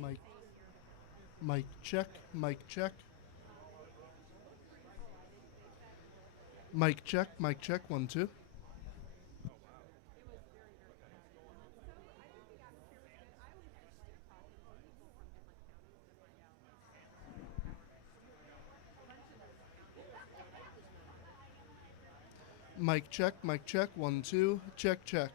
Mic. Mic check. Mic check. Mic check. Mic check. 1 2. Mic check. Mic check. 1 2. Check check.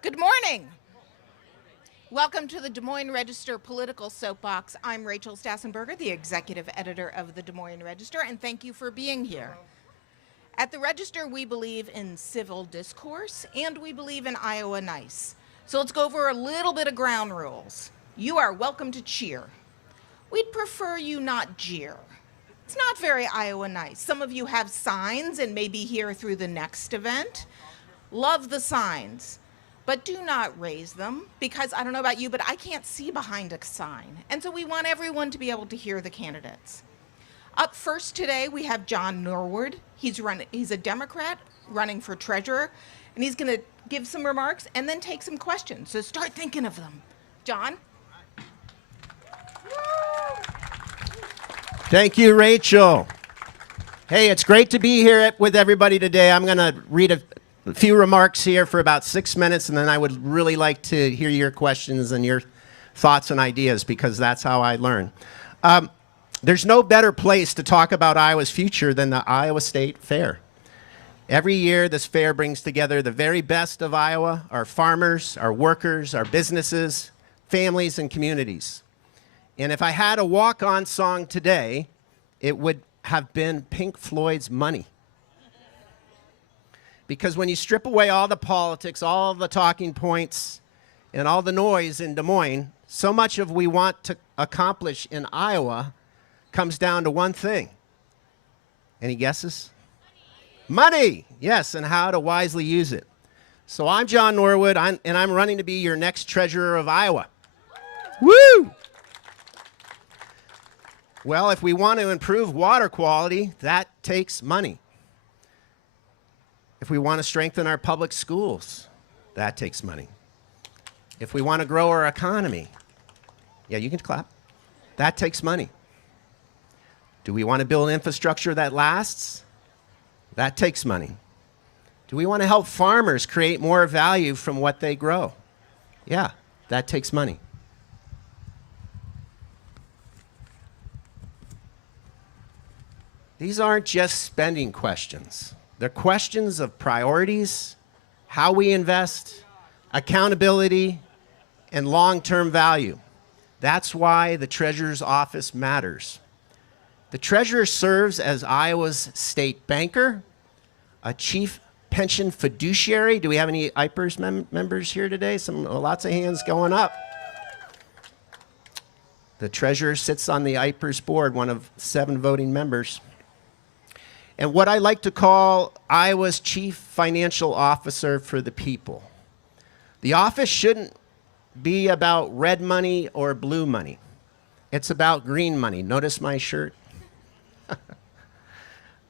Good morning. Welcome to the Des Moines Register Political Soapbox. I'm Rachel Stassenberger, the executive editor of the Des Moines Register, and thank you for being here. At the Register, we believe in civil discourse, and we believe in Iowa nice. So let's go over a little bit of ground rules. You are welcome to cheer. We'd prefer you not jeer. It's not very Iowa nice. Some of you have signs and may be here through the next event. Love the signs. But do not raise them, because I don't know about you, but I can't see behind a sign. And so we want everyone to be able to hear the candidates. Up first today, we have John Norwood. He's a Democrat running for treasurer, and he's going to give some remarks and then take some questions. So start thinking of them. John? Thank you, Rachel. Hey, it's great to be here with everybody today. I'm going to read a few remarks here for about 6 minutes, and then I would really like to hear your questions and your thoughts and ideas, because that's how I learn. There's no better place to talk about Iowa's future than the Iowa State Fair. Every year, this fair brings together the very best of Iowa, our farmers, our workers, our businesses, families, and communities. And if I had a walk-on song today, it would have been Pink Floyd's Money. Because when you strip away all the politics, all the talking points, and all the noise in Des Moines, so much of we want to accomplish in Iowa comes down to one thing. Any guesses? Money! Yes, and how to wisely use it. So I'm John Norwood, and I'm running to be your next treasurer of Iowa. Woo! Well, if we want to improve water quality, that takes money. If we want to strengthen our public schools, that takes money. If we want to grow our economy, yeah, you can clap, that takes money. Do we want to build infrastructure that lasts? That takes money. Do we want to help farmers create more value from what they grow? Yeah, that takes money. These aren't just spending questions. They're questions of priorities, how we invest, accountability, and long-term value. That's why the Treasurer's Office matters. The Treasurer serves as Iowa's state banker, a chief pension fiduciary. Do we have any IPERS members here today? Lots of hands going up. The Treasurer sits on the IPERS board, one of 7 voting members. And what I like to call Iowa's chief financial officer for the people. The office shouldn't be about red money or blue money. It's about green money. Notice my shirt?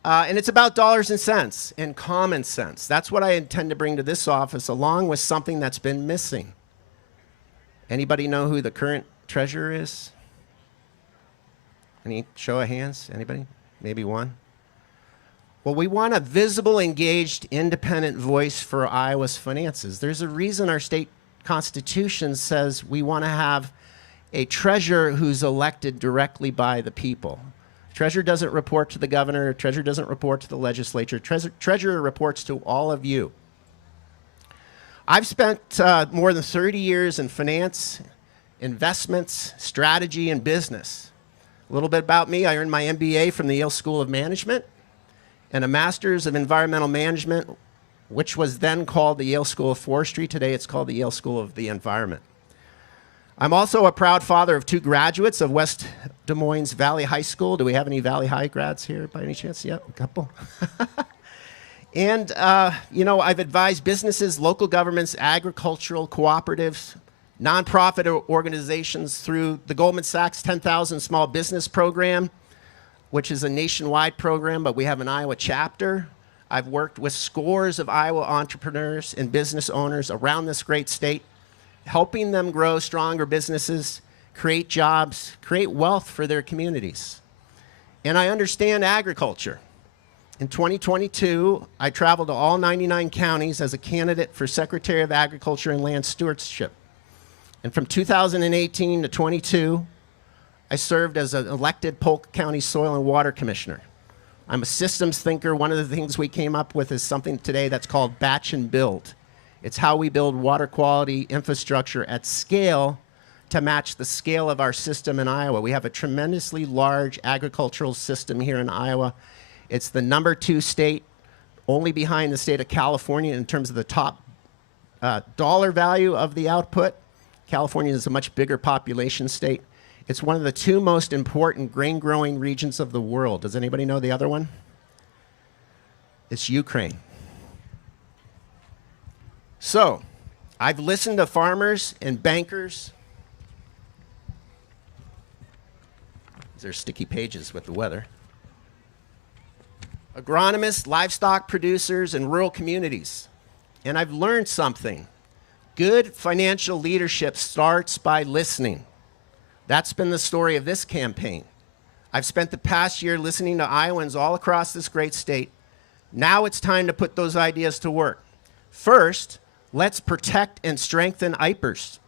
And it's about dollars and cents and common sense. That's what I intend to bring to this office, along with something that's been missing. Anybody know who the current treasurer is? Any show of hands? Anybody? Maybe one? Well, we want a visible, engaged, independent voice for Iowa's finances. There's a reason our state constitution says we want to have a treasurer who's elected directly by the people. Treasurer doesn't report to the governor. Treasurer doesn't report to the legislature. Treasurer reports to all of you. I've spent more than 30 years in finance, investments, strategy, and business. A little bit about me. I earned my MBA from the Yale School of Management and a Master's of Environmental Management, which was then called the Yale School of Forestry. Today it's called the Yale School of the Environment. I'm also a proud father of 2 graduates of West Des Moines Valley High School. Do we have any Valley High grads here by any chance? Yep, a couple. And, you know, I've advised businesses, local governments, agricultural cooperatives, nonprofit organizations through the Goldman Sachs 10,000 Small Business Program, which is a nationwide program, but we have an Iowa chapter. I've worked with scores of Iowa entrepreneurs and business owners around this great state, helping them grow stronger businesses, create jobs, create wealth for their communities. And I understand agriculture. In 2022, I traveled to all 99 counties as a candidate for Secretary of Agriculture and Land Stewardship. And from 2018 to 22, I served as an elected Polk County Soil and Water Commissioner. I'm a systems thinker. One of the things we came up with is something today that's called batch and build. It's how we build water quality infrastructure at scale to match the scale of our system in Iowa. We have a tremendously large agricultural system here in Iowa. It's the #2 state, only behind the state of California in terms of the top dollar value of the output. California is a much bigger population state. It's one of the 2 most important grain-growing regions of the world. Does anybody know the other one? It's Ukraine. So, I've listened to farmers and bankers. These are sticky pages with the weather. Agronomists, livestock producers, and rural communities. And I've learned something. Good financial leadership starts by listening. That's been the story of this campaign. I've spent the past year listening to Iowans all across this great state. Now it's time to put those ideas to work. First, let's protect and strengthen IPERS.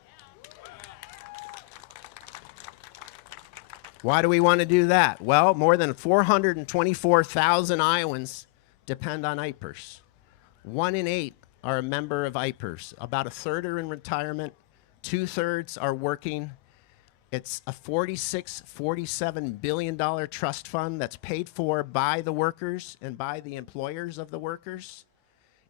Why do we want to do that? Well, more than 424,000 Iowans depend on IPERS. 1 in 8 are a member of IPERS. About 1/3 are in retirement, 2/3 are working. It's a $47 billion trust fund that's paid for by the workers and by the employers of the workers.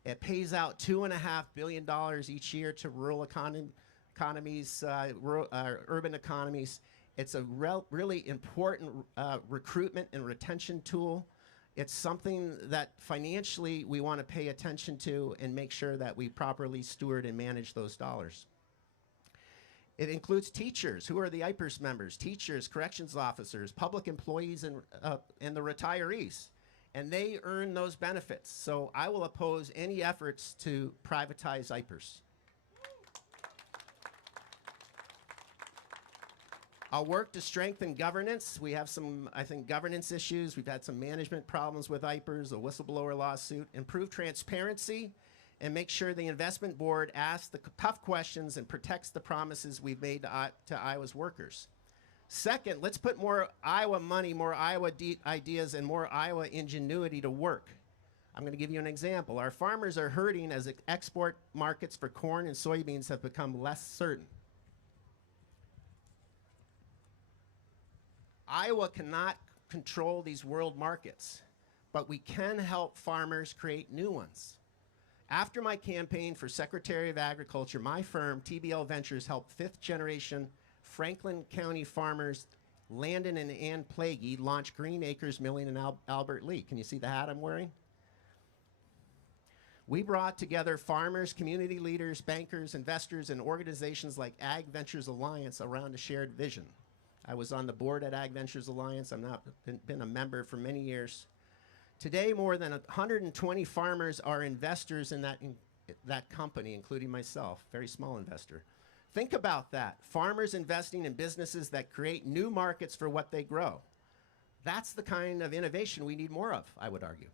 It pays out $2.5 billion each year to rural economies, urban economies. It's a really important recruitment and retention tool. It's something that financially we want to pay attention to and make sure that we properly steward and manage those dollars. It includes teachers. Who are the IPERS members? Teachers, corrections officers, public employees, and the retirees. And they earn those benefits. So I will oppose any efforts to privatize IPERS. I'll work to strengthen governance. We have some, I think, governance issues. We've had some management problems with IPERS, a whistleblower lawsuit. Improve transparency and make sure the investment board asks the tough questions and protects the promises we've made to Iowa's workers. Second, let's put more Iowa money, more Iowa ideas, and more Iowa ingenuity to work. I'm going to give you an example. Our farmers are hurting as export markets for corn and soybeans have become less certain. Iowa cannot control these world markets, but we can help farmers create new ones. After my campaign for Secretary of Agriculture, my firm, TBL Ventures, helped fifth-generation Franklin County farmers, Landon and Ann Plaguey, launch Green Acres Milling in Albert Lea. Can you see the hat I'm wearing? We brought together farmers, community leaders, bankers, investors, and organizations like Ag Ventures Alliance around a shared vision. I was on the board at Ag Ventures Alliance. I've been a member for many years. Today, more than 120 farmers are investors in that company, including myself, very small investor. Think about that. Farmers investing in businesses that create new markets for what they grow. That's the kind of innovation we need more of, I would argue.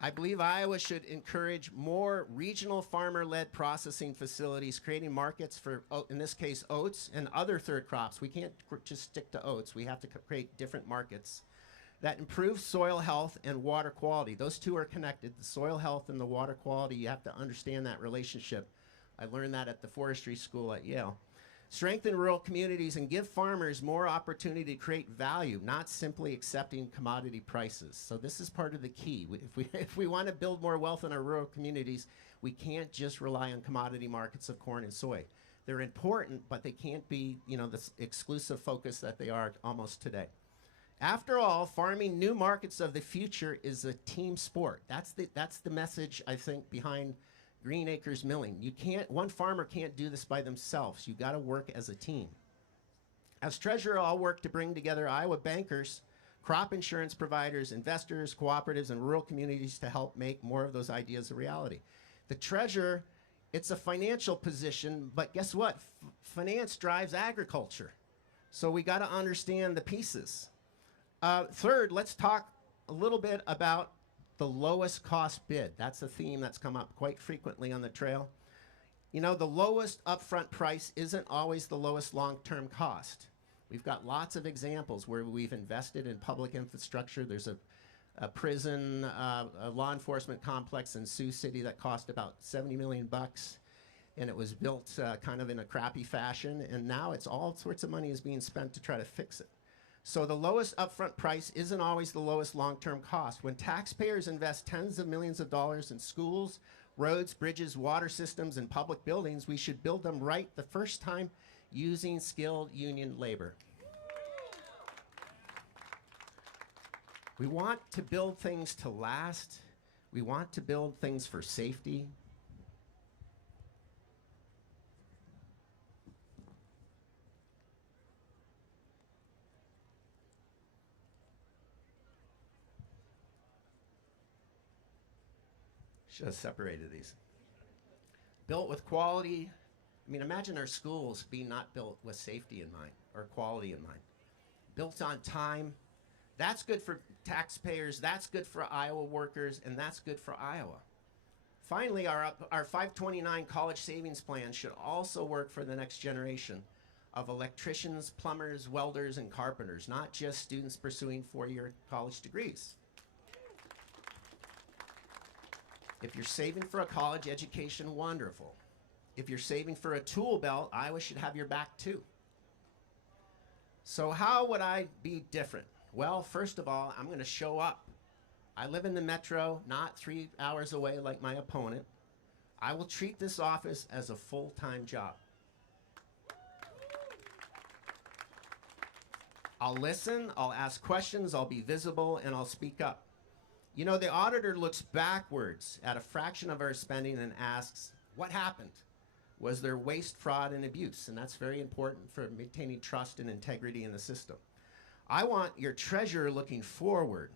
I believe Iowa should encourage more regional farmer-led processing facilities, creating markets for, in this case, oats and other third crops. We can't just stick to oats. We have to create different markets that improve soil health and water quality. Those two are connected, the soil health and the water quality. You have to understand that relationship. I learned that at the forestry school at Yale. Strengthen rural communities and give farmers more opportunity to create value, not simply accepting commodity prices. So this is part of the key. If we want to build more wealth in our rural communities, we can't just rely on commodity markets of corn and soy. They're important, but they can't be, the exclusive focus that they are almost today. After all, farming new markets of the future is a team sport. That's the message, I think, behind Green Acres Milling. One farmer can't do this by themselves. You got to work as a team. As treasurer, I'll work to bring together Iowa bankers, crop insurance providers, investors, cooperatives, and rural communities to help make more of those ideas a reality. The treasurer, it's a financial position, but guess what? Finance drives agriculture. So we got to understand the pieces. Third, let's talk a little bit about the lowest cost bid. That's a theme that's come up quite frequently on the trail. The lowest upfront price isn't always the lowest long-term cost. We've got lots of examples where we've invested in public infrastructure. There's a prison, a law enforcement complex in Sioux City that cost about $70 million, and it was built kind of in a crappy fashion, and now it's all sorts of money is being spent to try to fix it. So the lowest upfront price isn't always the lowest long-term cost. When taxpayers invest tens of millions of dollars in schools, roads, bridges, water systems, and public buildings, we should build them right the first time using skilled union labor. We want to build things to last. We want to build things for safety. Should have separated these. Built with quality. Imagine our schools being not built with safety in mind or quality in mind. Built on time. That's good for taxpayers, that's good for Iowa workers, and that's good for Iowa. Finally, our 529 college savings plan should also work for the next generation of electricians, plumbers, welders, and carpenters, not just students pursuing four-year college degrees. If you're saving for a college education, wonderful. If you're saving for a tool belt, Iowa should have your back too. So how would I be different? Well, first of all, I'm going to show up. I live in the metro, not 3 hours away like my opponent. I will treat this office as a full-time job. I'll listen, I'll ask questions, I'll be visible, and I'll speak up. You know, the auditor looks backwards at a fraction of our spending and asks, what happened? Was there waste, fraud, and abuse? And that's very important for maintaining trust and integrity in the system. I want your treasurer looking forward,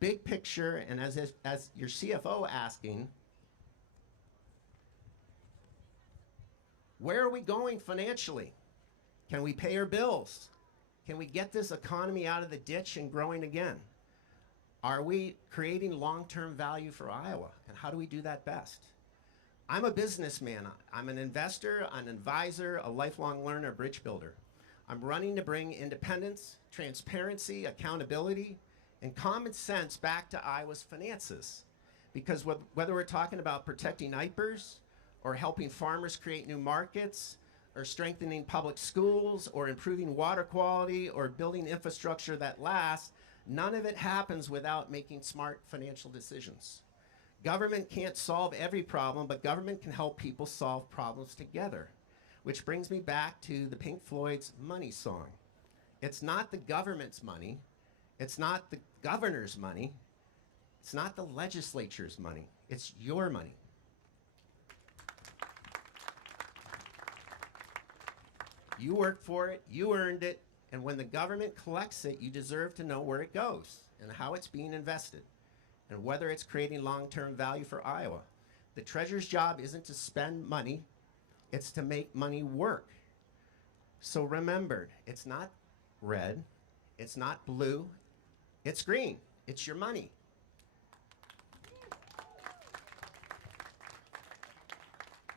big picture, and as your CFO asking, where are we going financially? Can we pay our bills? Can we get this economy out of the ditch and growing again? Are we creating long-term value for Iowa? And how do we do that best? I'm a businessman. I'm an investor, an advisor, a lifelong learner, a bridge builder. I'm running to bring independence, transparency, accountability, and common sense back to Iowa's finances. Because whether we're talking about protecting IPERs, or helping farmers create new markets, or strengthening public schools, or improving water quality, or building infrastructure that lasts, none of it happens without making smart financial decisions. Government can't solve every problem, but government can help people solve problems together. Which brings me back to the Pink Floyd's Money song. It's not the government's money. It's not the governor's money. It's not the legislature's money. It's your money. You worked for it, you earned it, and when the government collects it, you deserve to know where it goes and how it's being invested and whether it's creating long-term value for Iowa. The treasurer's job isn't to spend money, it's to make money work. So remember, it's not red, it's not blue, it's green. It's your money.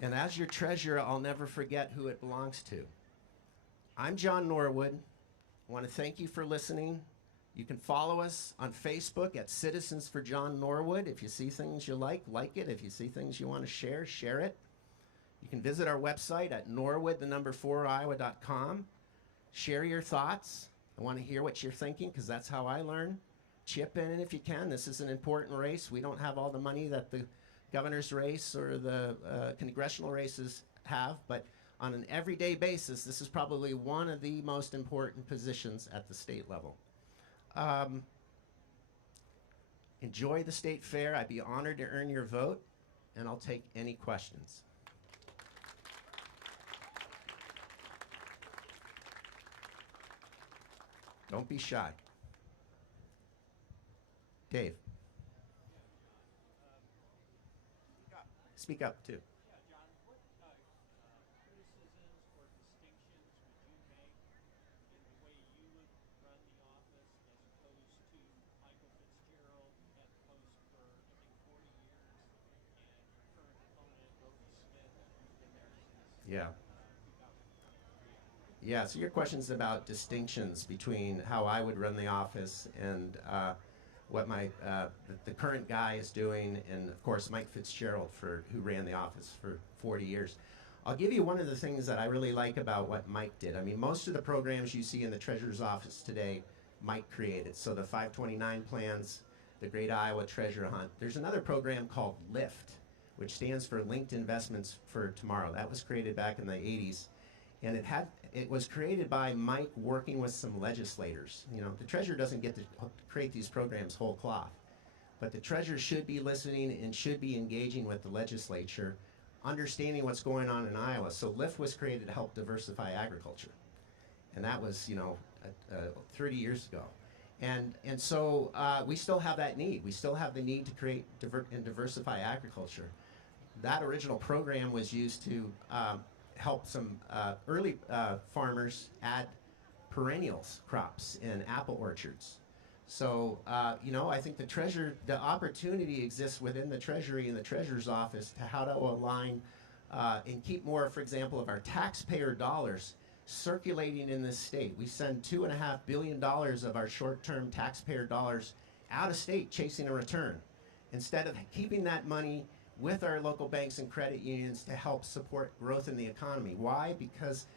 And as your treasurer, I'll never forget who it belongs to. I'm John Norwood. I want to thank you for listening. You can follow us on Facebook at Citizens for John Norwood. If you see things you like it. If you see things you want to share, share it. You can visit our website at norwood4iowa.com. Share your thoughts. I want to hear what you're thinking because that's how I learn. Chip in if you can. This is an important race. We don't have all the money that the governor's race or the congressional races have, but on an everyday basis, this is probably one of the most important positions at the state level. Enjoy the state fair. I'd be honored to earn your vote, and I'll take any questions. Don't be shy. Dave. Speak up, too. Yeah. Yeah, so your question's about distinctions between how I would run the office and what the current guy is doing, and of course Mike Fitzgerald, who ran the office for 40 years. I'll give you one of the things that I really like about what Mike did. I mean, most of the programs you see in the Treasurer's Office today, Mike created. So the 529 plans, the Great Iowa Treasure Hunt. There's another program called LIFT, which stands for Linked Investments for Tomorrow. That was created back in the 80s. And it was created by Mike working with some legislators. You know, the treasurer doesn't get to create these programs whole cloth, but the treasurer should be listening and should be engaging with the legislature, understanding what's going on in Iowa. So LIFT was created to help diversify agriculture. And that was, 30 years ago. And so we still have that need. We still have the need to create and diversify agriculture. That original program was used to help some early farmers add perennials crops in apple orchards. So, I think the opportunity exists within the Treasury and the Treasurer's Office to how to align and keep more, for example, of our taxpayer dollars circulating in this state. We send $2.5 billion of our short-term taxpayer dollars out of state chasing a return. Instead of keeping that money with our local banks and credit unions to help support growth in the economy. Why? Because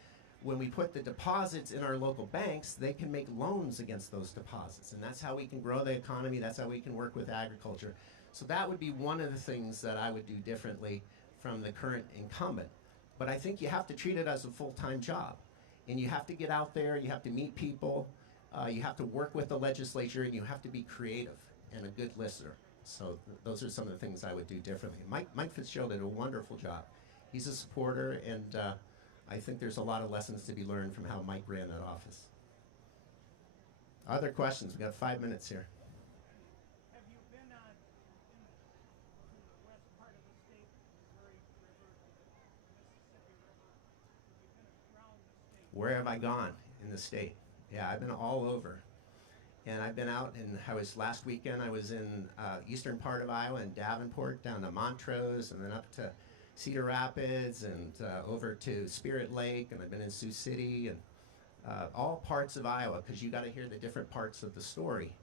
when we put the deposits in our local banks, they can make loans against those deposits. And that's how we can grow the economy. That's how we can work with agriculture. So that would be one of the things that I would do differently from the current incumbent. But I think you have to treat it as a full-time job. And you have to get out there, you have to meet people, you have to work with the legislature, and you have to be creative and a good listener. So those are some of the things I would do differently. Mike Fitzgerald did a wonderful job. He's a supporter, and I think there's a lot of lessons to be learned from how Mike ran that office. Other questions? We've got 5 minutes here. Have you been in the west part of the state, Missouri River, Mississippi River? Have you been around the state? Where have I gone in the state? Yeah, I've been all over. And I've been out, and I was last weekend, I was in eastern part of Iowa, in Davenport, down to Montrose, and then up to Cedar Rapids, and over to Spirit Lake, and I've been in Sioux City, and all parts of Iowa, because you got to hear the different parts of the story.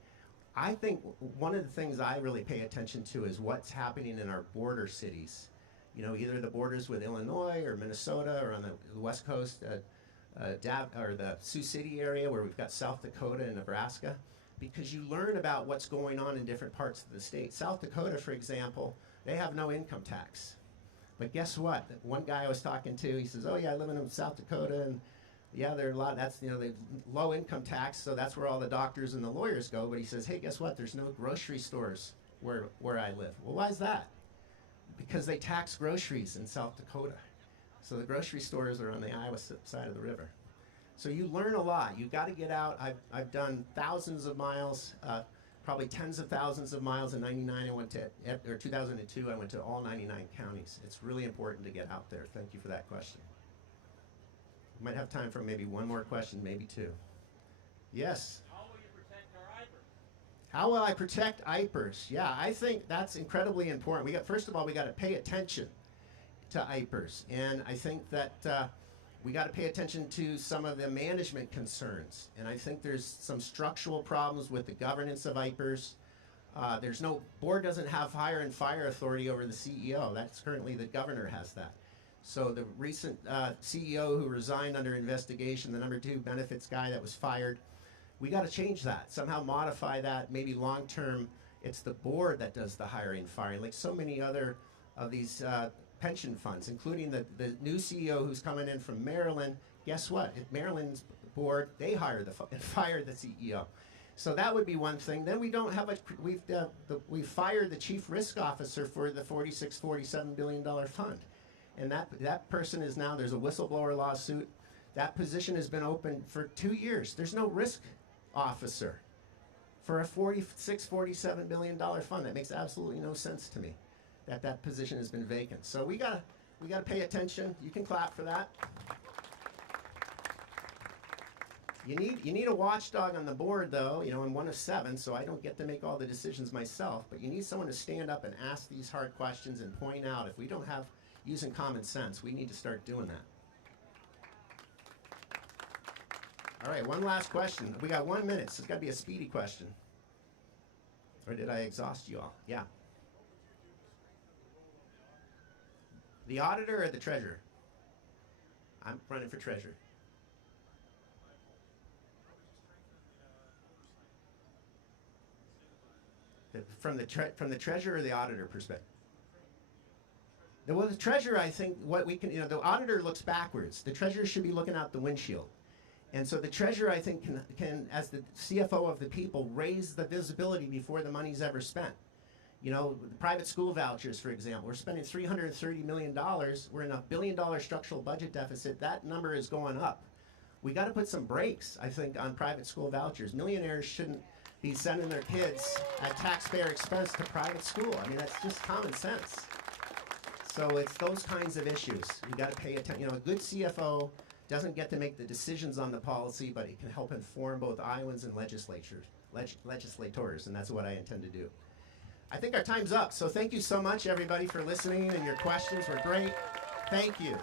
I think one of the things I really pay attention to is what's happening in our border cities. You know, either the borders with Illinois or Minnesota, or on the west coast, or the Sioux City area where we've got South Dakota and Nebraska, because you learn about what's going on in different parts of the state. South Dakota, for example, they have no income tax. But guess what? One guy I was talking to, he says, oh yeah, I live in South Dakota, and yeah, there are a lot, that's, you know, they low income tax, so that's where all the doctors and the lawyers go. But he says, hey, guess what? There's no grocery stores where I live. Well, why is that? Because they tax groceries in South Dakota. So the grocery stores are on the Iowa side of the river. So you learn a lot. You've got to get out. I've done thousands of miles, probably tens of thousands of miles. In 99, I went to, or 2002, I went to all 99 counties. It's really important to get out there. Thank you for that question. We might have time for maybe one more question, maybe two. Yes? How will you protect our IPers? How will I protect IPers? Yeah, I think that's incredibly important. First of all, we got to pay attention to IPers. And I think that we got to pay attention to some of the management concerns. And I think there's some structural problems with the governance of IPers. There's no, board doesn't have hire and fire authority over the CEO. That's currently the governor has that. So the recent CEO who resigned under investigation, the number 2 benefits guy that was fired, we got to change that, somehow modify that. Maybe long term, it's the board that does the hiring and firing, like so many other of these pension funds, including the new CEO who's coming in from Maryland. Guess what? At Maryland's board, they hire and fire the CEO. So that would be one thing. Then we don't have we've fired the chief risk officer for the $47 billion fund. And that person is now, there's a whistleblower lawsuit. That position has been open for 2 years. There's no risk officer for a $47 billion fund. That makes absolutely no sense to me, that position has been vacant. So we gotta pay attention. You can clap for that. You need a watchdog on the board, though. You know, I'm one of 7, so I don't get to make all the decisions myself. But you need someone to stand up and ask these hard questions and point out if we don't have using common sense. We need to start doing that. All right, one last question. We got 1 minute, so it's got to be a speedy question. Or did I exhaust you all? Yeah. The auditor or the treasurer? I'm running for treasurer. From the treasurer or the auditor perspective? Well, the treasurer, I think, what we can, the auditor looks backwards. The treasurer should be looking out the windshield. And so the treasurer, I think, can, as the CFO of the people, raise the visibility before the money's ever spent. You know, the private school vouchers, for example, we're spending $330 million. We're in a $1 billion structural budget deficit. That number is going up. We got to put some brakes, I think, on private school vouchers. Millionaires shouldn't be sending their kids at taxpayer expense to private school. I mean, that's just common sense. So it's those kinds of issues. You got to pay attention. You know, a good CFO doesn't get to make the decisions on the policy, but it can help inform both Iowans and legislators, and that's what I intend to do. I think our time's up, so thank you so much, everybody, for listening, and your questions were great. Thank you.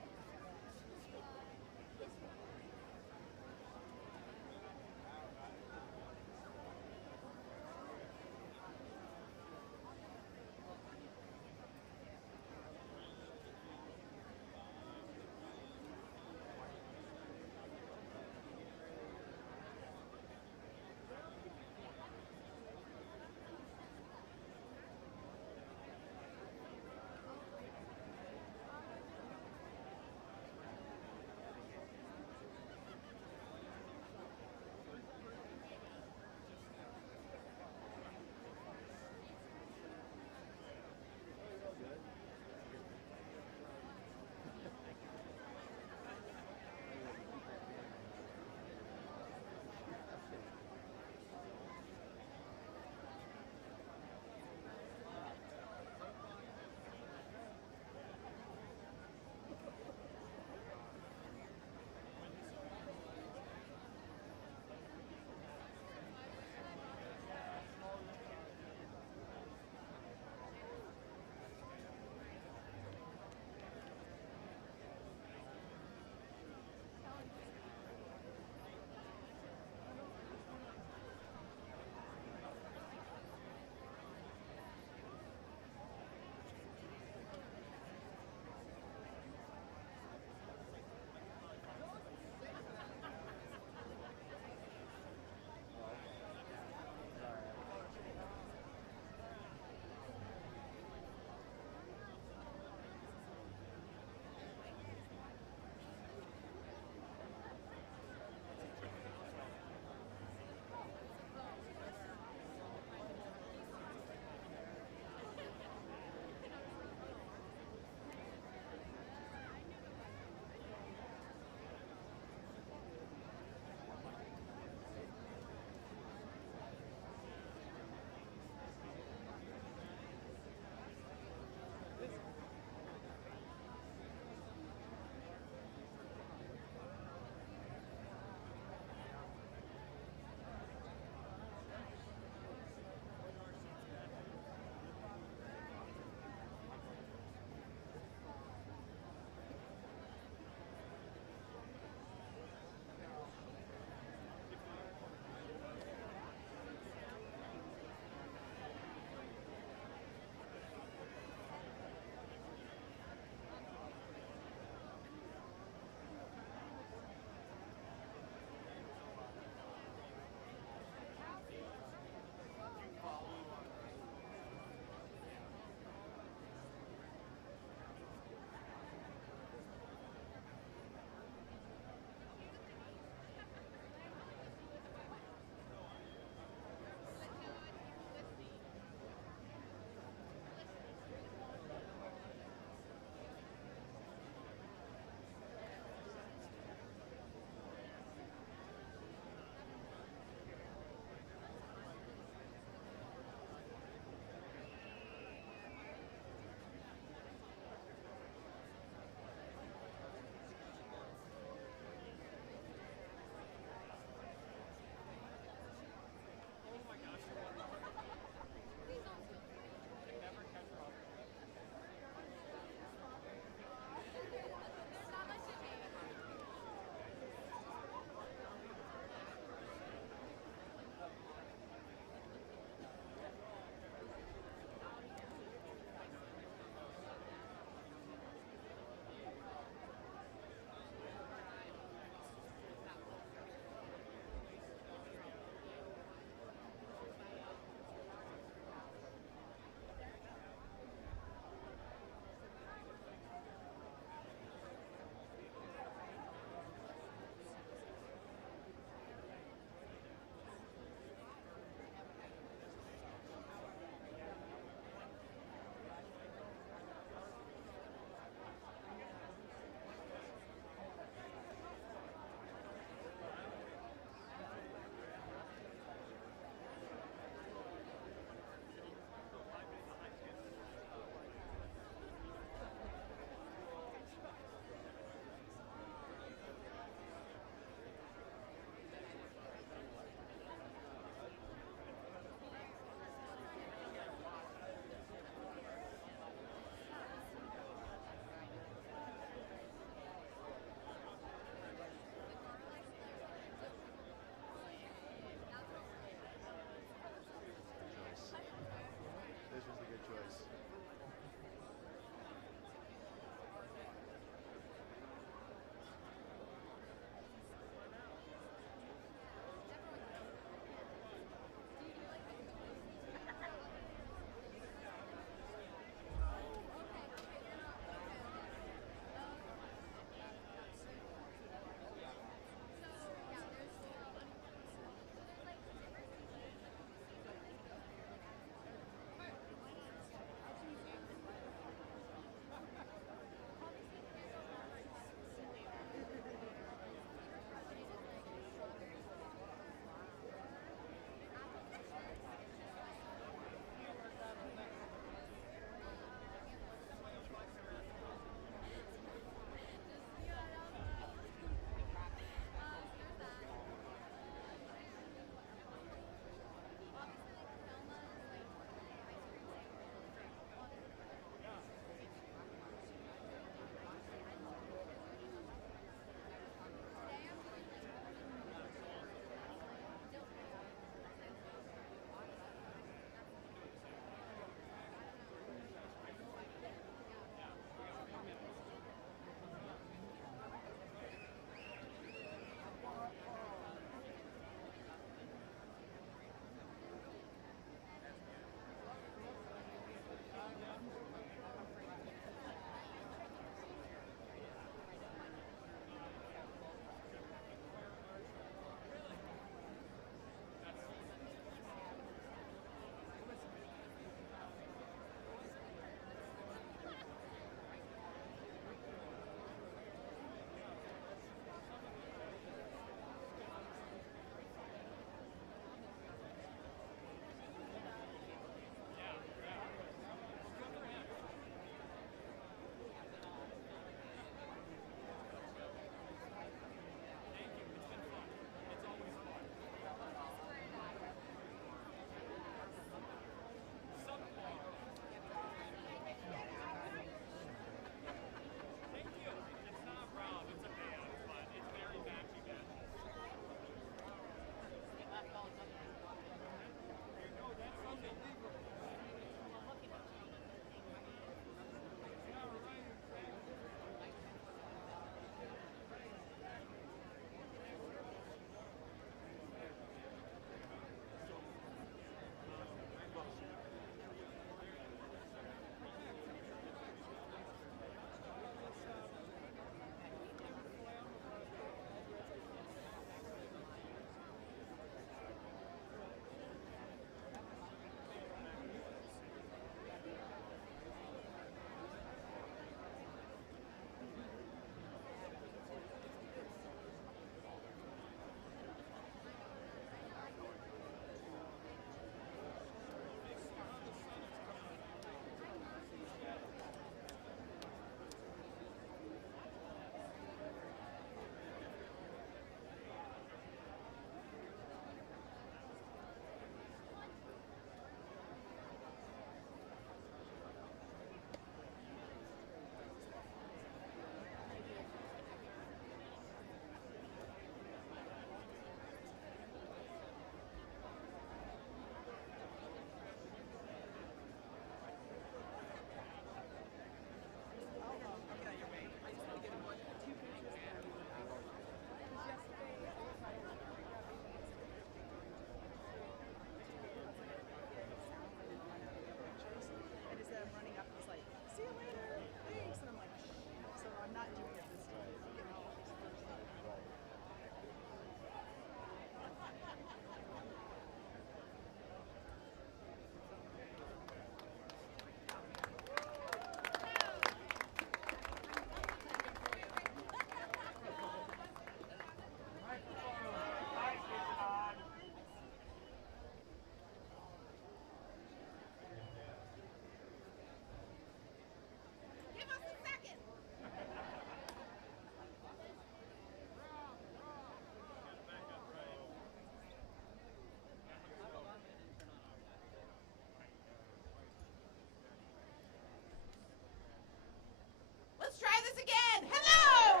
again. Hello!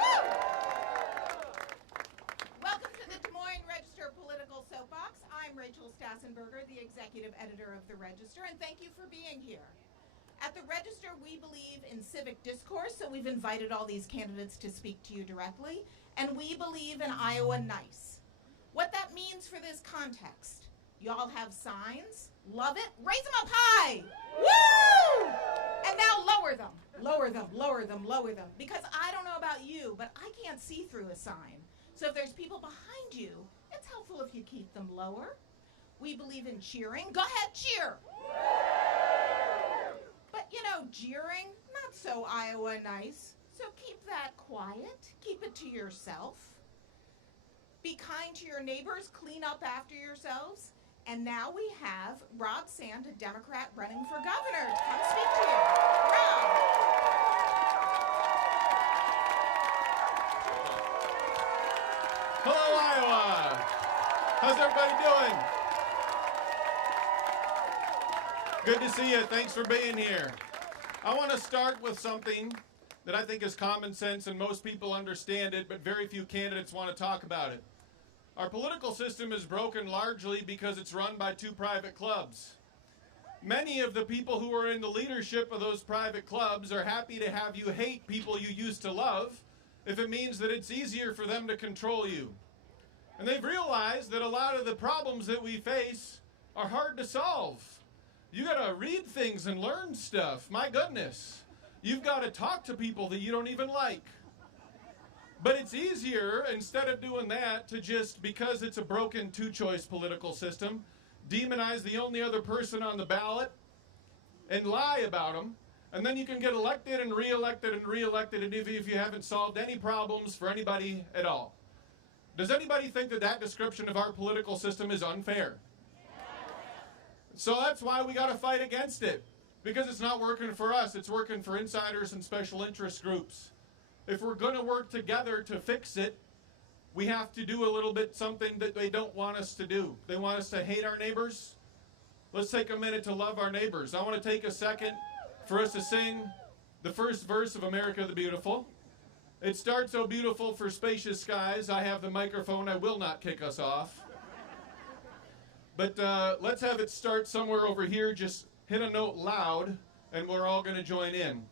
Woo! Welcome to the Des Moines Register Political Soapbox. I'm Rachel Stassenberger, the executive editor of the Register, and thank you for being here. At the Register, we believe in civic discourse, so we've invited all these candidates to speak to you directly, and we believe in Iowa nice. What that means for this context, y'all have signs, love it, raise them up high, woo! And now lower them, lower them, lower them, lower them, because I don't know about you, but I can't see through a sign. So if there's people behind you, it's helpful if you keep them lower. We believe in cheering. Go ahead, cheer. But you know, jeering, not so Iowa nice. So keep that quiet, keep it to yourself. Be kind to your neighbors, clean up after yourselves. And now we have Rob Sand, a Democrat running for governor, to come speak to you. Rob. Hello, Iowa. How's everybody doing? Good to see you. Thanks for being here. I want to start with something that I think is common sense and most people understand it, but very few candidates want to talk about it. Our political system is broken largely because it's run by two private clubs. Many of the people who are in the leadership of those private clubs are happy to have you hate people you used to love if it means that it's easier for them to control you. And they've realized that a lot of the problems that we face are hard to solve. You got to read things and learn stuff. My goodness. You've got to talk to people that you don't even like. But it's easier, instead of doing that, to just, because it's a broken two-choice political system, demonize the only other person on the ballot and lie about them. And then you can get elected and reelected and reelected, and if you haven't solved any problems for anybody at all. Does anybody think that that description of our political system is unfair? So that's why we got to fight against it. Because it's not working for us, it's working for insiders and special interest groups. If we're going to work together to fix it, we have to do a little bit something that they don't want us to do. They want us to hate our neighbors. Let's take a minute to love our neighbors. I want to take a second for us to sing the first verse of America the Beautiful. It starts, "Oh beautiful for spacious skies, I have the microphone, I will not kick us off." But let's have it start somewhere over here. Just hit a note loud, and we're all going to join in.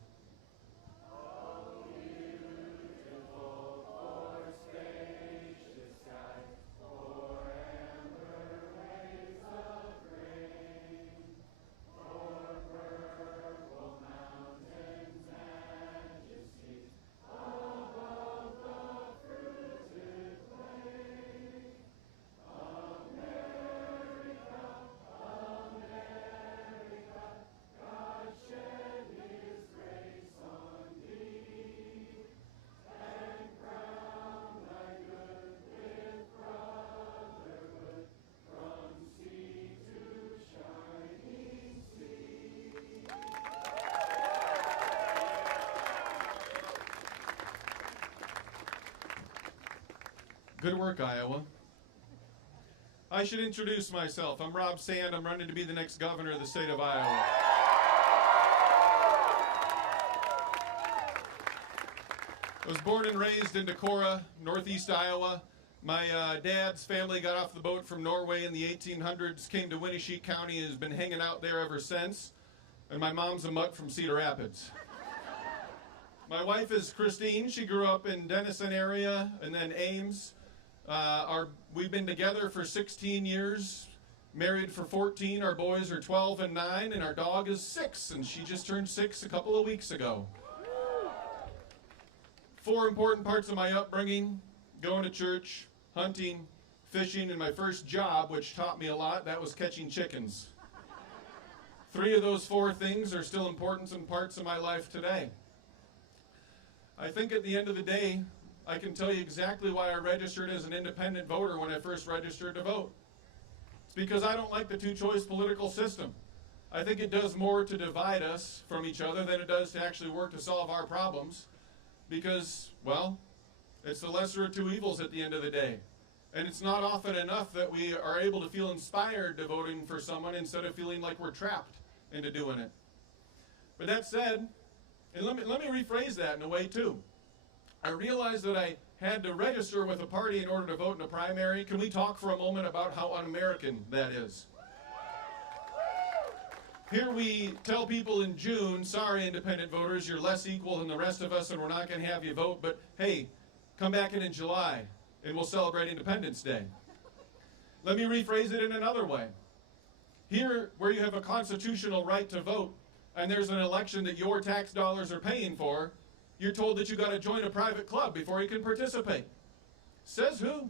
Good work, Iowa. I should introduce myself. I'm Rob Sand. I'm running to be the next governor of the state of Iowa. I was born and raised in Decorah, northeast Iowa. My dad's family got off the boat from Norway in the 1800s, came to Winneshiek County, and has been hanging out there ever since. And my mom's a mutt from Cedar Rapids. My wife is Christine. She grew up in Denison area and then Ames. We've been together for 16 years, married for 14. Our boys are 12 and 9, and our dog is 6, and she just turned 6 a couple of weeks ago. 4 important parts of my upbringing: going to church, hunting, fishing, and my first job, which taught me a lot, that was catching chickens. 3 of those 4 things are still important parts of my life today. I think at the end of the day, I can tell you exactly why I registered as an independent voter when I first registered to vote. It's because I don't like the two-choice political system. I think it does more to divide us from each other than it does to actually work to solve our problems. Because, well, it's the lesser of two evils at the end of the day. And it's not often enough that we are able to feel inspired to voting for someone instead of feeling like we're trapped into doing it. But that said, And let me rephrase that in a way too. I realized that I had to register with a party in order to vote in a primary. Can we talk for a moment about how un-American that is? Here we tell people in June, sorry independent voters, you're less equal than the rest of us and we're not going to have you vote, but hey, come back in July and we'll celebrate Independence Day. Let me rephrase it in another way. Here, where you have a constitutional right to vote and there's an election that your tax dollars are paying for, you're told that you got to join a private club before you can participate. Says who?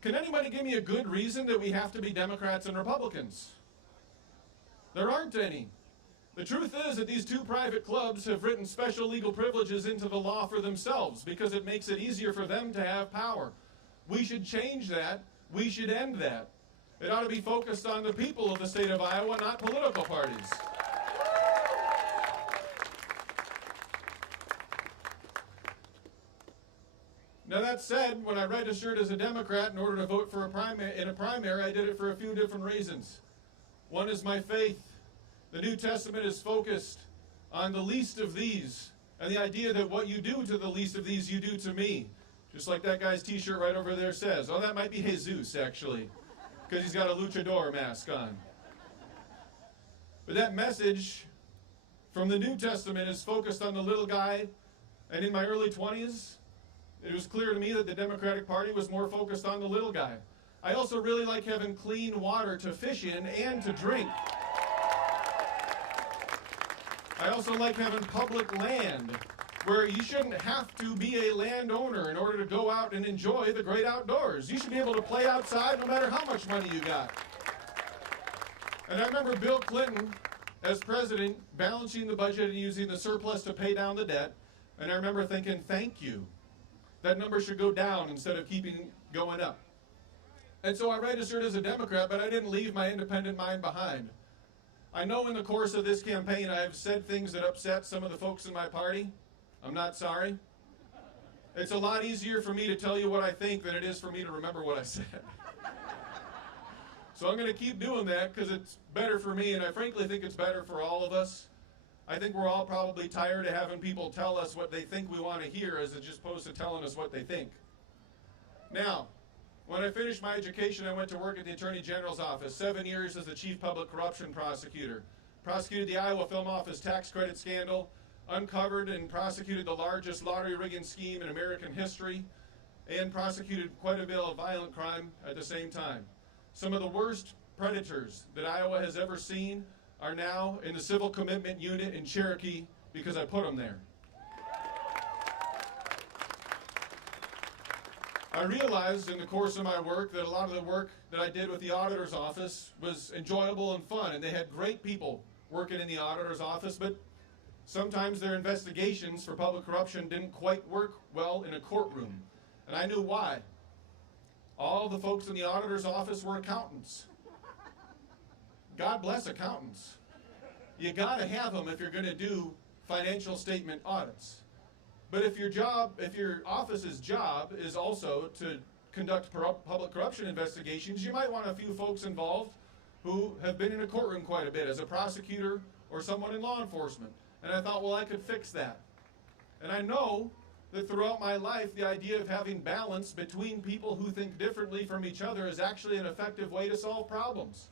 Can anybody give me a good reason that we have to be Democrats and Republicans? There aren't any. The truth is that these two private clubs have written special legal privileges into the law for themselves because it makes it easier for them to have power. We should change that. We should end that. It ought to be focused on the people of the state of Iowa, not political parties. Now that said, when I registered as a Democrat in order to vote for a primary, I did it for a few different reasons. One is my faith. The New Testament is focused on the least of these, and the idea that what you do to the least of these, you do to me. Just like that guy's t-shirt right over there says. Oh, that might be Jesus, actually, because he's got a luchador mask on. But that message from the New Testament is focused on the little guy, and in my early 20s, it was clear to me that the Democratic Party was more focused on the little guy. I also really like having clean water to fish in and to drink. I also like having public land where you shouldn't have to be a landowner in order to go out and enjoy the great outdoors. You should be able to play outside no matter how much money you got. And I remember Bill Clinton, as president, balancing the budget and using the surplus to pay down the debt. And I remember thinking, thank you. That number should go down instead of keeping going up. And so I registered as a Democrat, but I didn't leave my independent mind behind. I know in the course of this campaign I have said things that upset some of the folks in my party. I'm not sorry. It's a lot easier for me to tell you what I think than it is for me to remember what I said. So I'm going to keep doing that because it's better for me, and I frankly think it's better for all of us. I think we're all probably tired of having people tell us what they think we want to hear as opposed to telling us what they think. Now, when I finished my education, I went to work at the Attorney General's office, 7 years as the Chief Public Corruption Prosecutor. Prosecuted the Iowa Film Office tax credit scandal, uncovered and prosecuted the largest lottery rigging scheme in American history, and prosecuted quite a bit of violent crime at the same time. Some of the worst predators that Iowa has ever seen are now in the Civil Commitment Unit in Cherokee because I put them there. I realized in the course of my work that a lot of the work that I did with the auditor's office was enjoyable and fun, and they had great people working in the auditor's office, but sometimes their investigations for public corruption didn't quite work well in a courtroom, and I knew why. All the folks in the auditor's office were accountants. God bless accountants. You got to have them if you're going to do financial statement audits. But if your office's job is also to conduct public corruption investigations, you might want a few folks involved who have been in a courtroom quite a bit as a prosecutor or someone in law enforcement. And I thought, well, I could fix that. And I know that throughout my life, the idea of having balance between people who think differently from each other is actually an effective way to solve problems.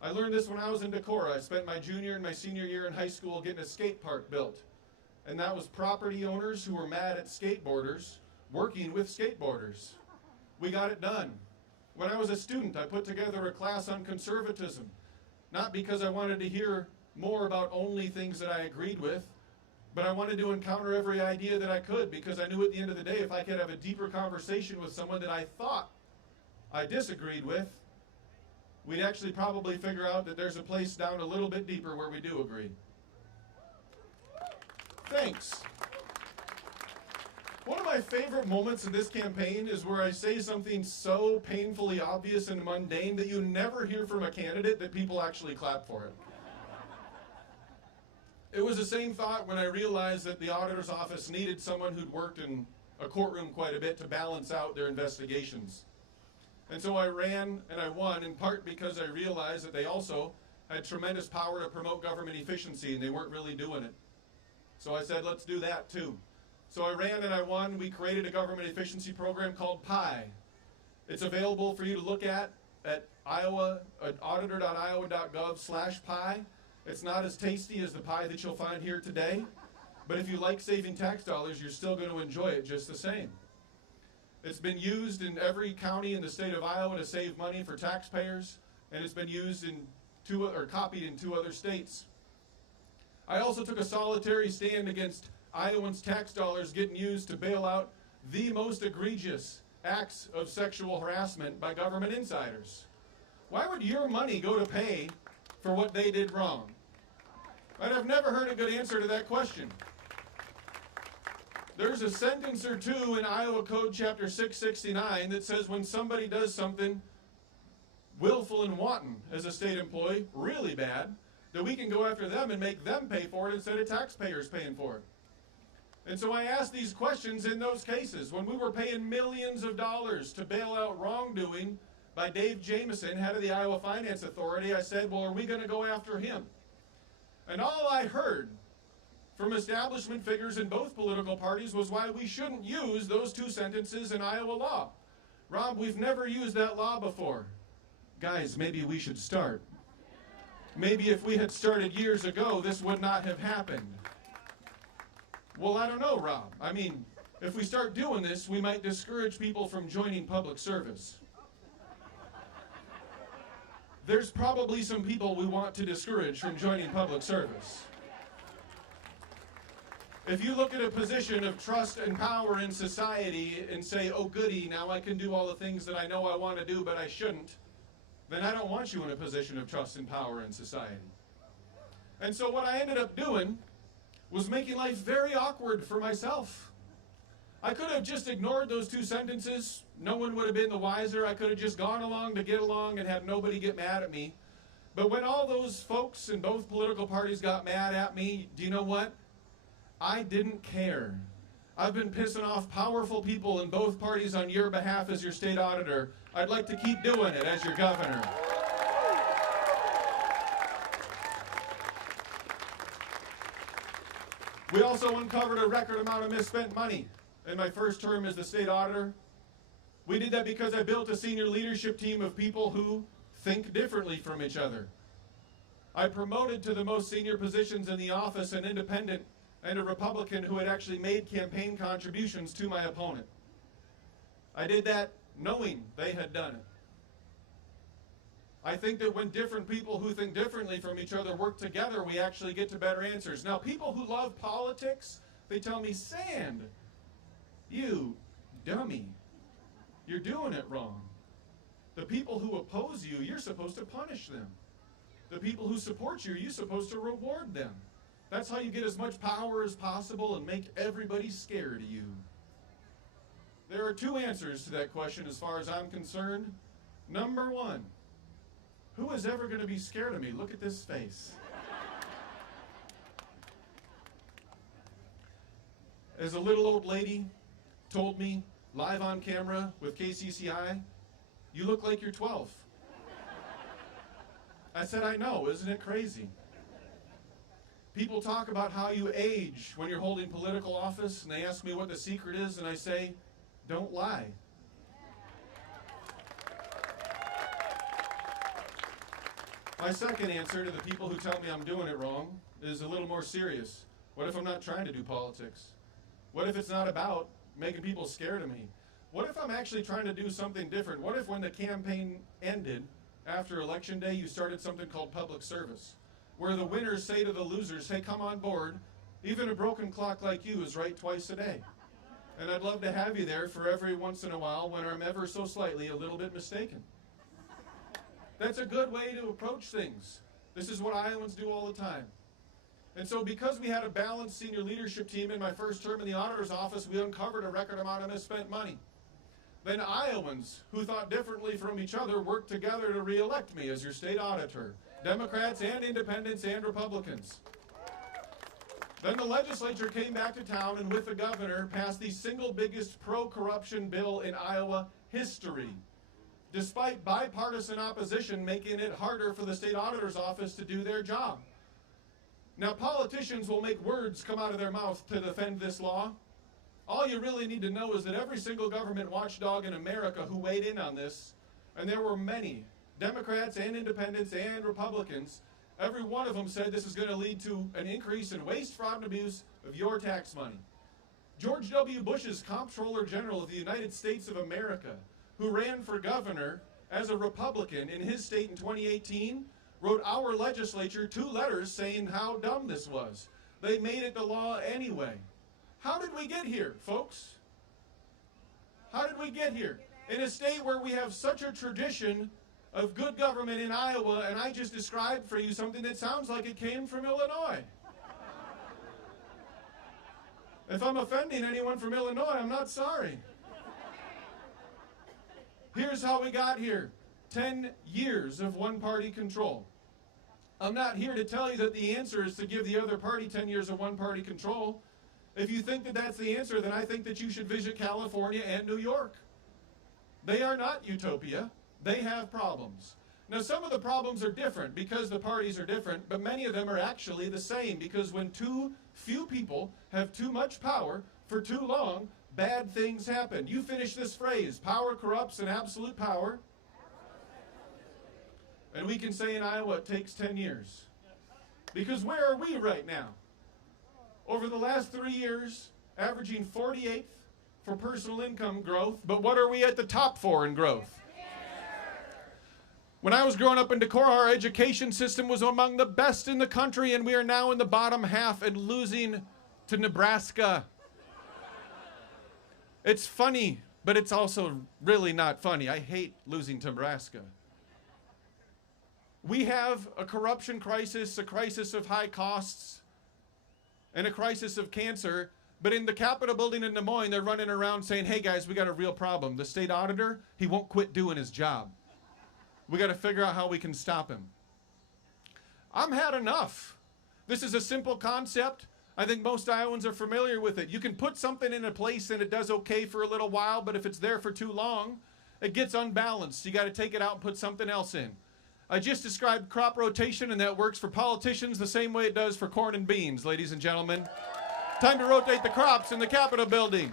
I learned this when I was in Decorah. I spent my junior and my senior year in high school getting a skate park built. And that was property owners who were mad at skateboarders working with skateboarders. We got it done. When I was a student, I put together a class on conservatism, not because I wanted to hear more about only things that I agreed with, but I wanted to encounter every idea that I could because I knew at the end of the day, if I could have a deeper conversation with someone that I thought I disagreed with, we'd actually probably figure out that there's a place down a little bit deeper where we do agree. Thanks. One of my favorite moments in this campaign is where I say something so painfully obvious and mundane that you never hear from a candidate that people actually clap for it. It was the same thought when I realized that the auditor's office needed someone who'd worked in a courtroom quite a bit to balance out their investigations. And so I ran and I won, in part because I realized that they also had tremendous power to promote government efficiency and they weren't really doing it. So I said, let's do that too. So I ran and I won. We created a government efficiency program called PI. It's available for you to look at auditor.iowa.gov/PI. It's not as tasty as the pie that you'll find here today, but if you like saving tax dollars, you're still going to enjoy it just the same. It's been used in every county in the state of Iowa to save money for taxpayers, and it's been used in copied in 2 other states. I also took a solitary stand against Iowans' tax dollars getting used to bail out the most egregious acts of sexual harassment by government insiders. Why would your money go to pay for what they did wrong? And I've never heard a good answer to that question. There's a sentence or two in Iowa Code Chapter 669 that says when somebody does something willful and wanton as a state employee, really bad, that we can go after them and make them pay for it instead of taxpayers paying for it. And so I asked these questions in those cases. When we were paying millions of dollars to bail out wrongdoing by Dave Jamieson, head of the Iowa Finance Authority, I said, well, are we going to go after him? And all I heard from establishment figures in both political parties was why we shouldn't use those 2 sentences in Iowa law. Rob, we've never used that law before. Guys, maybe we should start. Maybe if we had started years ago, this would not have happened. Well, I don't know, Rob. I mean, if we start doing this, we might discourage people from joining public service. There's probably some people we want to discourage from joining public service. If you look at a position of trust and power in society and say, oh goody, now I can do all the things that I know I want to do but I shouldn't, then I don't want you in a position of trust and power in society. And so what I ended up doing was making life very awkward for myself. I could have just ignored those 2 sentences. No one would have been the wiser. I could have just gone along to get along and had nobody get mad at me. But when all those folks in both political parties got mad at me, do you know what? I didn't care. I've been pissing off powerful people in both parties on your behalf as your state auditor. I'd like to keep doing it as your governor. We also uncovered a record amount of misspent money in my first term as the state auditor. We did that because I built a senior leadership team of people who think differently from each other. I promoted to the most senior positions in the office an independent and a Republican who had actually made campaign contributions to my opponent. I did that knowing they had done it. I think that when different people who think differently from each other work together, we actually get to better answers. Now, people who love politics, they tell me, Sand, you dummy, you're doing it wrong. The people who oppose you, you're supposed to punish them. The people who support you, you're supposed to reward them. That's how you get as much power as possible and make everybody scared of you. There are 2 answers to that question as far as I'm concerned. Number 1, who is ever going to be scared of me? Look at this face. As a little old lady told me live on camera with KCCI, you look like you're 12. I said, I know, isn't it crazy? People talk about how you age when you're holding political office, and they ask me what the secret is, and I say, don't lie. My second answer to the people who tell me I'm doing it wrong is a little more serious. What if I'm not trying to do politics? What if it's not about making people scared of me? What if I'm actually trying to do something different? What if when the campaign ended, after Election Day, you started something called public service, where the winners say to the losers, hey, come on board. Even a broken clock like you is right twice a day. And I'd love to have you there for every once in a while when I'm ever so slightly a little bit mistaken. That's a good way to approach things. This is what Iowans do all the time. And so because we had a balanced senior leadership team in my first term in the auditor's office, we uncovered a record amount of misspent money. Then Iowans who thought differently from each other worked together to re-elect me as your state auditor. Democrats and independents and Republicans. Then the legislature came back to town and with the governor passed the single biggest pro-corruption bill in Iowa history, despite bipartisan opposition making it harder for the state auditor's office to do their job. Now, politicians will make words come out of their mouth to defend this law. All you really need to know is that every single government watchdog in America who weighed in on this, and there were many, Democrats and independents and Republicans, every one of them said this is going to lead to an increase in waste, fraud, and abuse of your tax money. George W. Bush's Comptroller General of the United States of America, who ran for governor as a Republican in his state in 2018, wrote our legislature 2 letters saying how dumb this was. They made it the law anyway. How did we get here, folks? How did we get here? In a state where we have such a tradition of good government in Iowa, and I just described for you something that sounds like it came from Illinois. If I'm offending anyone from Illinois, I'm not sorry. Here's how we got here. 10 years of one-party control. I'm not here to tell you that the answer is to give the other party 10 years of one-party control. If you think that that's the answer, then I think that you should visit California and New York. They are not utopia. They have problems. Now, some of the problems are different because the parties are different, but many of them are actually the same because when too few people have too much power for too long, bad things happen. You finish this phrase, power corrupts and absolute power. And we can say in Iowa it takes 10 years. Because where are we right now? Over the last 3 years, averaging 48th for personal income growth, but what are we at the top for in growth? When I was growing up in Decorah, our education system was among the best in the country, and we are now in the bottom half and losing to Nebraska. It's funny, but it's also really not funny. I hate losing to Nebraska. We have a corruption crisis, a crisis of high costs, and a crisis of cancer. But in the Capitol building in Des Moines, they're running around saying, hey guys, we got a real problem. The state auditor, he won't quit doing his job. We got to figure out how we can stop him. I'm had enough. This is a simple concept. I think most Iowans are familiar with it. You can put something in a place and it does okay for a little while, but if it's there for too long, it gets unbalanced. You got to take it out and put something else in. I just described crop rotation, and that works for politicians the same way it does for corn and beans, ladies and gentlemen. Time to rotate the crops in the Capitol building.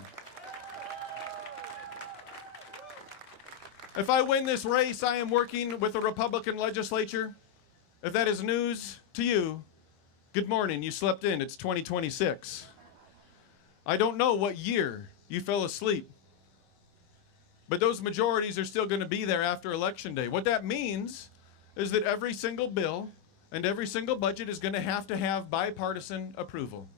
If I win this race, I am working with the Republican legislature. If that is news to you, good morning, you slept in. It's 2026. I don't know what year you fell asleep, but those majorities are still going to be there after Election Day. What that means is that every single bill and every single budget is going to have bipartisan approval.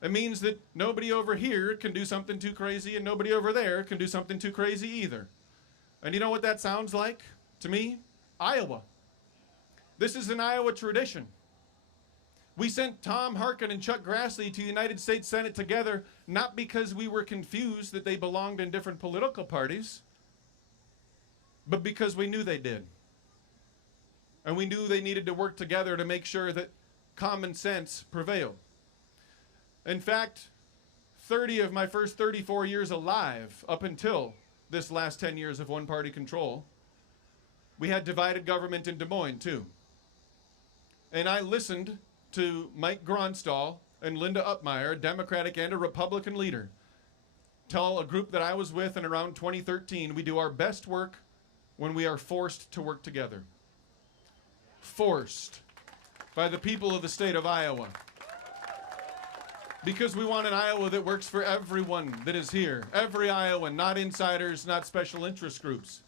It means that nobody over here can do something too crazy and nobody over there can do something too crazy either. And you know what that sounds like to me? Iowa. This is an Iowa tradition. We sent Tom Harkin and Chuck Grassley to the United States Senate together, not because we were confused that they belonged in different political parties, but because we knew they did. And we knew they needed to work together to make sure that common sense prevailed. In fact, 30 of my first 34 years alive, up until this last 10 years of one-party control, we had divided government in Des Moines, too. And I listened to Mike Gronstall and Linda Upmeyer, a Democratic and a Republican leader, tell a group that I was with in around 2013, we do our best work when we are forced to work together. Forced by the people of the state of Iowa. Because we want an Iowa that works for everyone that is here. Every Iowan, not insiders, not special interest groups.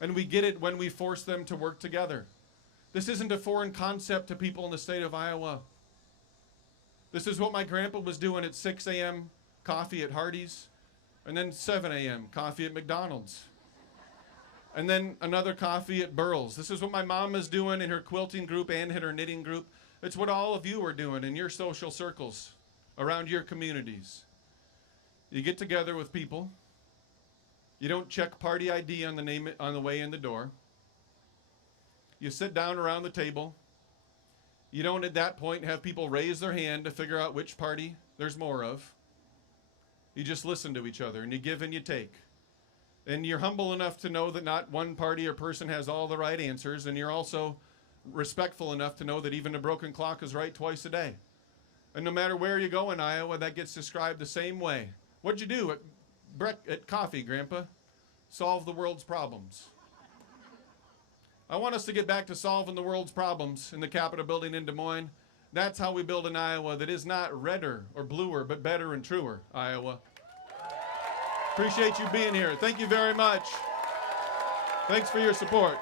And we get it when we force them to work together. This isn't a foreign concept to people in the state of Iowa. This is what my grandpa was doing at 6 a.m. coffee at Hardee's, and then 7 a.m. coffee at McDonald's, and then another coffee at Burl's. This is what my mom is doing in her quilting group and in her knitting group. It's what all of you are doing in your social circles around your communities. You get together with people. You don't check party ID on the way in the door. You sit down around the table. You don't at that point have people raise their hand to figure out which party there's more of. You just listen to each other and you give and you take. And you're humble enough to know that not one party or person has all the right answers, and you're also respectful enough to know that even a broken clock is right twice a day. And no matter where you go in Iowa, that gets described the same way. What'd you do at coffee, Grandpa? Solve the world's problems. I want us to get back to solving the world's problems in the Capitol building in Des Moines. That's how we build an Iowa that is not redder or bluer, but better and truer Iowa. Appreciate you being here. Thank you very much. Thanks for your support.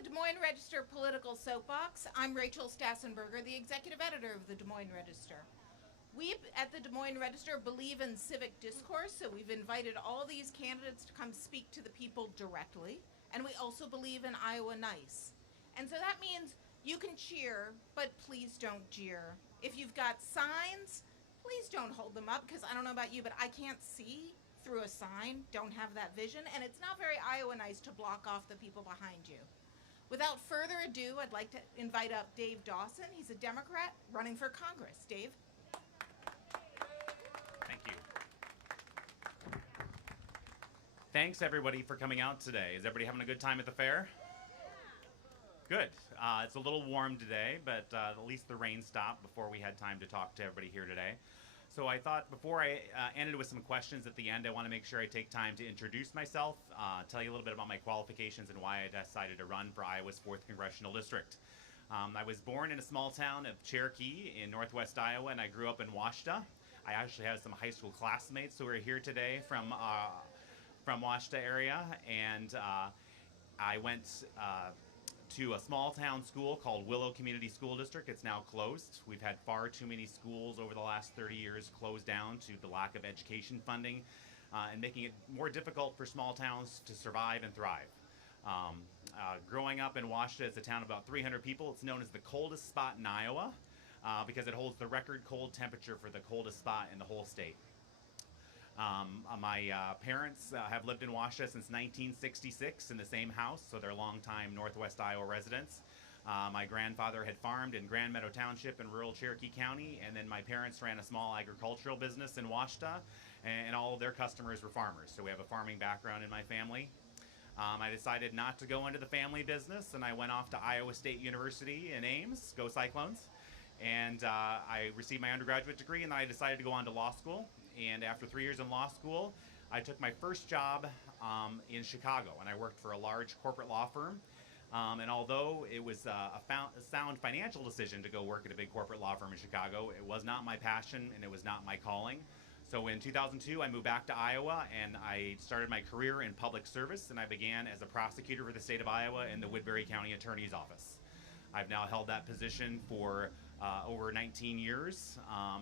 the Des Moines Register Political Soapbox. I'm Rachel Stassenberger, the executive editor of the Des Moines Register. We at the Des Moines Register believe in civic discourse, so we've invited all these candidates to come speak to the people directly, and we also believe in Iowa Nice. And so that means you can cheer, but please don't jeer. If you've got signs, please don't hold them up, because I don't know about you, but I can't see through a sign, don't have that vision, and it's not very Iowa Nice to block off the people behind you. Without further ado, I'd like to invite up Dave Dawson. He's a Democrat running for Congress. Dave? Thank you. Thanks, everybody, for coming out today. Is everybody having a good time at the fair? Good. It's a little warm today, but at least the rain stopped before we had time to talk to everybody here today. So I thought before I ended with some questions at the end, I want to make sure I take time to introduce myself, tell you a little bit about my qualifications and why I decided to run for Iowa's 4th Congressional District. I was born in a small town of Cherokee in northwest Iowa, and I grew up in Washta. I actually have some high school classmates who are here today from Washta area, and I went to a small town school called Willow Community School District. It's now closed. We've had far too many schools over the last 30 years closed down to the lack of education funding and making it more difficult for small towns to survive and thrive. Growing up in Washta, it's a town of about 300 people. It's known as the coldest spot in Iowa because it holds the record cold temperature for the coldest spot in the whole state. My parents have lived in Washta since 1966 in the same house, so they're longtime Northwest Iowa residents. My grandfather had farmed in Grand Meadow Township in rural Cherokee County, and then my parents ran a small agricultural business in Washta, and all of their customers were farmers, so we have a farming background in my family. I decided not to go into the family business, and I went off to Iowa State University in Ames, go Cyclones, and I received my undergraduate degree, and then I decided to go on to law school. And after 3 years in law school, I took my first job in Chicago, and I worked for a large corporate law firm. And although it was a sound financial decision to go work at a big corporate law firm in Chicago, it was not my passion and it was not my calling. So in 2002, I moved back to Iowa, and I started my career in public service, and I began as a prosecutor for the state of Iowa in the Woodbury County Attorney's Office. I've now held that position for over 19 years,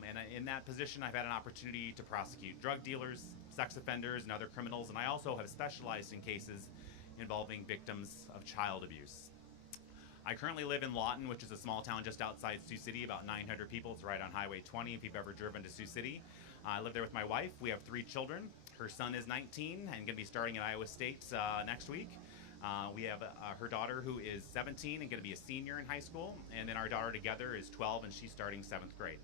and in that position I've had an opportunity to prosecute drug dealers, sex offenders, and other criminals, and I also have specialized in cases involving victims of child abuse. I currently live in Lawton, which is a small town just outside Sioux City, about 900 people. It's right on Highway 20 if you've ever driven to Sioux City. I live there with my wife. We have 3 children. Her son is 19 and going to be starting at Iowa State next week. We have her daughter who is 17 and going to be a senior in high school, and then our daughter together is 12 and she's starting 7th grade.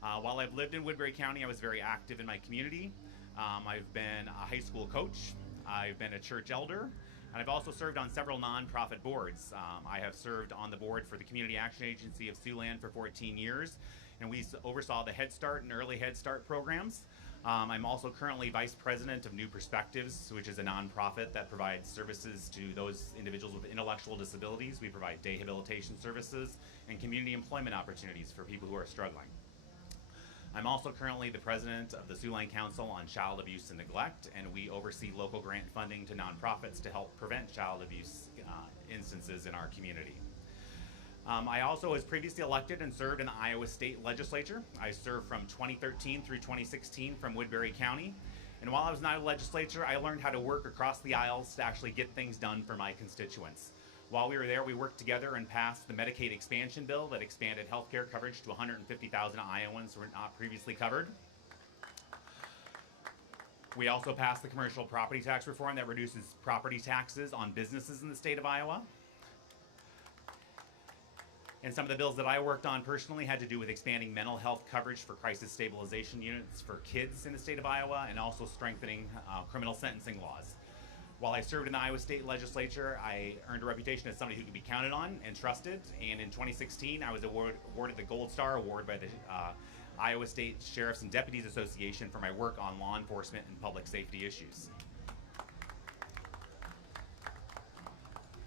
While I've lived in Woodbury County, I was very active in my community. I've been a high school coach, I've been a church elder, and I've also served on several nonprofit boards. I have served on the board for the Community Action Agency of Siouxland for 14 years, and we oversaw the Head Start and Early Head Start programs. I'm also currently Vice President of New Perspectives, which is a nonprofit that provides services to those individuals with intellectual disabilities. We provide day habilitation services and community employment opportunities for people who are struggling. I'm also currently the President of the Siouxland Council on Child Abuse and Neglect, and we oversee local grant funding to nonprofits to help prevent child abuse instances in our community. I also was previously elected and served in the Iowa State Legislature. I served from 2013 through 2016 from Woodbury County. And while I was in the Iowa Legislature, I learned how to work across the aisles to actually get things done for my constituents. While we were there, we worked together and passed the Medicaid expansion bill that expanded health care coverage to 150,000 Iowans who were not previously covered. We also passed the commercial property tax reform that reduces property taxes on businesses in the state of Iowa. And some of the bills that I worked on personally had to do with expanding mental health coverage for crisis stabilization units for kids in the state of Iowa, and also strengthening criminal sentencing laws. While I served in the Iowa State Legislature, I earned a reputation as somebody who could be counted on and trusted. And in 2016, I was awarded the Gold Star Award by the Iowa State Sheriffs and Deputies Association for my work on law enforcement and public safety issues.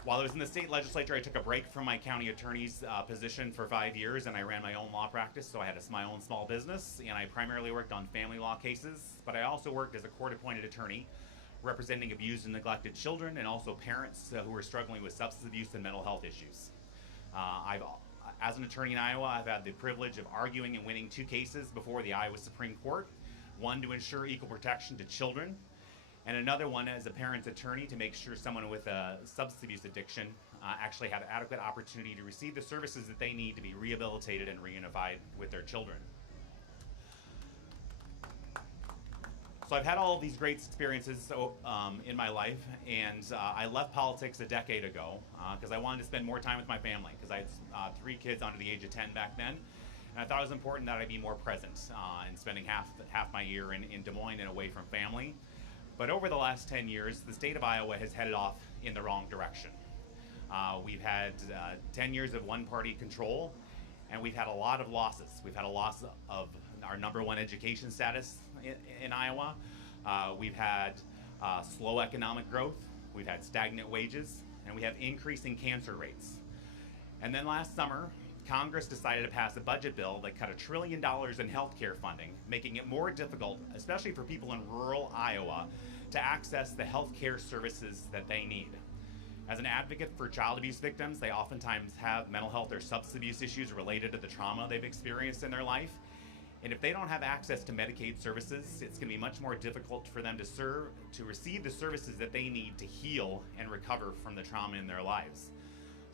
While I was in the state legislature, I took a break from my county attorney's position for 5 years, and I ran my own law practice, so I had my own small business, and I primarily worked on family law cases, but I also worked as a court-appointed attorney representing abused and neglected children, and also parents who are struggling with substance abuse and mental health issues. As an attorney in Iowa, I've had the privilege of arguing and winning 2 cases before the Iowa Supreme Court, one to ensure equal protection to children, and another one as a parent's attorney to make sure someone with a substance abuse addiction actually have adequate opportunity to receive the services that they need to be rehabilitated and reunified with their children. So I've had all of these great experiences in my life, and I left politics a decade ago because I wanted to spend more time with my family, because I had 3 kids under the age of 10 back then, and I thought it was important that I be more present in spending half my year in Des Moines and away from family. But over the last 10 years, the state of Iowa has headed off in the wrong direction. We've had 10 years of one-party control, and we've had a lot of losses. We've had a loss of our #1 education status in Iowa. We've had slow economic growth. We've had stagnant wages, and we have increasing cancer rates. And then last summer, Congress decided to pass a budget bill that cut $1 trillion in healthcare funding, making it more difficult, especially for people in rural Iowa, to access the healthcare services that they need. As an advocate for child abuse victims, they oftentimes have mental health or substance abuse issues related to the trauma they've experienced in their life. And if they don't have access to Medicaid services, it's going to be much more difficult for them to receive the services that they need to heal and recover from the trauma in their lives.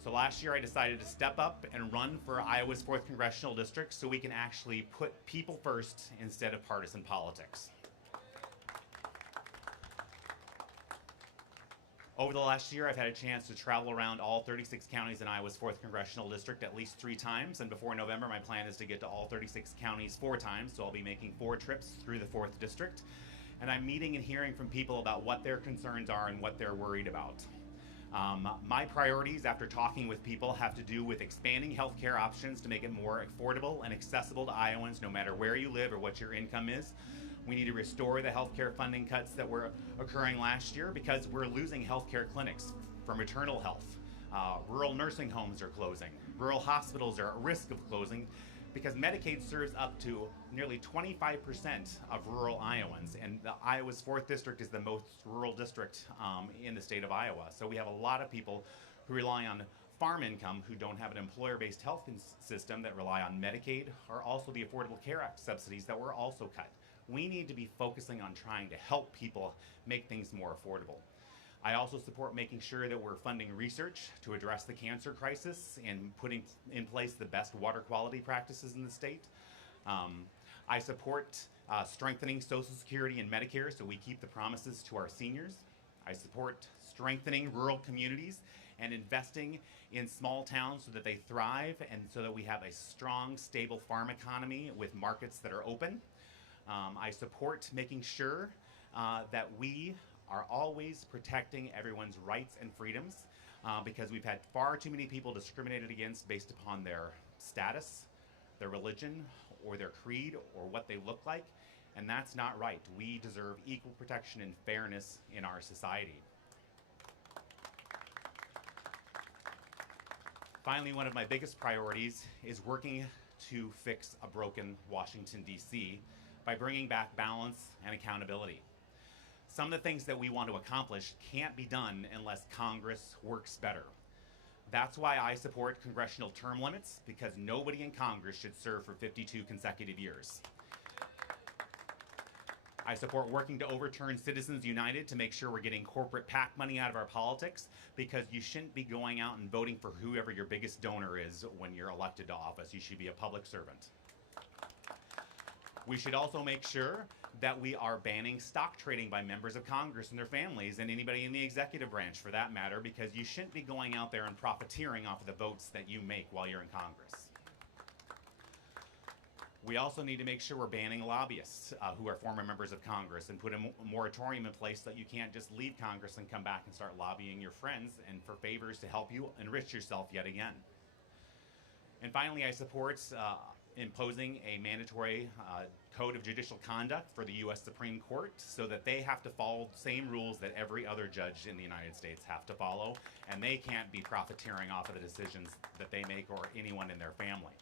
So last year I decided to step up and run for Iowa's 4th Congressional District so we can actually put people first instead of partisan politics. Over the last year, I've had a chance to travel around all 36 counties in Iowa's 4th Congressional District at least 3 times, and before November, my plan is to get to all 36 counties 4 times, so I'll be making 4 trips through the 4th District. And I'm meeting and hearing from people about what their concerns are and what they're worried about. My priorities after talking with people have to do with expanding healthcare options to make it more affordable and accessible to Iowans no matter where you live or what your income is. We need to restore the healthcare funding cuts that were occurring last year because we're losing healthcare clinics for maternal health. Rural nursing homes are closing. Rural hospitals are at risk of closing because Medicaid serves up to nearly 25% of rural Iowans, and Iowa's 4th District is the most rural district in the state of Iowa. So we have a lot of people who rely on farm income who don't have an employer-based health system that rely on Medicaid, or also the Affordable Care Act subsidies that were also cut. We need to be focusing on trying to help people make things more affordable. I also support making sure that we're funding research to address the cancer crisis and putting in place the best water quality practices in the state. I support strengthening Social Security and Medicare so we keep the promises to our seniors. I support strengthening rural communities and investing in small towns so that they thrive and so that we have a strong, stable farm economy with markets that are open. I support making sure that we are always protecting everyone's rights and freedoms because we've had far too many people discriminated against based upon their status, their religion, or their creed, or what they look like, and that's not right. We deserve equal protection and fairness in our society. Finally, one of my biggest priorities is working to fix a broken Washington, D.C. by bringing back balance and accountability. Some of the things that we want to accomplish can't be done unless Congress works better. That's why I support congressional term limits, because nobody in Congress should serve for 52 consecutive years. I support working to overturn Citizens United to make sure we're getting corporate PAC money out of our politics, because you shouldn't be going out and voting for whoever your biggest donor is when you're elected to office. You should be a public servant. We should also make sure that we are banning stock trading by members of Congress and their families, and anybody in the executive branch for that matter, because you shouldn't be going out there and profiteering off of the votes that you make while you're in Congress. We also need to make sure we're banning lobbyists who are former members of Congress, and put a moratorium in place so that you can't just leave Congress and come back and start lobbying your friends and for favors to help you enrich yourself yet again. And finally, I support imposing a mandatory code of judicial conduct for the U.S. Supreme Court so that they have to follow the same rules that every other judge in the United States have to follow, and they can't be profiteering off of the decisions that they make or anyone in their family.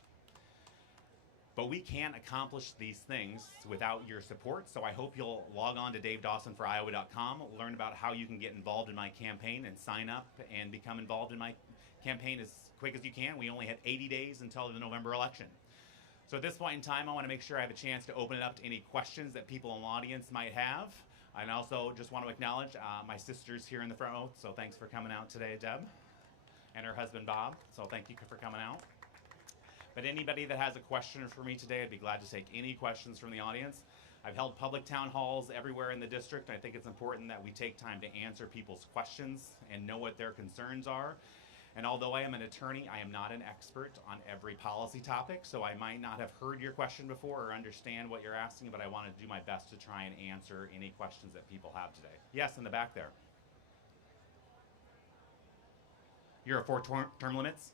But we can't accomplish these things without your support, so I hope you'll log on to davedawsonforiowa.com, learn about how you can get involved in my campaign and sign up and become involved in my campaign as quick as you can. We only have 80 days until the November election. So at this point in time, I want to make sure I have a chance to open it up to any questions that people in the audience might have. And also just want to acknowledge my sisters here in the front row, so thanks for coming out today, Deb, and her husband, Bob, so thank you for coming out. But anybody that has a question for me today, I'd be glad to take any questions from the audience. I've held public town halls everywhere in the district. I think it's important that we take time to answer people's questions and know what their concerns are. And although I am an attorney, I am not an expert on every policy topic, so I might not have heard your question before or understand what you're asking, but I want to do my best to try and answer any questions that people have today. Yes, in the back there. You're for term limits?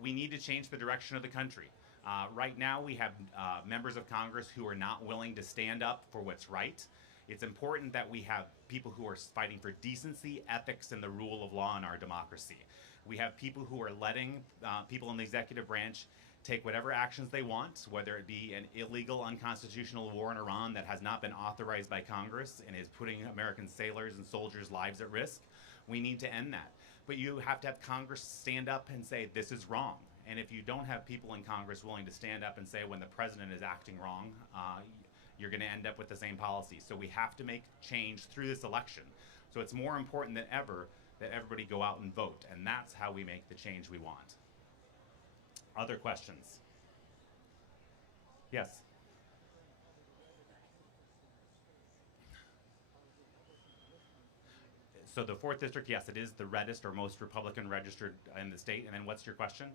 We need to change the direction of the country. Right now we have members of Congress who are not willing to stand up for what's right. It's important that we have people who are fighting for decency, ethics, and the rule of law in our democracy. We have people who are letting people in the executive branch take whatever actions they want, whether it be an illegal, unconstitutional war in Iran that has not been authorized by Congress and is putting American sailors and soldiers' lives at risk. We need to end that. But you have to have Congress stand up and say, this is wrong. And if you don't have people in Congress willing to stand up and say when the president is acting wrong, you're going to end up with the same policy. So we have to make change through this election. So it's more important than ever that everybody go out and vote. And that's how we make the change we want. Other questions? Yes? So the 4th District, yes, it is the reddest or most Republican registered in the state. And then what's your question?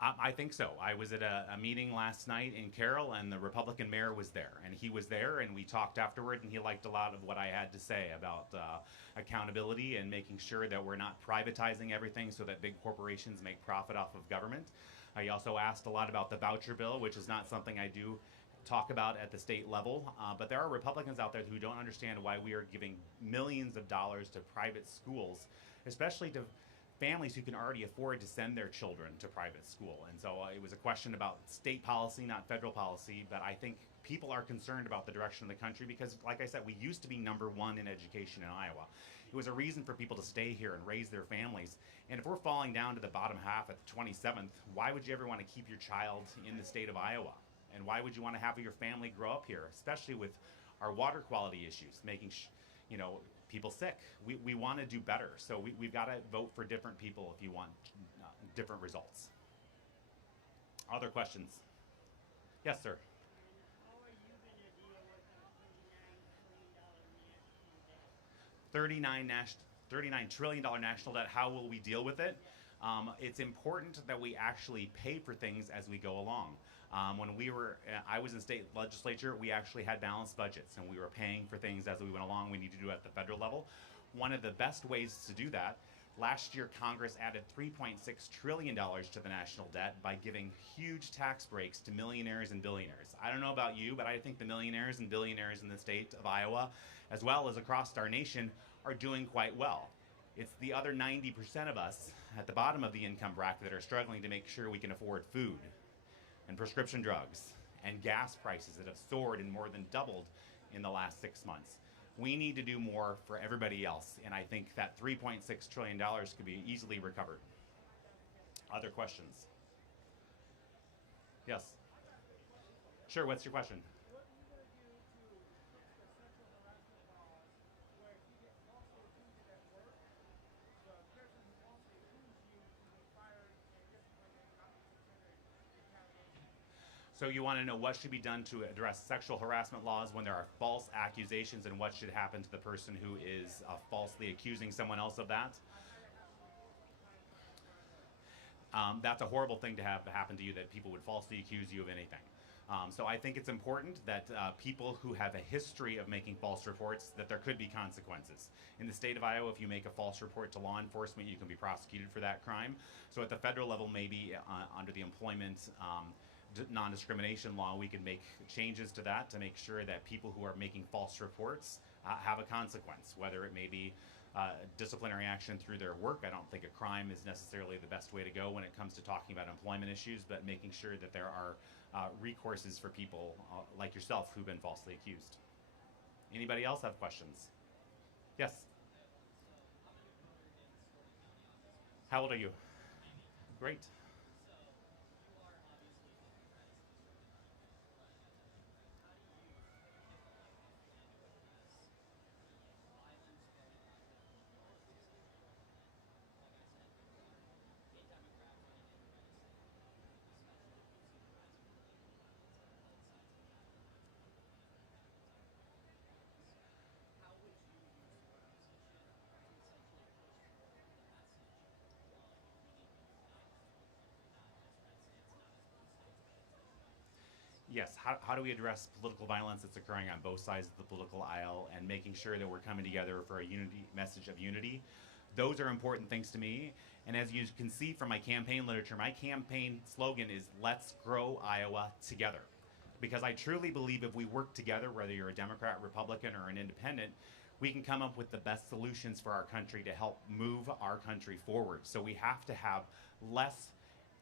I think so. I was at a meeting last night in Carroll, and the Republican mayor was there. And he was there, and we talked afterward, and he liked a lot of what I had to say about accountability and making sure that we're not privatizing everything so that big corporations make profit off of government. He also asked a lot about the voucher bill, which is not something I do talk about at the state level, but there are Republicans out there who don't understand why we are giving millions of dollars to private schools, especially to families who can already afford to send their children to private school. And so it was a question about state policy, not federal policy, but I think people are concerned about the direction of the country because, like I said, we used to be #1 in education in Iowa. It was a reason for people to stay here and raise their families. And if we're falling down to the bottom half at the 27th, why would you ever want to keep your child in the state of Iowa? And why would you want to have your family grow up here, especially with our water quality issues, making people sick? We want to do better, so we've got to vote for different people if you want different results. Other questions? Yes, sir. How are you going to deal with the $39 trillion national debt. How will we deal with it? It's important that we actually pay for things as we go along. When I was in state legislature, we actually had balanced budgets and we were paying for things as we went along. We need to do it at the federal level. One of the best ways to do that, last year Congress added $3.6 trillion to the national debt by giving huge tax breaks to millionaires and billionaires. I don't know about you, but I think the millionaires and billionaires in the state of Iowa, as well as across our nation, are doing quite well. It's the other 90% of us at the bottom of the income bracket that are struggling to make sure we can afford food and prescription drugs and gas prices that have soared and more than doubled in the last 6 months. We need to do more for everybody else, and I think that $3.6 trillion could be easily recovered. Other questions? Yes? Sure, what's your question? What are you going to do to fix the sexual harassment laws where if you get falsely accused at work, the person who falsely accused you can be fired and disciplined and not be considered retaliation? So you want to know what should be done to address sexual harassment laws when there are false accusations, and what should happen to the person who is falsely accusing someone else of that? That's a horrible thing to have happen to you, that people would falsely accuse you of anything. So I think it's important that people who have a history of making false reports, that there could be consequences. In the state of Iowa, if you make a false report to law enforcement, you can be prosecuted for that crime. So at the federal level, maybe under the employment non-discrimination law, we can make changes to that to make sure that people who are making false reports have a consequence, whether it may be disciplinary action through their work. I don't think a crime is necessarily the best way to go when it comes to talking about employment issues, but making sure that there are recourses for people like yourself who've been falsely accused. Anybody else have questions? Yes. How old are you? Great. Yes, how do we address political violence that's occurring on both sides of the political aisle and making sure that we're coming together for a unity message of unity? Those are important things to me. And as you can see from my campaign literature, my campaign slogan is "Let's grow Iowa together." Because I truly believe if we work together, whether you're a Democrat, Republican, or an independent, we can come up with the best solutions for our country to help move our country forward. So we have to have less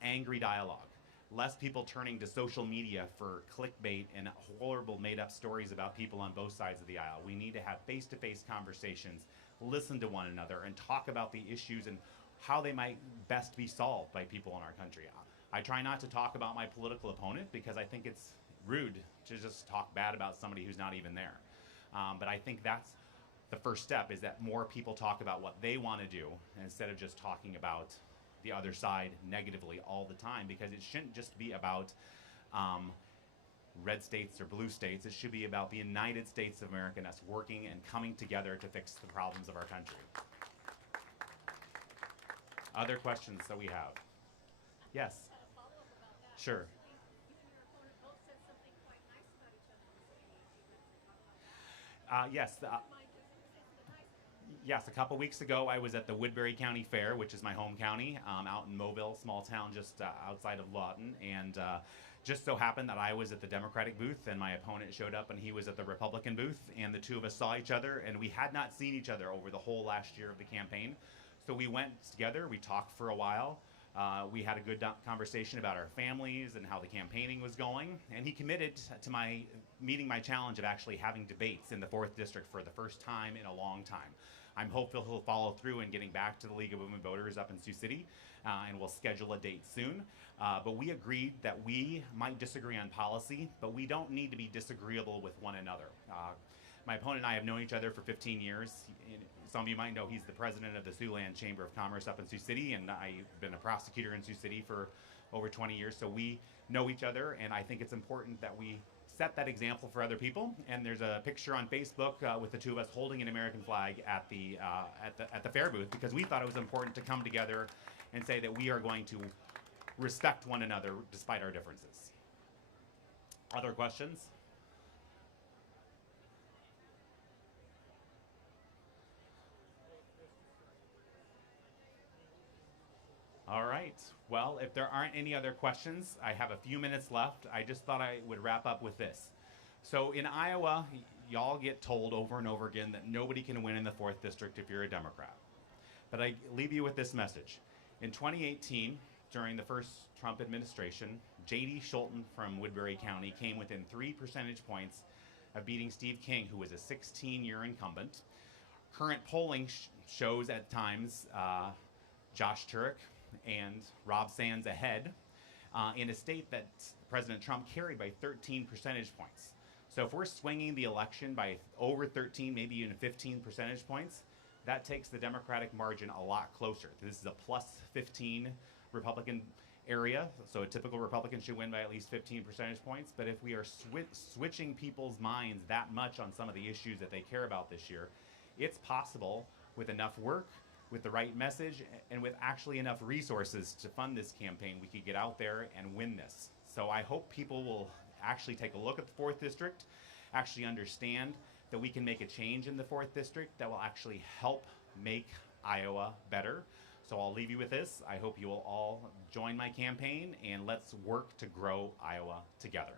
angry dialogue, less people turning to social media for clickbait and horrible made-up stories about people on both sides of the aisle. We need to have face-to-face conversations, listen to one another, and talk about the issues and how they might best be solved by people in our country. I try not to talk about my political opponent because I think it's rude to just talk bad about somebody who's not even there. But I think that's the first step, is that more people talk about what they want to do instead of just talking about the other side negatively all the time, because it shouldn't just be about red states or blue states. It should be about the United States of America and us working and coming together to fix the problems of our country. Other questions that we have? Yes. Sure. Yes. Yes, a couple weeks ago I was at the Woodbury County Fair, which is my home county, out in Mobile, small town just outside of Lawton, and just so happened that I was at the Democratic booth and my opponent showed up and he was at the Republican booth, and the two of us saw each other, and we had not seen each other over the whole last year of the campaign. So we went together, we talked for a while, we had a good conversation about our families and how the campaigning was going, and he committed to meeting my challenge of actually having debates in the 4th District for the first time in a long time. I'm hopeful he'll follow through in getting back to the League of Women Voters up in Sioux City, and we'll schedule a date soon. But we agreed that we might disagree on policy, but we don't need to be disagreeable with one another. My opponent and I have known each other for 15 years. Some of you might know he's the president of the Siouxland Chamber of Commerce up in Sioux City, and I've been a prosecutor in Sioux City for over 20 years, so we know each other, and I think it's important that we set that example for other people. And there's a picture on Facebook with the two of us holding an American flag at the fair booth, because we thought it was important to come together and say that we are going to respect one another despite our differences. Other questions? All right. Well, if there aren't any other questions, I have a few minutes left. I just thought I would wrap up with this. So in Iowa, y'all get told over and over again that nobody can win in the 4th District if you're a Democrat. But I leave you with this message. In 2018, during the first Trump administration, J.D. Schulten from Woodbury County came within 3 percentage points of beating Steve King, who was a 16-year incumbent. Current polling shows at times Josh Turek and Rob Sands ahead in a state that President Trump carried by 13 percentage points. So if we're swinging the election by over 13, maybe even 15 percentage points, that takes the Democratic margin a lot closer. This is a plus 15 Republican area, so a typical Republican should win by at least 15 percentage points. But if we are switching people's minds that much on some of the issues that they care about this year, it's possible with enough work, with the right message, and with actually enough resources to fund this campaign, we could get out there and win this. So I hope people will actually take a look at the 4th District, actually understand that we can make a change in the 4th District that will actually help make Iowa better. So I'll leave you with this. I hope you will all join my campaign, and let's work to grow Iowa together.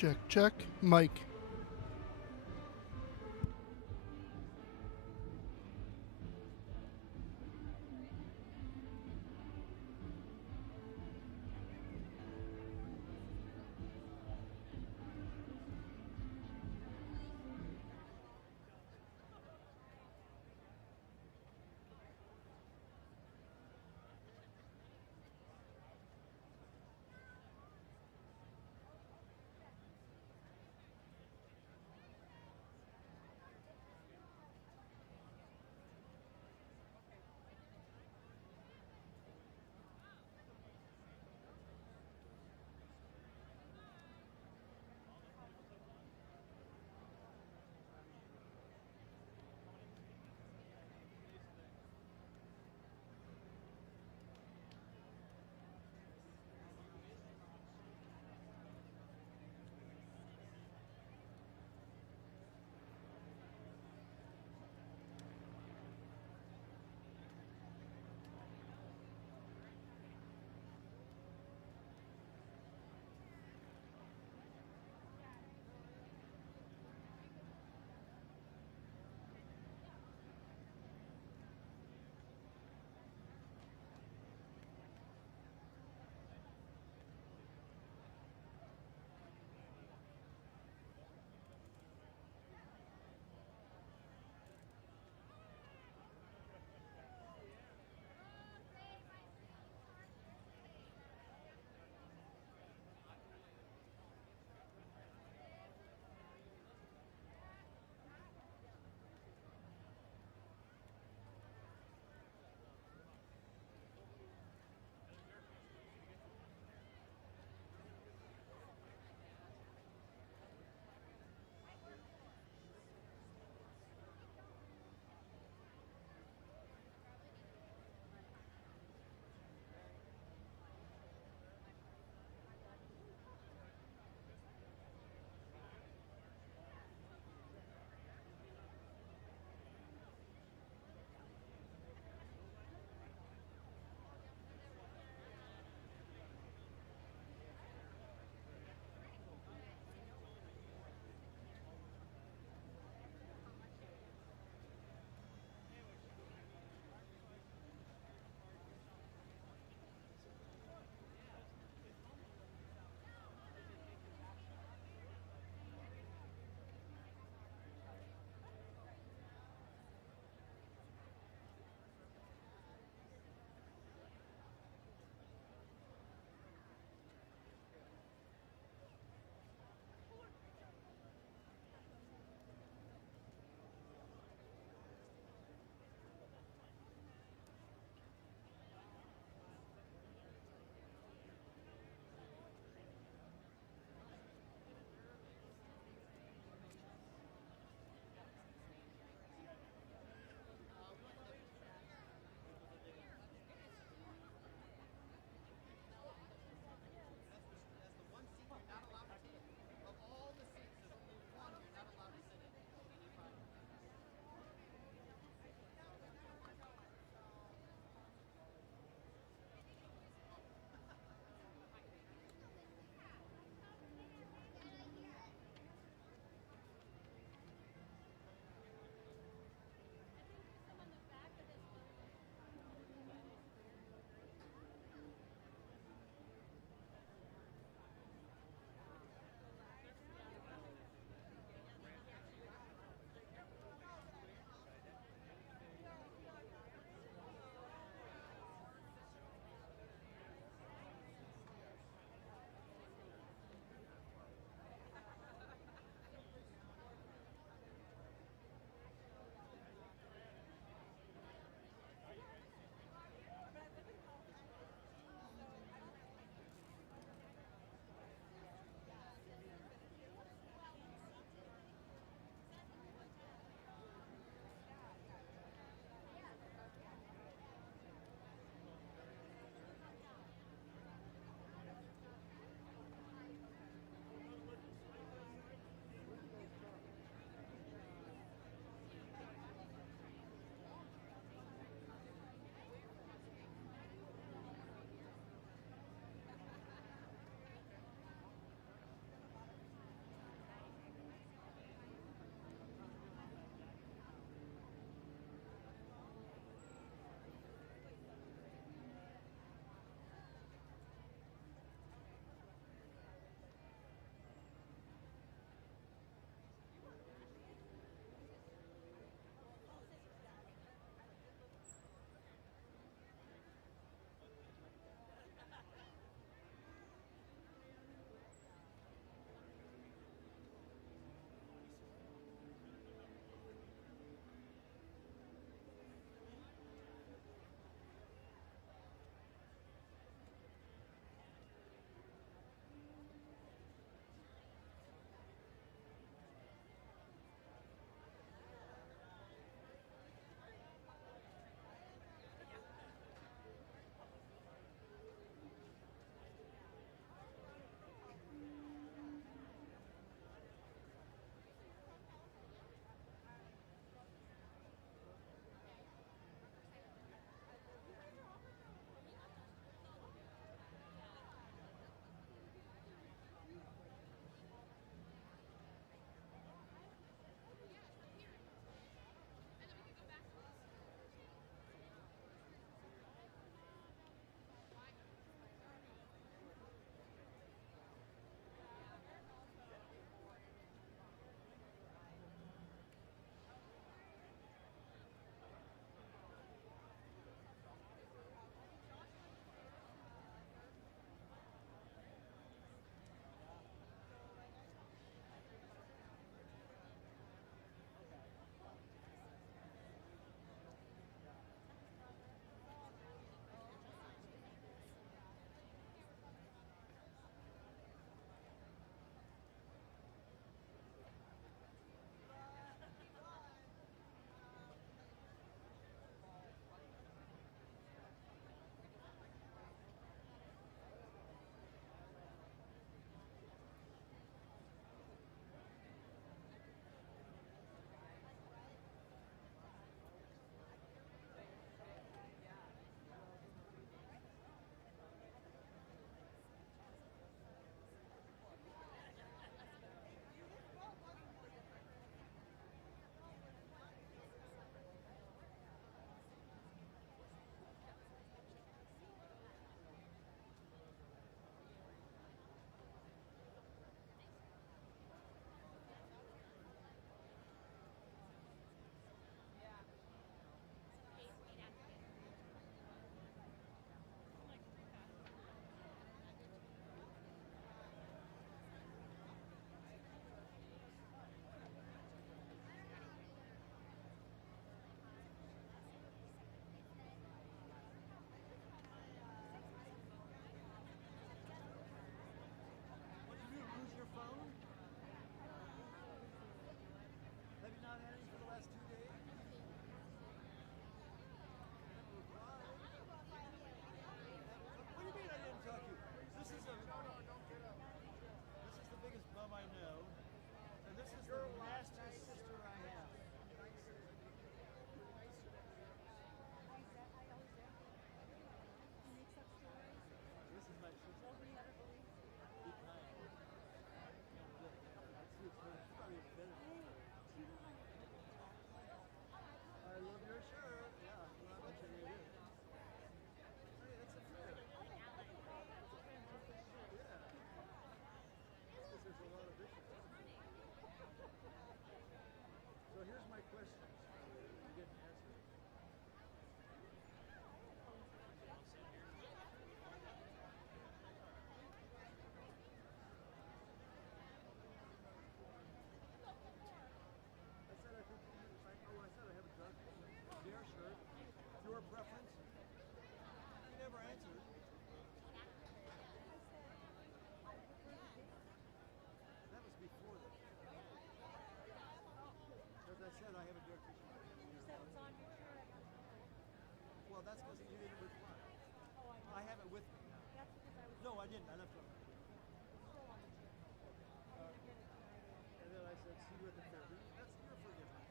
Check, check. Mic. Well, that's because you didn't reply. I have it with me now. No, I didn't. I left it. And then I said, see you at the fair. That's your forgiveness.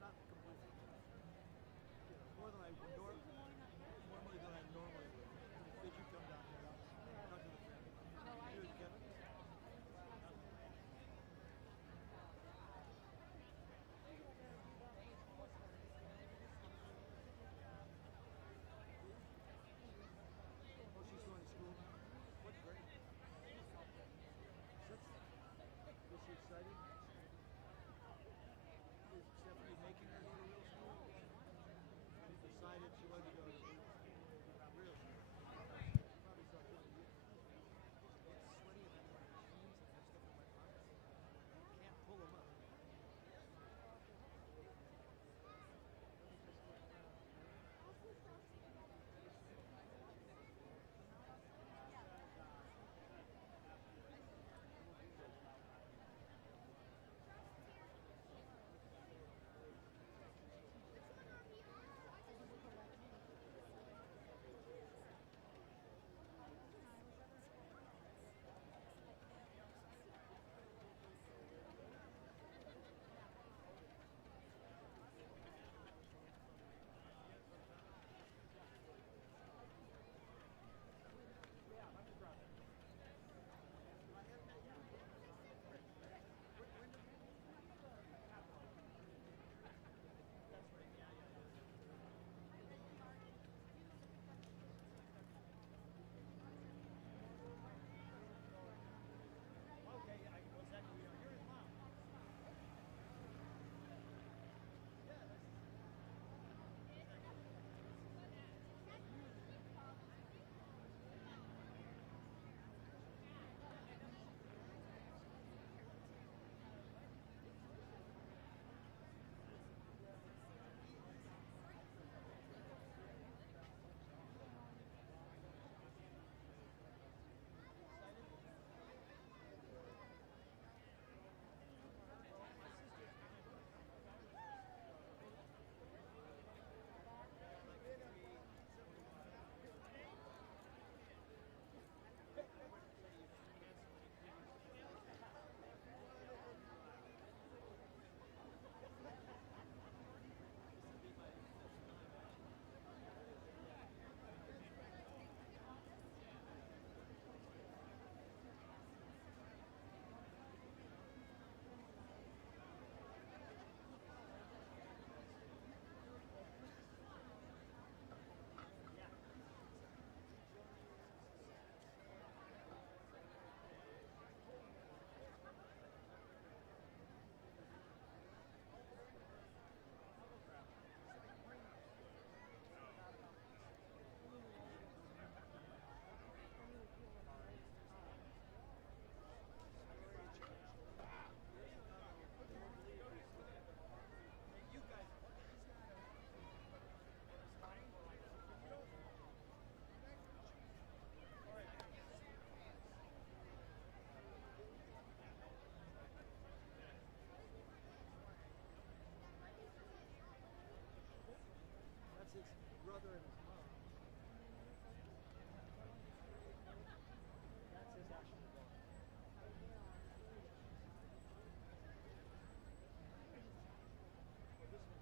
Not completely. You know, more than I would normally than I normally would. Did you come down here? Not to the fair. You and Kevin? Oh, she's going to school now? What grade? Is she excited? Is Stephanie making her go to real school? She decided she wanted to go to real school. Probably saw 20 years. It's sweaty and I'm wearing jeans and I have stuff in my pockets. Can't pull them up. His brother and his mom. That's his actual daughter. Well, this one.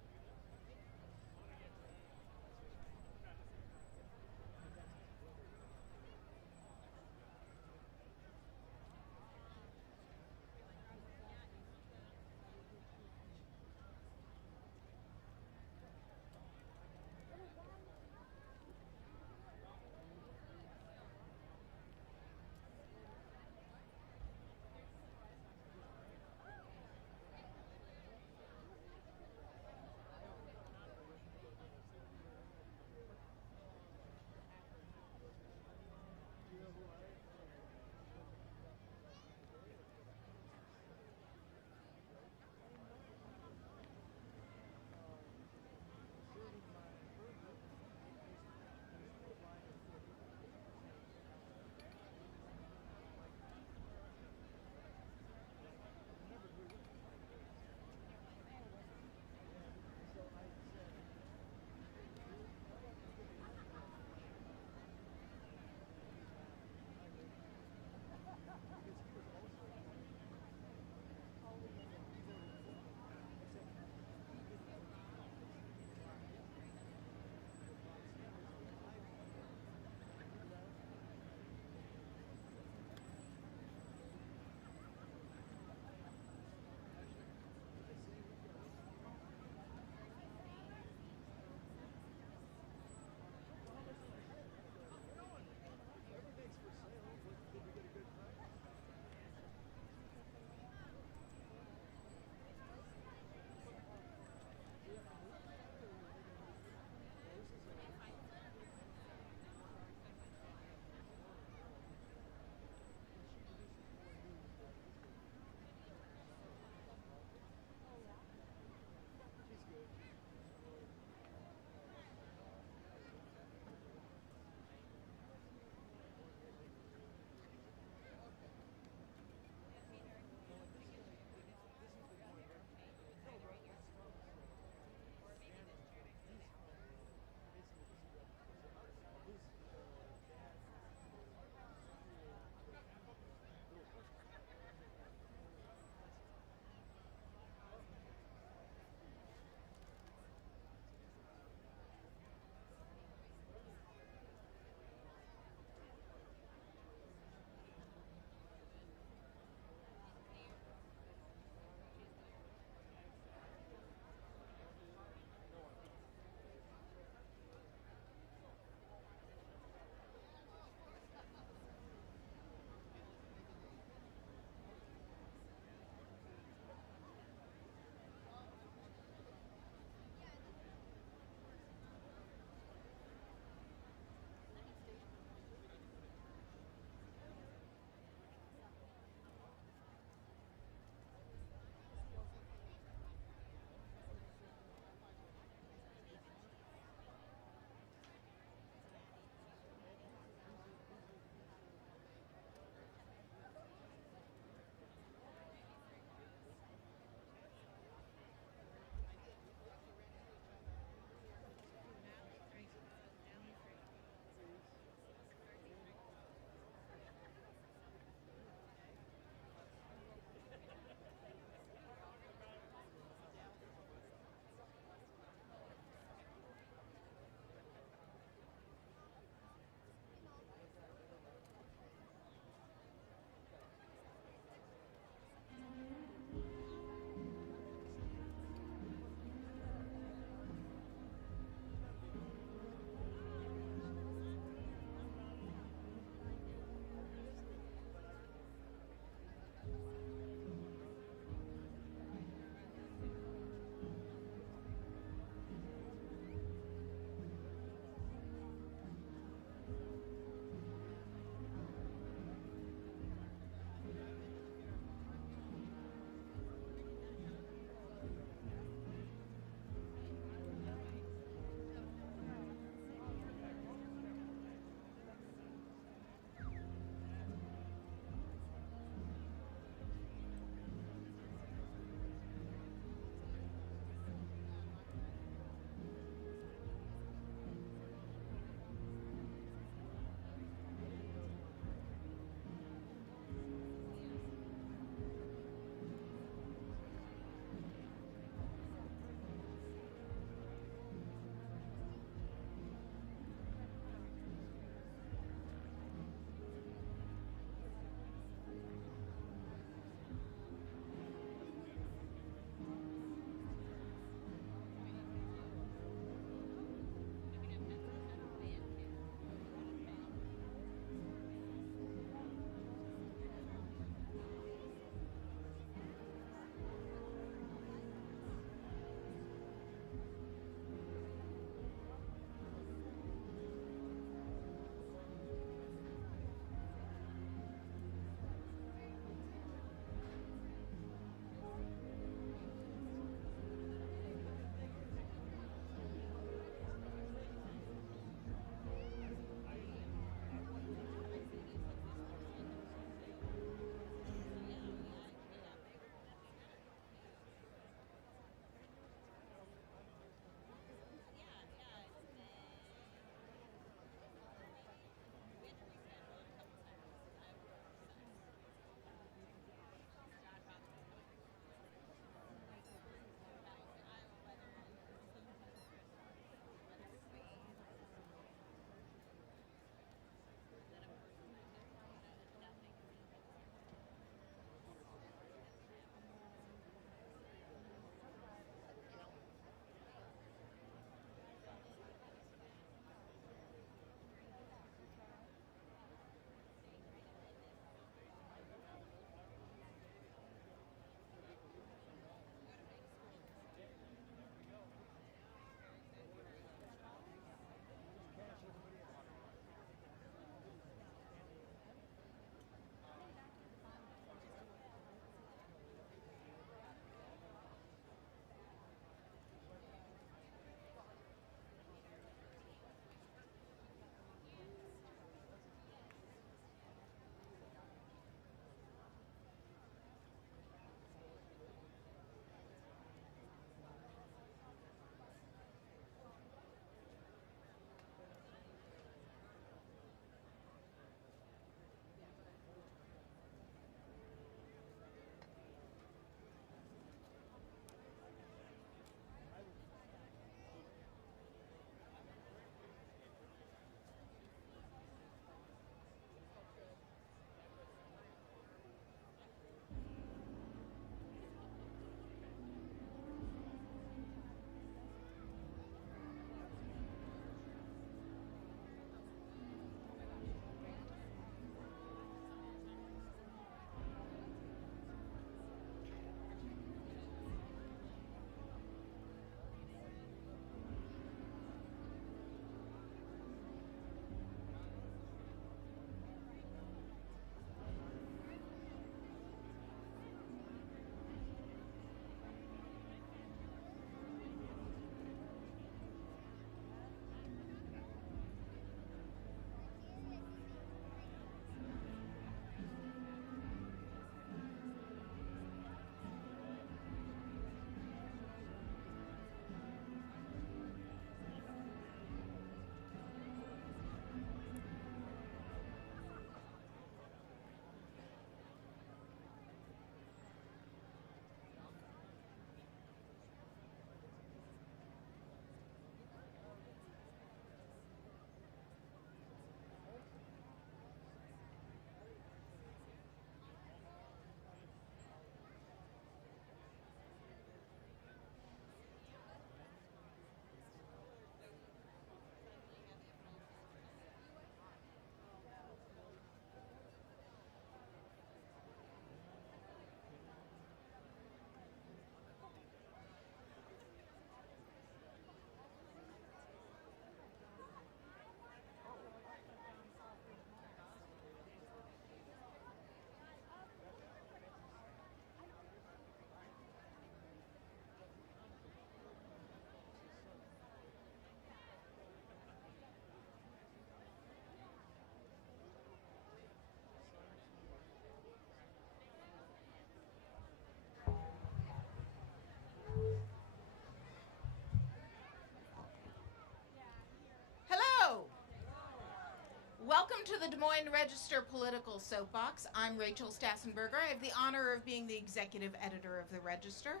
Welcome to the Des Moines Register Political Soapbox. I'm Rachel Stassenberger. I have the honor of being the executive editor of the Register.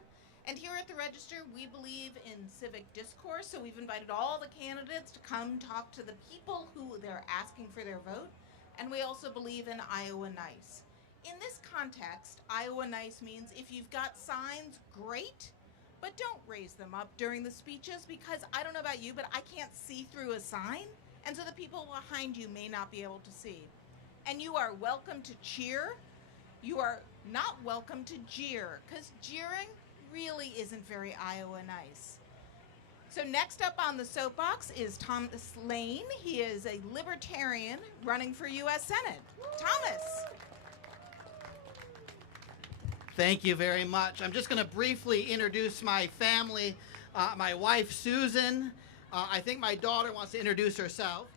And here at the Register, we believe in civic discourse, so we've invited all the candidates to come talk to the people who they're asking for their vote. And we also believe in Iowa Nice. In this context, Iowa Nice means if you've got signs, great, but don't raise them up during the speeches, because I don't know about you, but I can't see through a sign, and so the people behind you may not be able to see. And you are welcome to cheer. You are not welcome to jeer, because jeering really isn't very Iowa Nice. So next up on the soapbox is Thomas Laehn. He is a Libertarian running for U.S. Senate. Thomas. Thank you very much. I'm just going to briefly introduce my family. My wife, Susan. I think my daughter wants to introduce herself.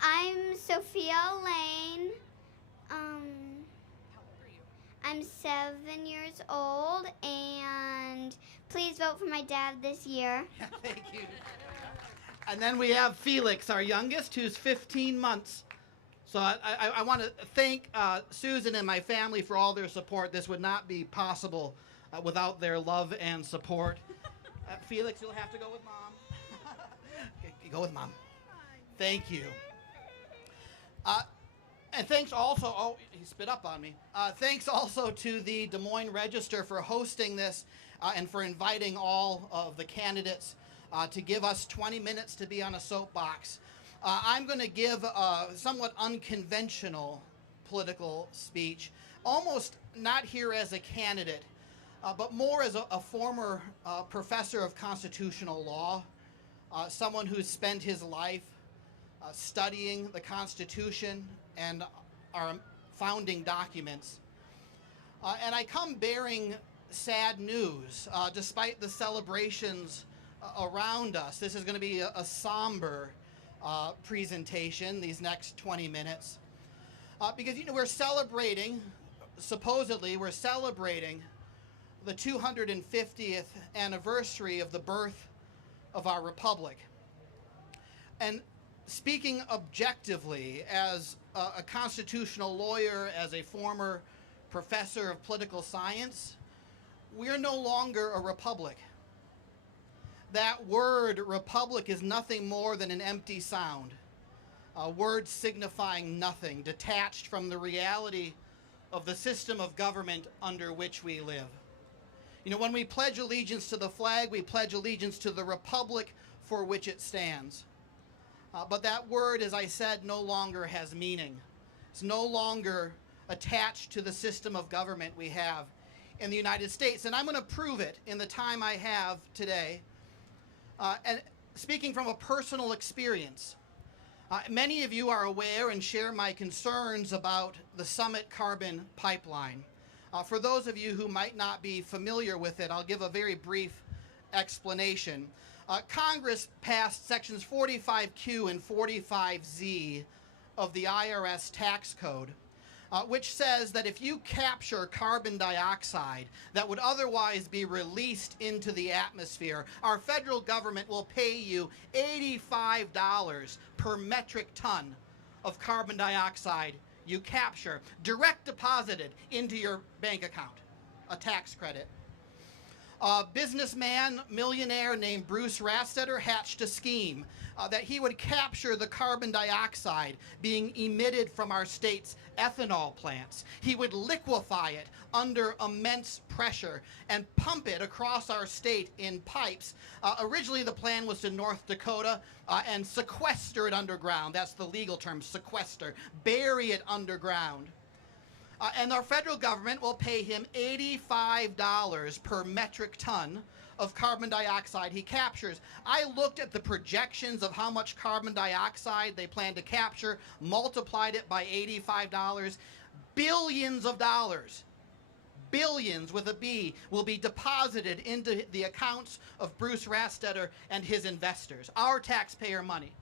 I'm Sophia Laehn. I'm 7 years old, and please vote for my dad this year. Thank you. And then we have Felix, our youngest, who's 15 months. So I want to thank Susan and my family for all their support. This would not be possible without their love and support. Felix, you'll have to go with Mom. Go with Mom. Thank you. And thanks also, oh, he spit up on me. Thanks also to the Des Moines Register for hosting this and for inviting all of the candidates to give us 20 minutes to be on a soapbox. I'm going to give a somewhat unconventional political speech, almost not here as a candidate, but more as a former professor of constitutional law, someone who's spent his life studying the Constitution and our founding documents. And I come bearing sad news, despite the celebrations around us. This is going to be a somber presentation, these next 20 minutes. Because, you know, we're celebrating the 250th anniversary of the birth of our republic. And speaking objectively, as a constitutional lawyer, as a former professor of political science, we're no longer a republic. That word, republic, is nothing more than an empty sound, a word signifying nothing, detached from the reality of the system of government under which we live. You know, when we pledge allegiance to the flag, we pledge allegiance to the republic for which it stands. But that word, as I said, no longer has meaning. It's no longer attached to the system of government we have in the United States. And I'm going to prove it in the time I have today. And speaking from a personal experience, many of you are aware and share my concerns about the Summit carbon pipeline. For those of you who might not be familiar with it, I'll give a very brief explanation. Congress passed sections 45Q and 45Z of the IRS tax code, which says that if you capture carbon dioxide that would otherwise be released into the atmosphere, our federal government will pay you $85 per metric ton of carbon dioxide you capture, direct deposited into your bank account, a tax credit. A businessman, millionaire named Bruce Rastetter hatched a scheme that he would capture the carbon dioxide being emitted from our state's ethanol plants. He would liquefy it under immense pressure and pump it across our state in pipes. Originally, the plan was to North Dakota and sequester it underground. That's the legal term, sequester. Bury it underground. And our federal government will pay him $85 per metric ton of carbon dioxide he captures. I looked at the projections of how much carbon dioxide they plan to capture, multiplied it by $85. Billions of dollars, billions with a B, will be deposited into the accounts of Bruce Rastetter and his investors, our taxpayer money.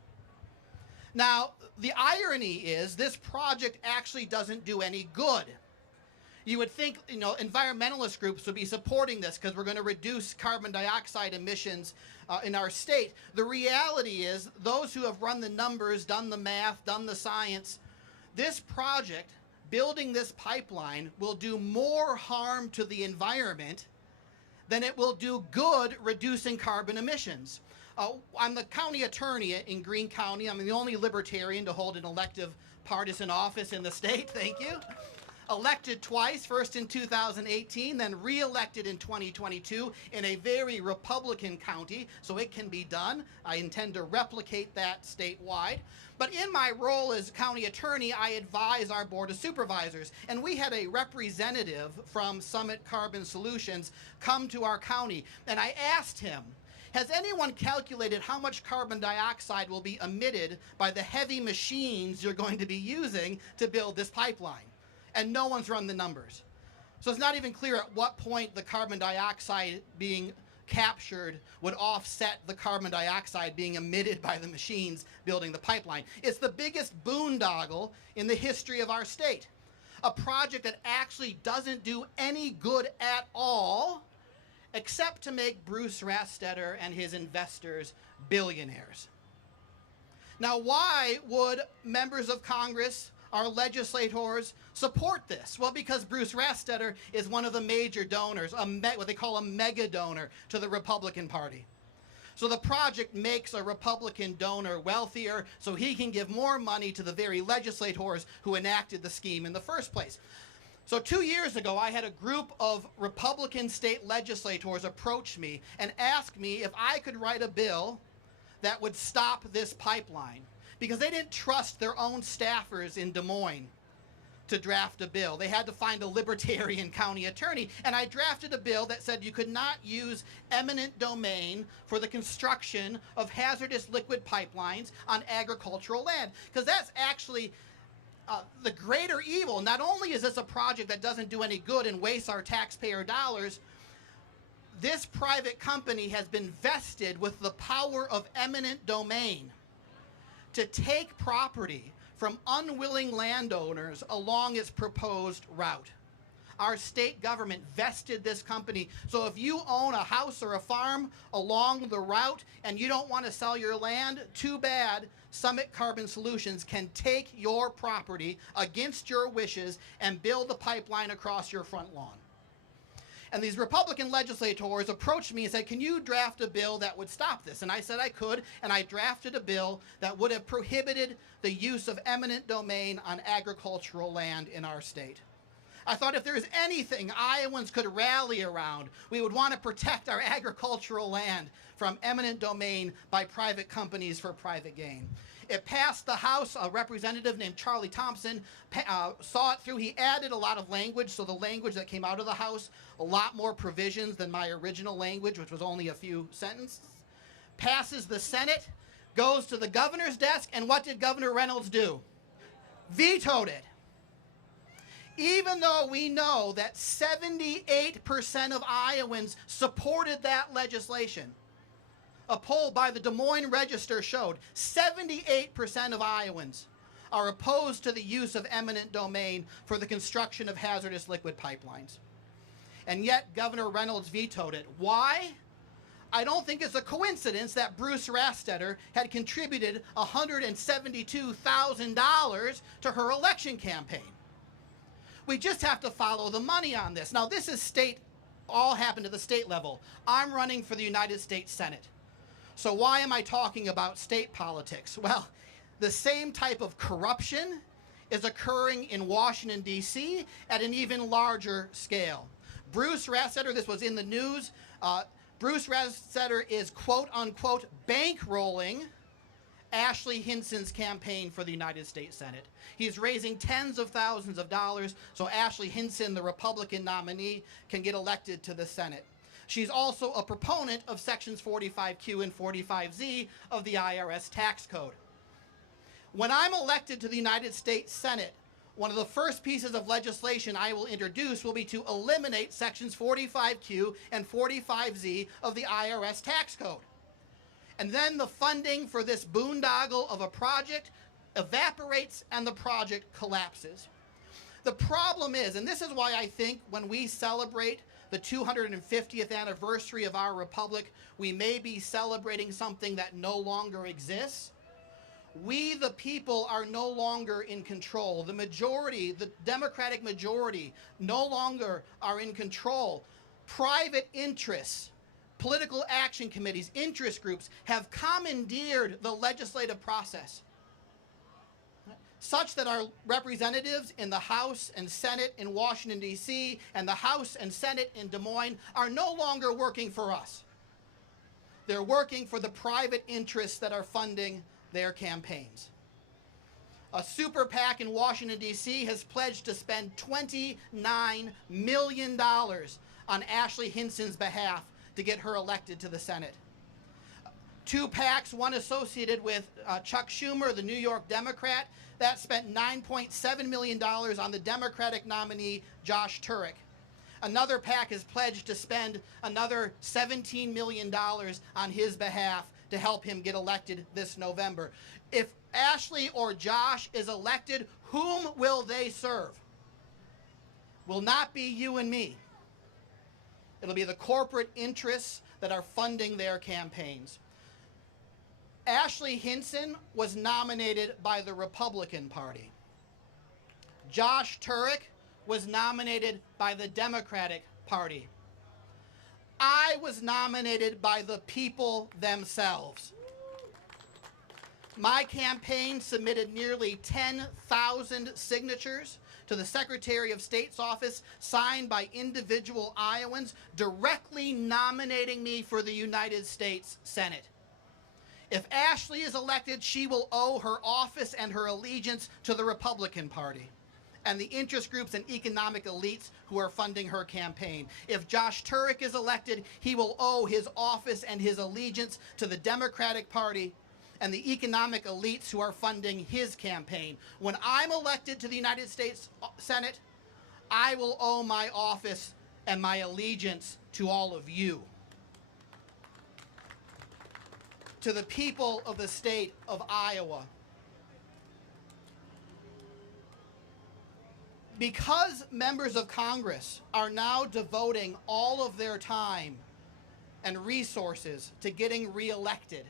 Now, the irony is this project actually doesn't do any good. You would think, environmentalist groups would be supporting this because we're going to reduce carbon dioxide emissions in our state. The reality is, those who have run the numbers, done the math, done the science, this project, building this pipeline, will do more harm to the environment than it will do good reducing carbon emissions. I'm the county attorney in Greene County. I'm the only Libertarian to hold an elective partisan office in the state. Thank you. Elected twice, first in 2018, then re-elected in 2022 in a very Republican county, so it can be done. I intend to replicate that statewide. But in my role as county attorney, I advise our Board of Supervisors, and we had a representative from Summit Carbon Solutions come to our county, and I asked him, has anyone calculated how much carbon dioxide will be emitted by the heavy machines you're going to be using to build this pipeline? And no one's run the numbers. So it's not even clear at what point the carbon dioxide being captured would offset the carbon dioxide being emitted by the machines building the pipeline. It's the biggest boondoggle in the history of our state. A project that actually doesn't do any good at all, except to make Bruce Rastetter and his investors billionaires. Now, why would members of Congress, our legislators, support this? Well, because Bruce Rastetter is one of the major donors, what they call a mega donor to the Republican Party. So the project makes a Republican donor wealthier so he can give more money to the very legislators who enacted the scheme in the first place. So 2 years ago, I had a group of Republican state legislators approach me and ask me if I could write a bill that would stop this pipeline, because they didn't trust their own staffers in Des Moines to draft a bill. They had to find a Libertarian county attorney, and I drafted a bill that said you could not use eminent domain for the construction of hazardous liquid pipelines on agricultural land, because that's actually the greater evil. Not only is this a project that doesn't do any good and wastes our taxpayer dollars, this private company has been vested with the power of eminent domain to take property from unwilling landowners along its proposed route. Our state government vested this company, so if you own a house or a farm along the route and you don't want to sell your land, too bad. Summit Carbon Solutions can take your property against your wishes and build the pipeline across your front lawn. And these Republican legislators approached me and said, can you draft a bill that would stop this? And I said I could, and I drafted a bill that would have prohibited the use of eminent domain on agricultural land in our state. I thought if there's anything Iowans could rally around, we would want to protect our agricultural land from eminent domain by private companies for private gain. It passed the House. A representative named Charlie Thompson saw it through. He added a lot of language, so the language that came out of the House, a lot more provisions than my original language, which was only a few sentences. Passes the Senate, goes to the governor's desk, and what did Governor Reynolds do? Vetoed it. Even though we know that 78% of Iowans supported that legislation. A poll by the Des Moines Register showed 78% of Iowans are opposed to the use of eminent domain for the construction of hazardous liquid pipelines. And yet Governor Reynolds vetoed it. Why? I don't think it's a coincidence that Bruce Rastetter had contributed $172,000 to her election campaign. We just have to follow the money on this. Now, this is state, all happened at the state level. I'm running for the United States Senate. So why am I talking about state politics? Well, the same type of corruption is occurring in Washington, D.C. at an even larger scale. Bruce Rastetter, this was in the news, Bruce Rastetter is quote-unquote bankrolling Ashley Hinson's campaign for the United States Senate. He's raising tens of thousands of dollars so Ashley Hinson, the Republican nominee, can get elected to the Senate. She's also a proponent of Sections 45Q and 45Z of the IRS tax code. When I'm elected to the United States Senate, one of the first pieces of legislation I will introduce will be to eliminate Sections 45Q and 45Z of the IRS tax code. And then the funding for this boondoggle of a project evaporates and the project collapses. The problem is, and this is why I think when we celebrate the 250th anniversary of our republic, we may be celebrating something that no longer exists. We, the people, are no longer in control. The majority, the Democratic majority, no longer are in control. Private interests, political action committees, interest groups have commandeered the legislative process, such that our representatives in the House and Senate in Washington, D.C., and the House and Senate in Des Moines are no longer working for us. They're working for the private interests that are funding their campaigns. A super PAC in Washington, D.C. has pledged to spend $29 million on Ashley Hinson's behalf to get her elected to the Senate. Two PACs, one associated with Chuck Schumer, the New York Democrat, that spent $9.7 million on the Democratic nominee, Josh Turek. Another PAC has pledged to spend another $17 million on his behalf to help him get elected this November. If Ashley or Josh is elected, whom will they serve? Will not be you and me. It'll be the corporate interests that are funding their campaigns. Ashley Hinson was nominated by the Republican Party. Josh Turek was nominated by the Democratic Party. I was nominated by the people themselves. My campaign submitted nearly 10,000 signatures to the Secretary of State's office, signed by individual Iowans, directly nominating me for the United States Senate. If Ashley is elected, she will owe her office and her allegiance to the Republican Party and the interest groups and economic elites who are funding her campaign. If Josh Turek is elected, he will owe his office and his allegiance to the Democratic Party and the economic elites who are funding his campaign. When I'm elected to the United States Senate, I will owe my office and my allegiance to all of you, to the people of the state of Iowa. Because members of Congress are now devoting all of their time and resources to getting reelected,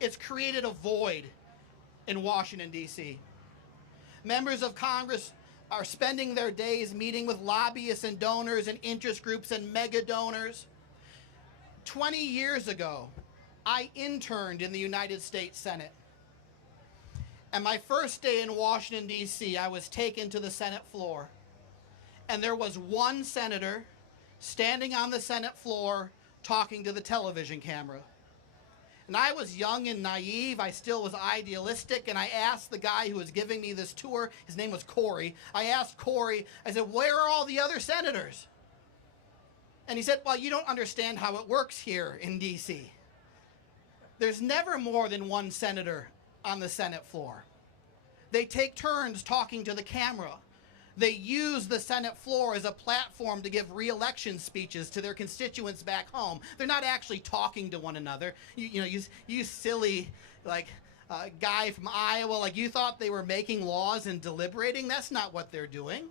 it's created a void in Washington, D.C. Members of Congress are spending their days meeting with lobbyists and donors and interest groups and mega donors. 20 years ago, I interned in the United States Senate. And my first day in Washington, D.C., I was taken to the Senate floor. And there was one senator standing on the Senate floor talking to the television camera. And I was young and naive. I still was idealistic. And I asked the guy who was giving me this tour, his name was Corey. I asked Corey, I said, where are all the other senators? And he said, well, you don't understand how it works here in D.C. There's never more than one senator on the Senate floor. They take turns talking to the camera. They use the Senate floor as a platform to give re-election speeches to their constituents back home. They're not actually talking to one another. You silly, guy from Iowa, like you thought they were making laws and deliberating. That's not what they're doing.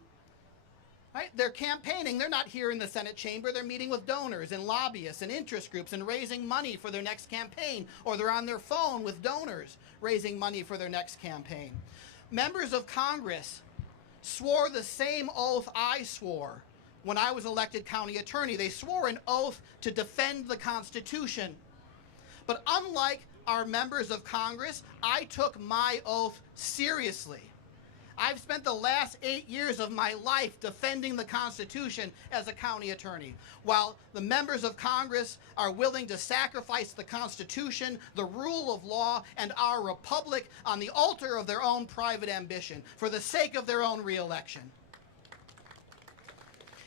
Right? They're campaigning. They're not here in the Senate chamber. They're meeting with donors and lobbyists and interest groups and raising money for their next campaign, or they're on their phone with donors raising money for their next campaign. Members of Congress swore the same oath I swore when I was elected county attorney. They swore an oath to defend the Constitution. But unlike our members of Congress, I took my oath seriously. I've spent the last 8 years of my life defending the Constitution as a county attorney, while the members of Congress are willing to sacrifice the Constitution, the rule of law, and our republic on the altar of their own private ambition for the sake of their own re-election.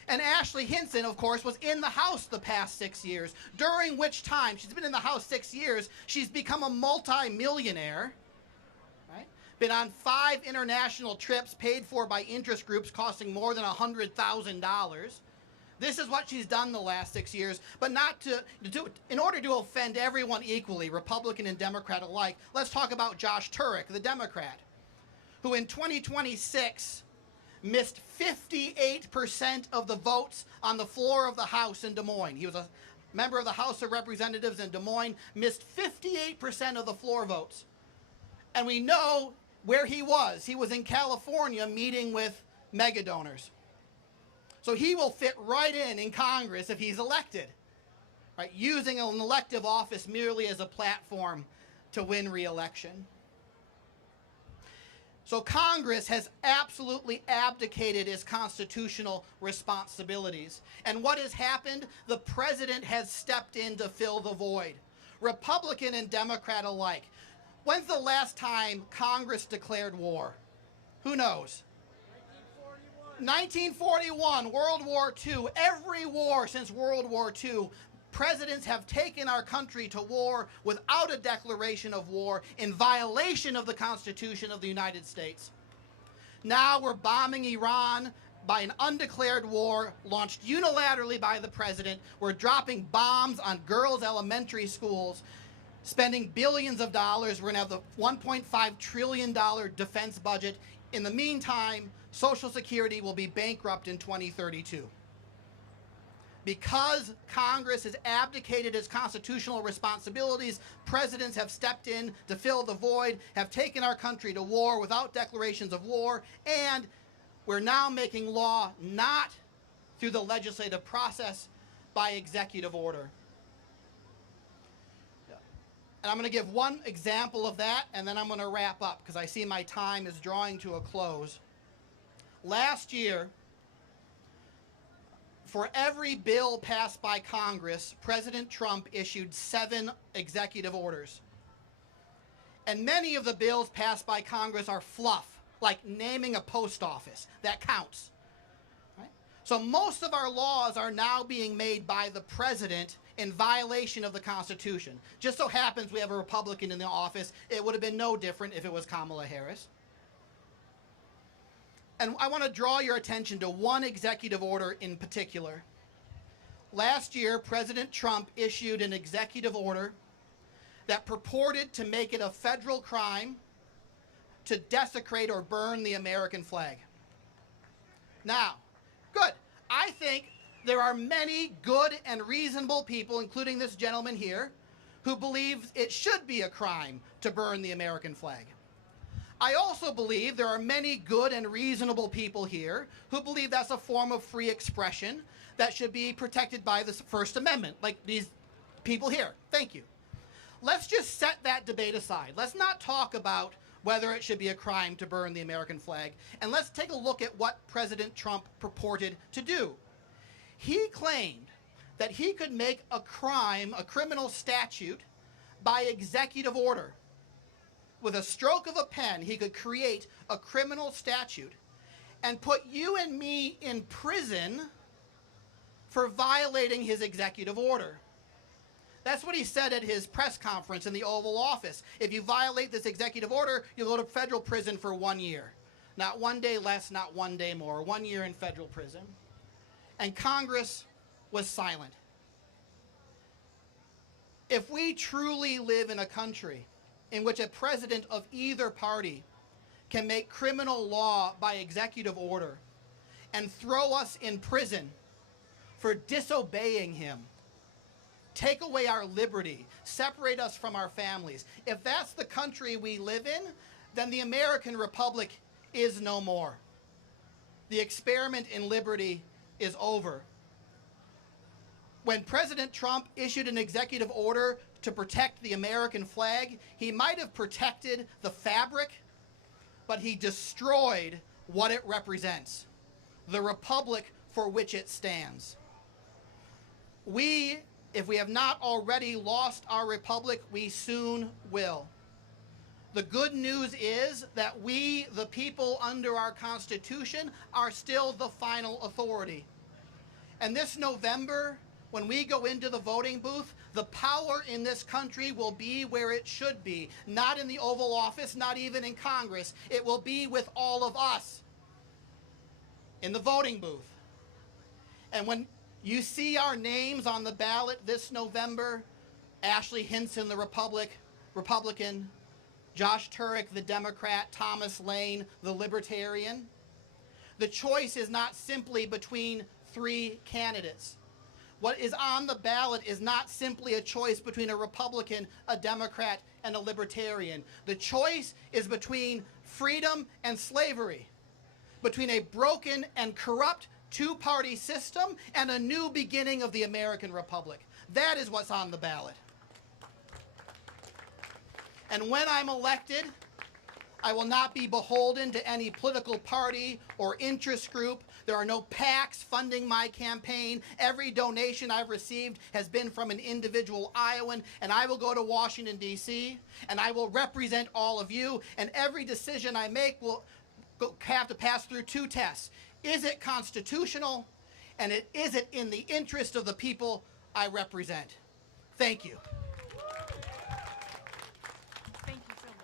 And Ashley Hinson, of course, was in the House the past 6 years, during which time, she's been in the House 6 years, she's become a multi-millionaire, right? Been on 5 international trips paid for by interest groups costing more than $100,000. This is what she's done the last 6 years, but not to do in order to offend everyone equally, Republican and Democrat alike. Let's talk about Josh Turek, the Democrat, who in 2026 missed 58% of the votes on the floor of the House in Des Moines. He was a member of the House of Representatives in Des Moines, missed 58% of the floor votes. And we know where he was. He was in California meeting with mega donors. So he will fit right in Congress if he's elected, right? Using an elective office merely as a platform to win re-election. So Congress has absolutely abdicated its constitutional responsibilities. And what has happened? The president has stepped in to fill the void. Republican and Democrat alike. When's the last time Congress declared war? Who knows? 1941, World War II. Every war since World War II, presidents have taken our country to war without a declaration of war, in violation of the Constitution of the United States. Now we're bombing Iran by an undeclared war launched unilaterally by the president. We're dropping bombs on girls' elementary schools, spending billions of dollars. We're going to have the $1.5 trillion defense budget. In the meantime, Social Security will be bankrupt in 2032. Because Congress has abdicated its constitutional responsibilities, presidents have stepped in to fill the void, have taken our country to war without declarations of war, and we're now making law not through the legislative process, by executive order. And I'm going to give one example of that, and then I'm going to wrap up because I see my time is drawing to a close. Last year, for every bill passed by Congress, President Trump issued 7 executive orders. And many of the bills passed by Congress are fluff, like naming a post office. That counts. Right? So most of our laws are now being made by the president in violation of the Constitution. Just so happens we have a Republican in the office. It would have been no different if it was Kamala Harris. And I want to draw your attention to one executive order in particular. Last year, President Trump issued an executive order that purported to make it a federal crime to desecrate or burn the American flag. Now, good. I think there are many good and reasonable people, including this gentleman here, who believe it should be a crime to burn the American flag. I also believe there are many good and reasonable people here who believe that's a form of free expression that should be protected by the First Amendment, like these people here. Thank you. Let's just set that debate aside. Let's not talk about whether it should be a crime to burn the American flag, and let's take a look at what President Trump purported to do. He claimed that he could make a crime, a criminal statute, by executive order. With a stroke of a pen, he could create a criminal statute and put you and me in prison for violating his executive order. That's what he said at his press conference in the Oval Office. If you violate this executive order, you'll go to federal prison for 1 year. Not 1 day less, not 1 day more. 1 year in federal prison. And Congress was silent. If we truly live in a country in which a president of either party can make criminal law by executive order and throw us in prison for disobeying him, take away our liberty, separate us from our families, if that's the country we live in, then the American Republic is no more. The experiment in liberty is over. When President Trump issued an executive order to protect the American flag, he might have protected the fabric, but he destroyed what it represents, the republic for which it stands. We, if we have not already lost our republic, we soon will. The good news is that we, the people under our Constitution, are still the final authority. And this November, when we go into the voting booth, the power in this country will be where it should be. Not in the Oval Office, not even in Congress. It will be with all of us in the voting booth. And when you see our names on the ballot this November, Ashley Hinson, the Republican, Josh Turek, the Democrat, Thomas Laehn, the Libertarian, The choice is not simply between 3 candidates. What is on the ballot is not simply a choice between a Republican, a Democrat, and a Libertarian. The choice is between freedom and slavery, between a broken and corrupt 2-party system and a new beginning of the American Republic. That is what's on the ballot. And when I'm elected, I will not be beholden to any political party or interest group. There are no PACs funding my campaign. Every donation I've received has been from an individual Iowan, and I will go to Washington, D.C., and I will represent all of you, and every decision I make will have to pass through 2 tests. Is it constitutional? And is it in the interest of the people I represent? Thank you. Thank you so much.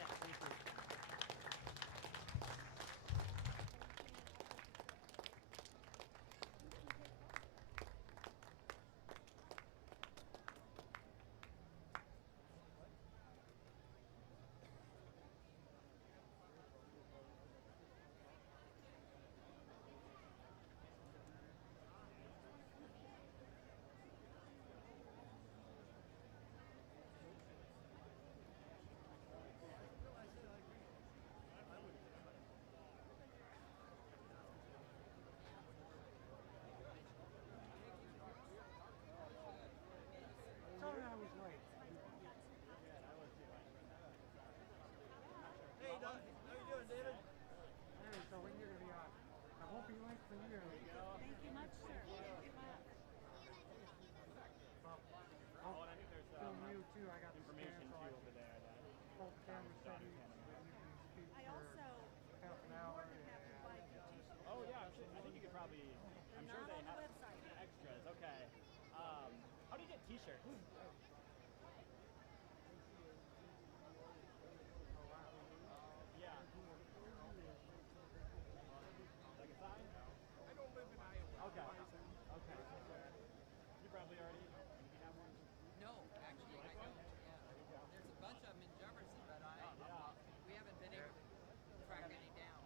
Sorry I was late. Hey, Doug. How you doing, David? Hey, so when you're going to be on? I won't be late for you. There you go. Thank you much, sir. Thank you much. Oh, and I think there's you too. I got information too over there. Both cameras said you can speak I for also half an hour. more than happy to buy you a t-shirt. Oh yeah, I think you could probably. I'm They're sure not they on the have website. extras. Okay. How do you get T-shirts? Yeah. Like a sign? I don't live in Iowa. Okay. Okay. You probably already. You have one. No, actually, I don't. Yeah. There's a bunch of them in Jefferson, but we haven't been able to track any down.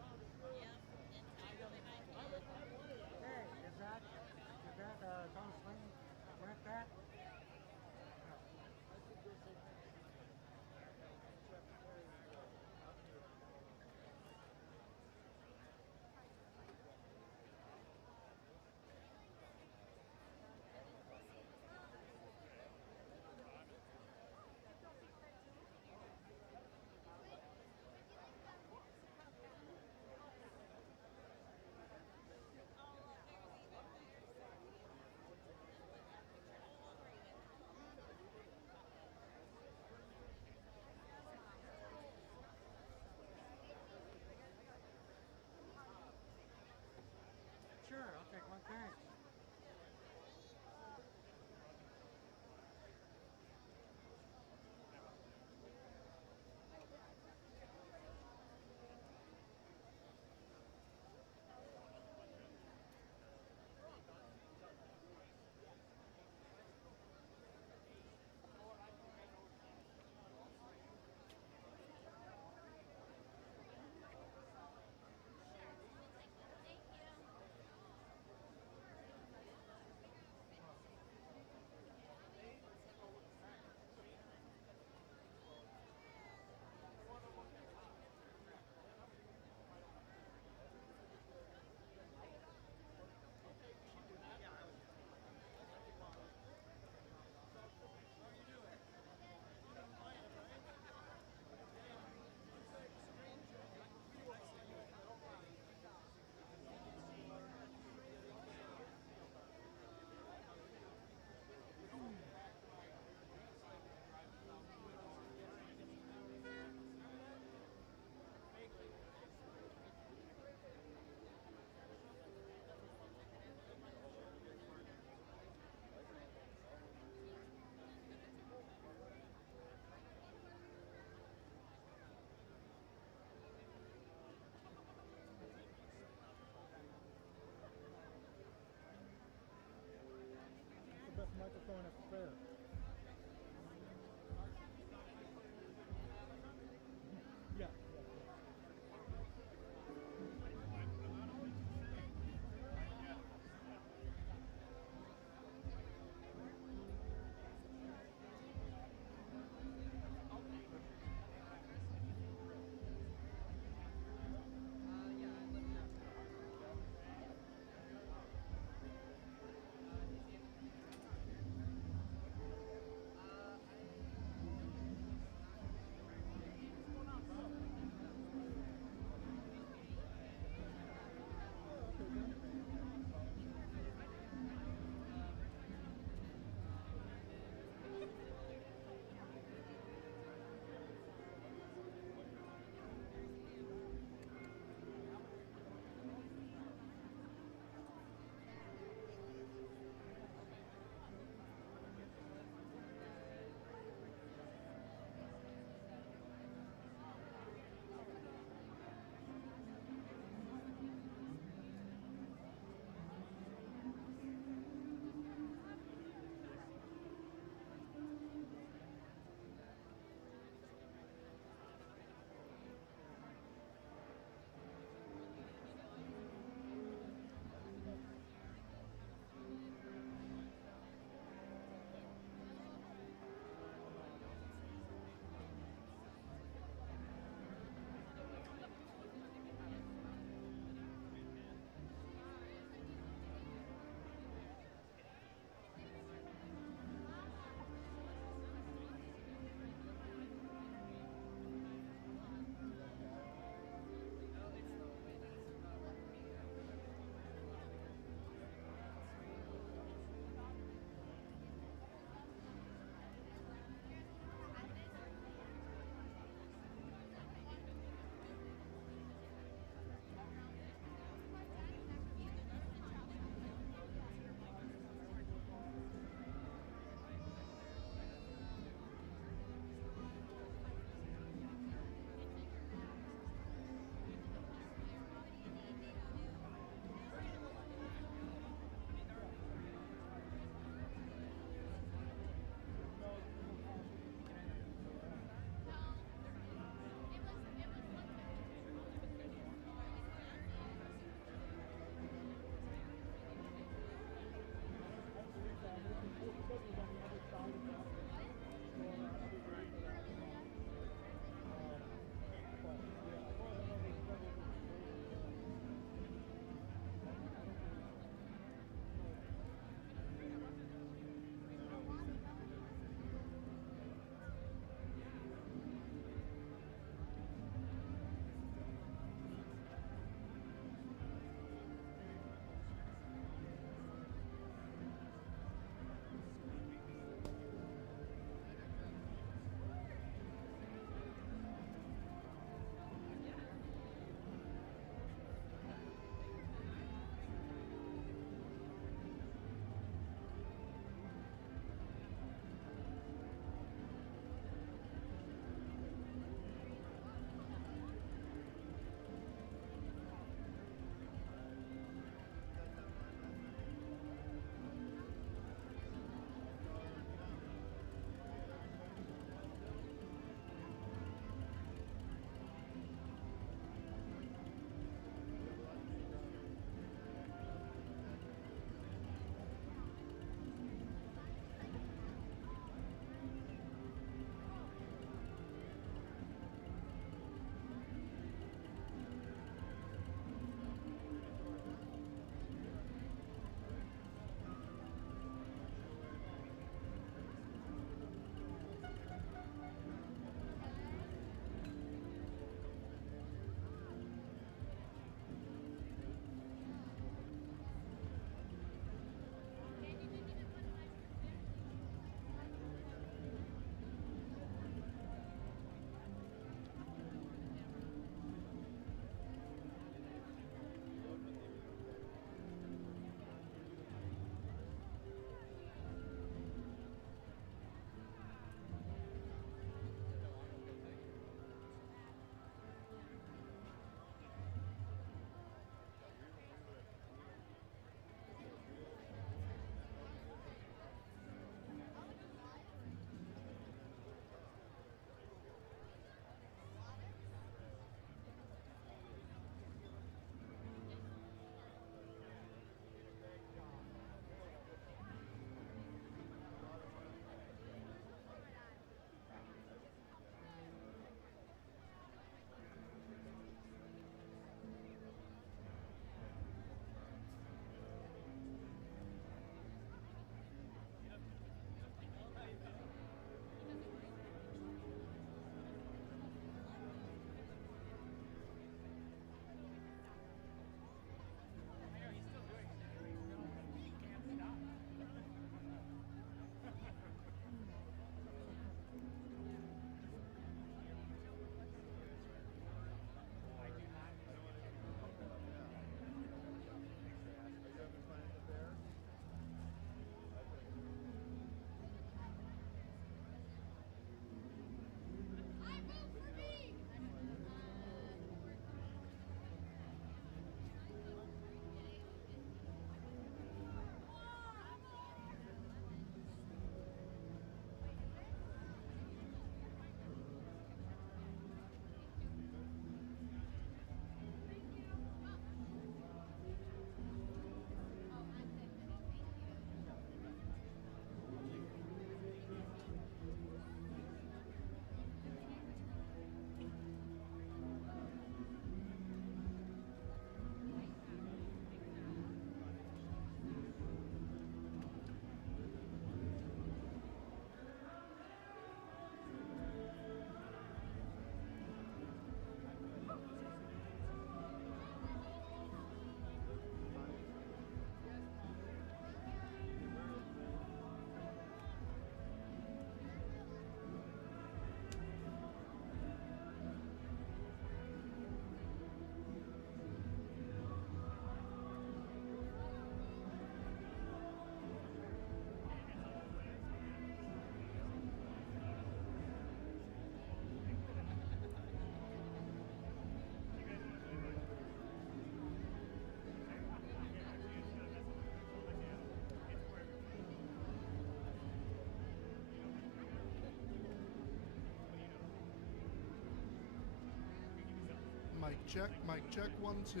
Mic check 1 2.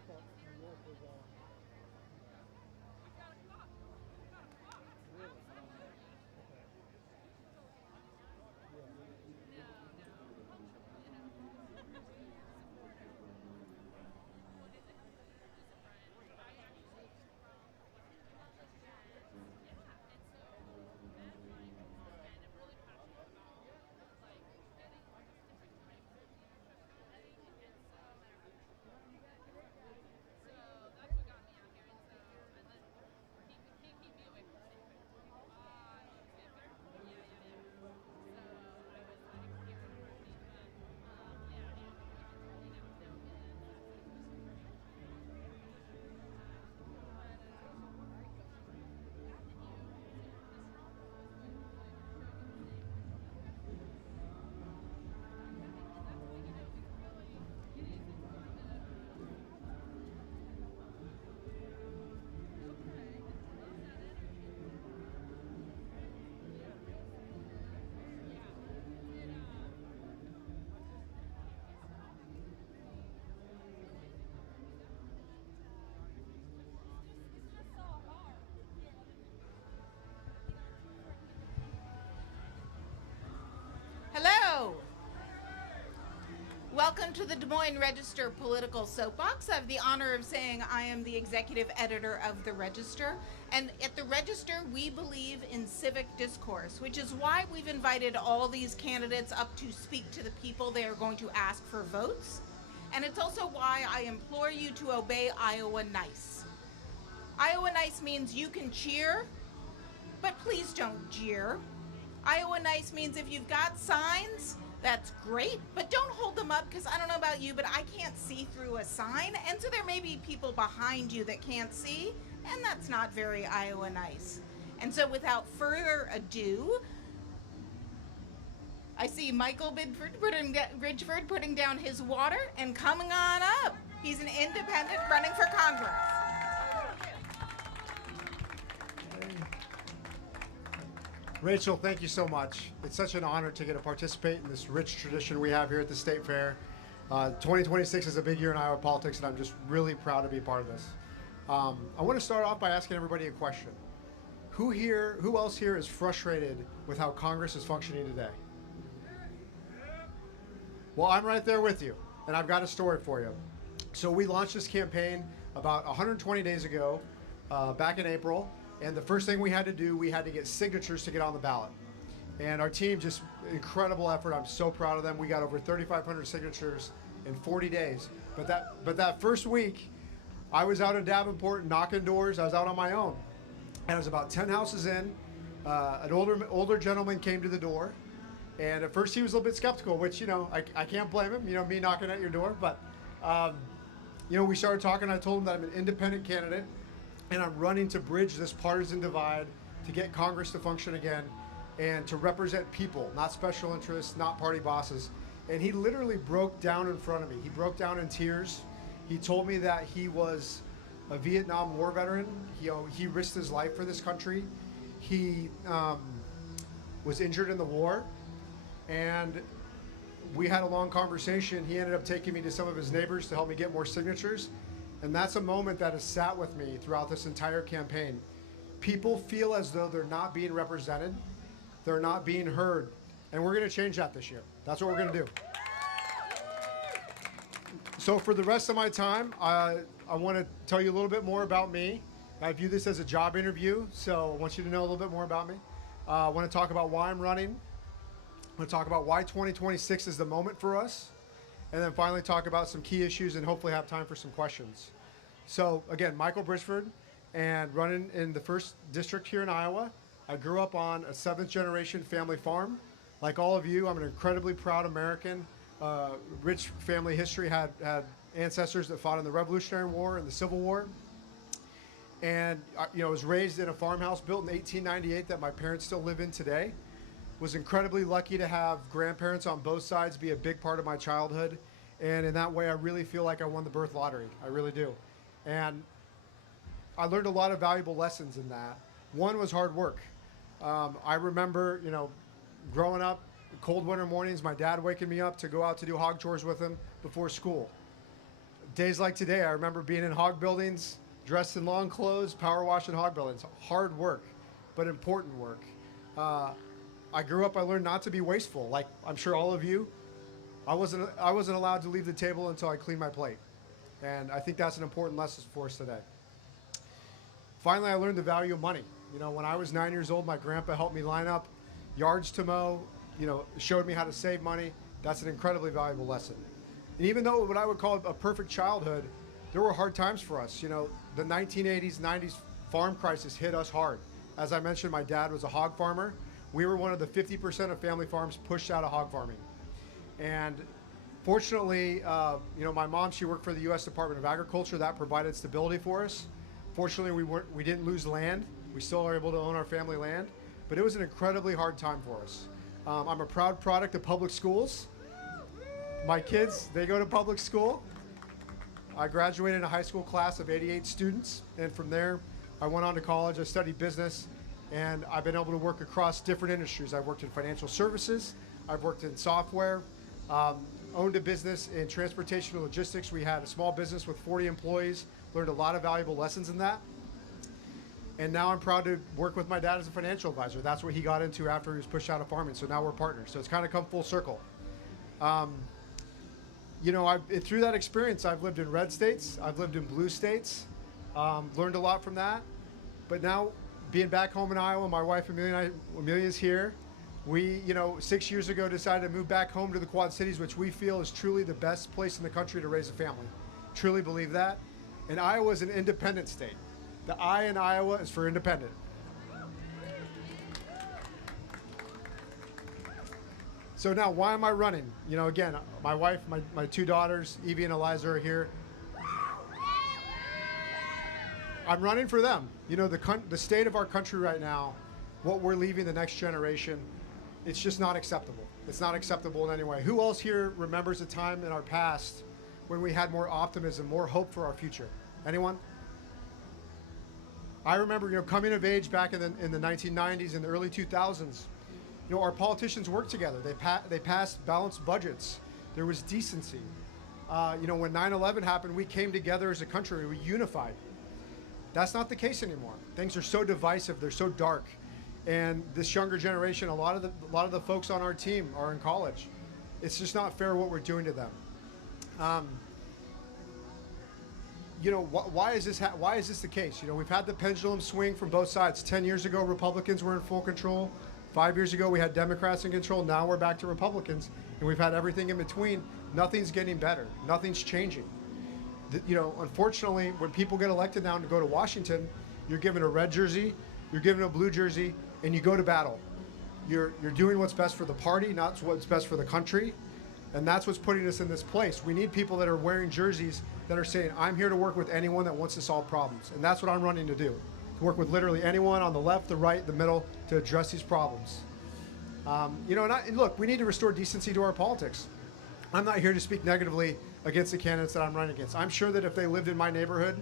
really thought New York was really. Okay. Hello. Welcome to the Des Moines Register Political Soapbox. I have the honor of saying I am the executive editor of the Register. And at the Register, we believe in civic discourse, which is why we've invited all these candidates up to speak to the people they are going to ask for votes. And it's also why I implore you to obey Iowa Nice. Iowa Nice means you can cheer, but please don't jeer. Iowa Nice means if you've got signs, that's great, but don't hold them up, because I don't know about you, but I can't see through a sign, and so there may be people behind you that can't see, and that's not very Iowa Nice. And so without further ado, I see Michael Bridgford putting down his water and coming on up. He's an independent running for Congress. Rachel, thank you so much. It's such an honor to get to participate in this rich tradition we have here at the State Fair. 2026 is a big year in Iowa politics, and I'm just really proud to be part of this. I want to start off by asking everybody a question. Who else here is frustrated with how Congress is functioning today? Well, I'm right there with you, and I've got a story for you. So we launched this campaign about 120 days ago, back in April. And the first thing we had to do, we had to get signatures to get on the ballot. And our team, just incredible effort. I'm so proud of them. We got over 3,500 signatures in 40 days. But that first week, I was out in Davenport knocking doors. I was out on my own. And I was about 10 houses in. An older gentleman came to the door. And at first he was a little bit skeptical, which, I can't blame him, me knocking at your door. But, we started talking. I told him that I'm an independent candidate. And I'm running to bridge this partisan divide to get Congress to function again and to represent people, not special interests, not party bosses. And he literally broke down in front of me. He broke down in tears. He told me that he was a Vietnam War veteran. He risked his life for this country. He was injured in the war. And we had a long conversation. He ended up taking me to some of his neighbors to help me get more signatures. And that's a moment that has sat with me throughout this entire campaign. People feel as though they're not being represented, they're not being heard, and we're going to change that this year. That's what we're going to do. So for the rest of my time, I want to tell you a little bit more about me. I view this as a job interview, so I want you to know a little bit more about me. I want to talk about why I'm running. I want to talk about why 2026 is the moment for us. And then finally talk about some key issues and hopefully have time for some questions. So again, Michael Bridgford, and running in the 1st District here in Iowa. I grew up on a 7th generation family farm. Like all of you, I'm an incredibly proud American. Rich family history, had ancestors that fought in the Revolutionary War and the Civil War. And I was raised in a farmhouse built in 1898 that my parents still live in today. Was incredibly lucky to have grandparents on both sides be a big part of my childhood. And in that way, I really feel like I won the birth lottery. I really do. And I learned a lot of valuable lessons in that. One was hard work. I remember, growing up, cold winter mornings, my dad waking me up to go out to do hog chores with him before school. days like today, I remember being in hog buildings, dressed in long clothes, power washing hog buildings. Hard work, but important work. I grew up, I learned not to be wasteful. Like I'm sure all of you, I wasn't allowed to leave the table until I cleaned my plate. And I think that's an important lesson for us today. Finally, I learned the value of money. You know, when I was 9 years old, my grandpa helped me line up yards to mow, you know, showed me how to save money. That's an incredibly valuable lesson. And even though what I would call a perfect childhood, there were hard times for us. You know, the 1980s, 90s farm crisis hit us hard. As I mentioned, my dad was a hog farmer. We were one of the 50% of family farms pushed out of hog farming. And fortunately, you know, my mom, she worked for the U.S. Department of Agriculture. That provided stability for us. Fortunately, we didn't lose land. We still are able to own our family land. But it was an incredibly hard time for us. I'm a proud product of public schools. My kids, they go to public school. I graduated in a high school class of 88 students. And from there, I went on to college. I studied business. And I've been able to work across different industries. I've worked in financial services. I've worked in software. Owned a business in transportation and logistics. We had a small business with 40 employees. Learned a lot of valuable lessons in that. And now I'm proud to work with my dad as a financial advisor. That's what he got into after he was pushed out of farming. So now we're partners. So it's kind of come full circle. You know, through that experience, I've lived in red states. I've lived in blue states. Learned a lot from that. But now, being back home in Iowa, my wife Amelia's here. We, you know, 6 years ago decided to move back home to the Quad Cities, which we feel is truly the best place in the country to raise a family. Truly believe that. And Iowa is an independent state. The I in Iowa is for independent. So now, why am I running? You know, again, my wife, my two daughters, Evie and Eliza, are here. I'm running for them. You know, the state of our country right now, what we're leaving the next generation, it's just not acceptable. It's not acceptable in any way. Who else here remembers a time in our past when we had more optimism, more hope for our future? Anyone? I remember, you know, coming of age back in the 1990s and the early 2000s. You know, our politicians worked together. They passed balanced budgets. There was decency. You know, when 9/11 happened, we came together as a country. We unified. That's not the case anymore. Things are so divisive. They're so dark. And this younger generation, a lot of the folks on our team are in college. It's just not fair what we're doing to them. You know, why is this the case? You know, we've had the pendulum swing from both sides. 10 years ago, Republicans were in full control. 5 years ago, we had Democrats in control. Now we're back to Republicans, and we've had everything in between. Nothing's getting better. Nothing's changing. You know, unfortunately, when people get elected now to go to Washington, you're given a red jersey, you're given a blue jersey, and you go to battle. You're doing what's best for the party, not what's best for the country, and that's what's putting us in this place. We need people that are wearing jerseys that are saying, I'm here to work with anyone that wants to solve problems, and that's what I'm running to do. To work with literally anyone on the left, the right, the middle, to address these problems. You know, and look, we need to restore decency to our politics. I'm not here to speak negatively against the candidates that I'm running against. I'm sure that if they lived in my neighborhood,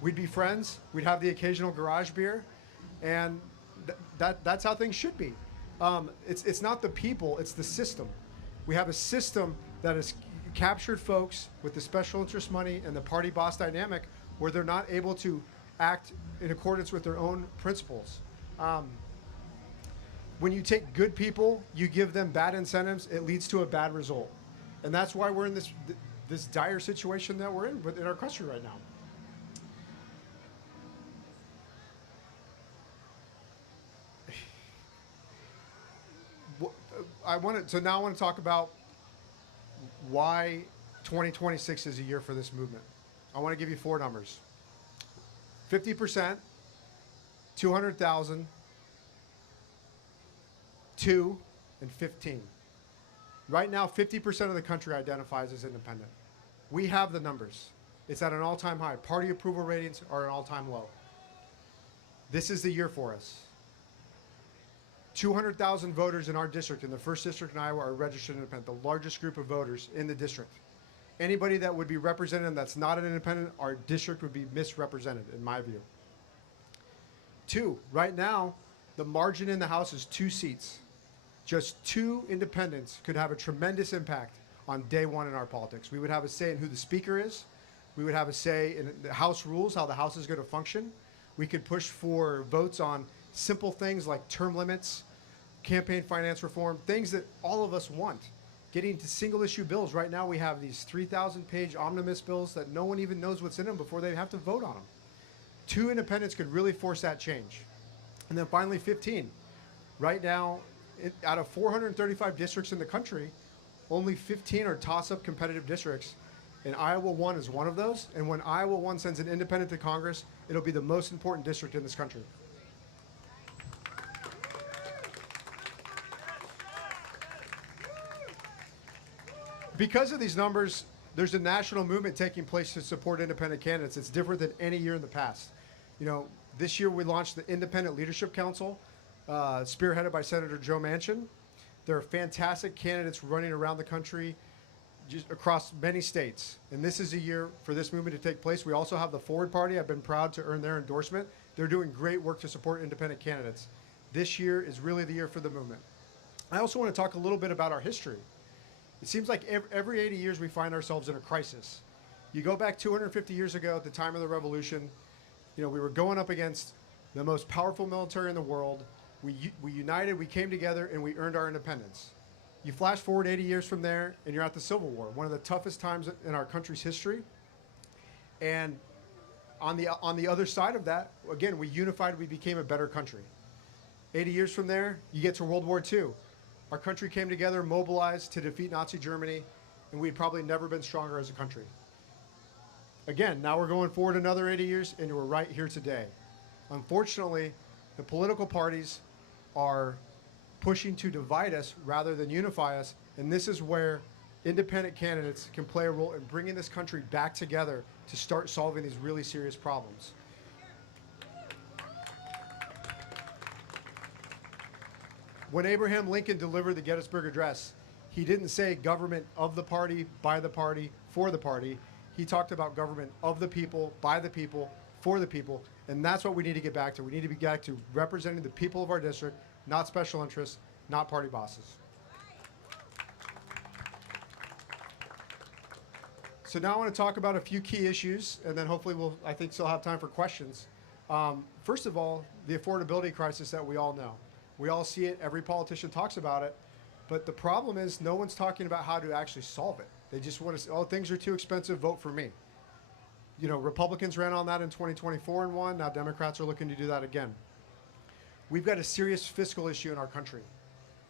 we'd be friends. We'd have the occasional garage beer, and that's how things should be. It's not the people, it's the system. We have a system that has captured folks with the special interest money and the party boss dynamic where they're not able to act in accordance with their own principles. When you take good people, you give them bad incentives, it leads to a bad result. And that's why we're in this dire situation that we're in our country right now. Now I want to talk about why 2026 is a year for this movement. I want to give you 4 numbers. 50%, 200,000, 2, and 15. Right now, 50% of the country identifies as independent. We have the numbers. It's at an all-time high. Party approval ratings are at an all-time low. This is the year for us. 200,000 voters in our district, in the 1st district in Iowa, are registered independent, the largest group of voters in the district. Anybody that would be represented that's not an independent, our district would be misrepresented, in my view. 2, right now, the margin in the House is 2 seats. Just 2 independents could have a tremendous impact on day one in our politics. We would have a say in who the speaker is. We would have a say in the House rules, how the House is going to function. We could push for votes on simple things like term limits, campaign finance reform, things that all of us want. Getting to single issue bills. Right now we have these 3,000-page omnibus bills that no one even knows what's in them before they have to vote on them. 2 independents could really force that change. And then finally 15. Right now, out of 435 districts in the country, only 15 are toss-up competitive districts. And Iowa 1 is one of those. And when Iowa 1 sends an independent to Congress, it'll be the most important district in this country. Because of these numbers, there's a national movement taking place to support independent candidates. It's different than any year in the past. You know, this year we launched the Independent Leadership Council, spearheaded by Senator Joe Manchin. There are fantastic candidates running around the country, just across many states. And this is a year for this movement to take place. We also have the Forward Party. I've been proud to earn their endorsement. They're doing great work to support independent candidates. This year is really the year for the movement. I also want to talk a little bit about our history. It seems like every 80 years we find ourselves in a crisis. You go back 250 years ago at the time of the Revolution, you know, we were going up against the most powerful military in the world. We united, we came together, and we earned our independence. You flash forward 80 years from there, and you're at the Civil War, one of the toughest times in our country's history. And on the other side of that, again, we unified, we became a better country. 80 years from there, you get to World War II. Our country came together, mobilized to defeat Nazi Germany, and we'd probably never been stronger as a country. Again, now we're going forward another 80 years, and we're right here today. Unfortunately, the political parties are pushing to divide us rather than unify us, and this is where independent candidates can play a role in bringing this country back together to start solving these really serious problems. When Abraham Lincoln delivered the Gettysburg Address, he didn't say government of the party, by the party, for the party. He talked about government of the people, by the people, for the people, and that's what we need to get back to. We need to be back to representing the people of our district, not special interests, not party bosses. So now I want to talk about a few key issues, and then hopefully we'll, I think, still have time for questions. First of all, the affordability crisis that we all know. We all see it. Every politician talks about it. But the problem is no one's talking about how to actually solve it. They just want to say, oh, things are too expensive, vote for me. You know, Republicans ran on that in 2024 and won. Now Democrats are looking to do that again. We've got a serious fiscal issue in our country.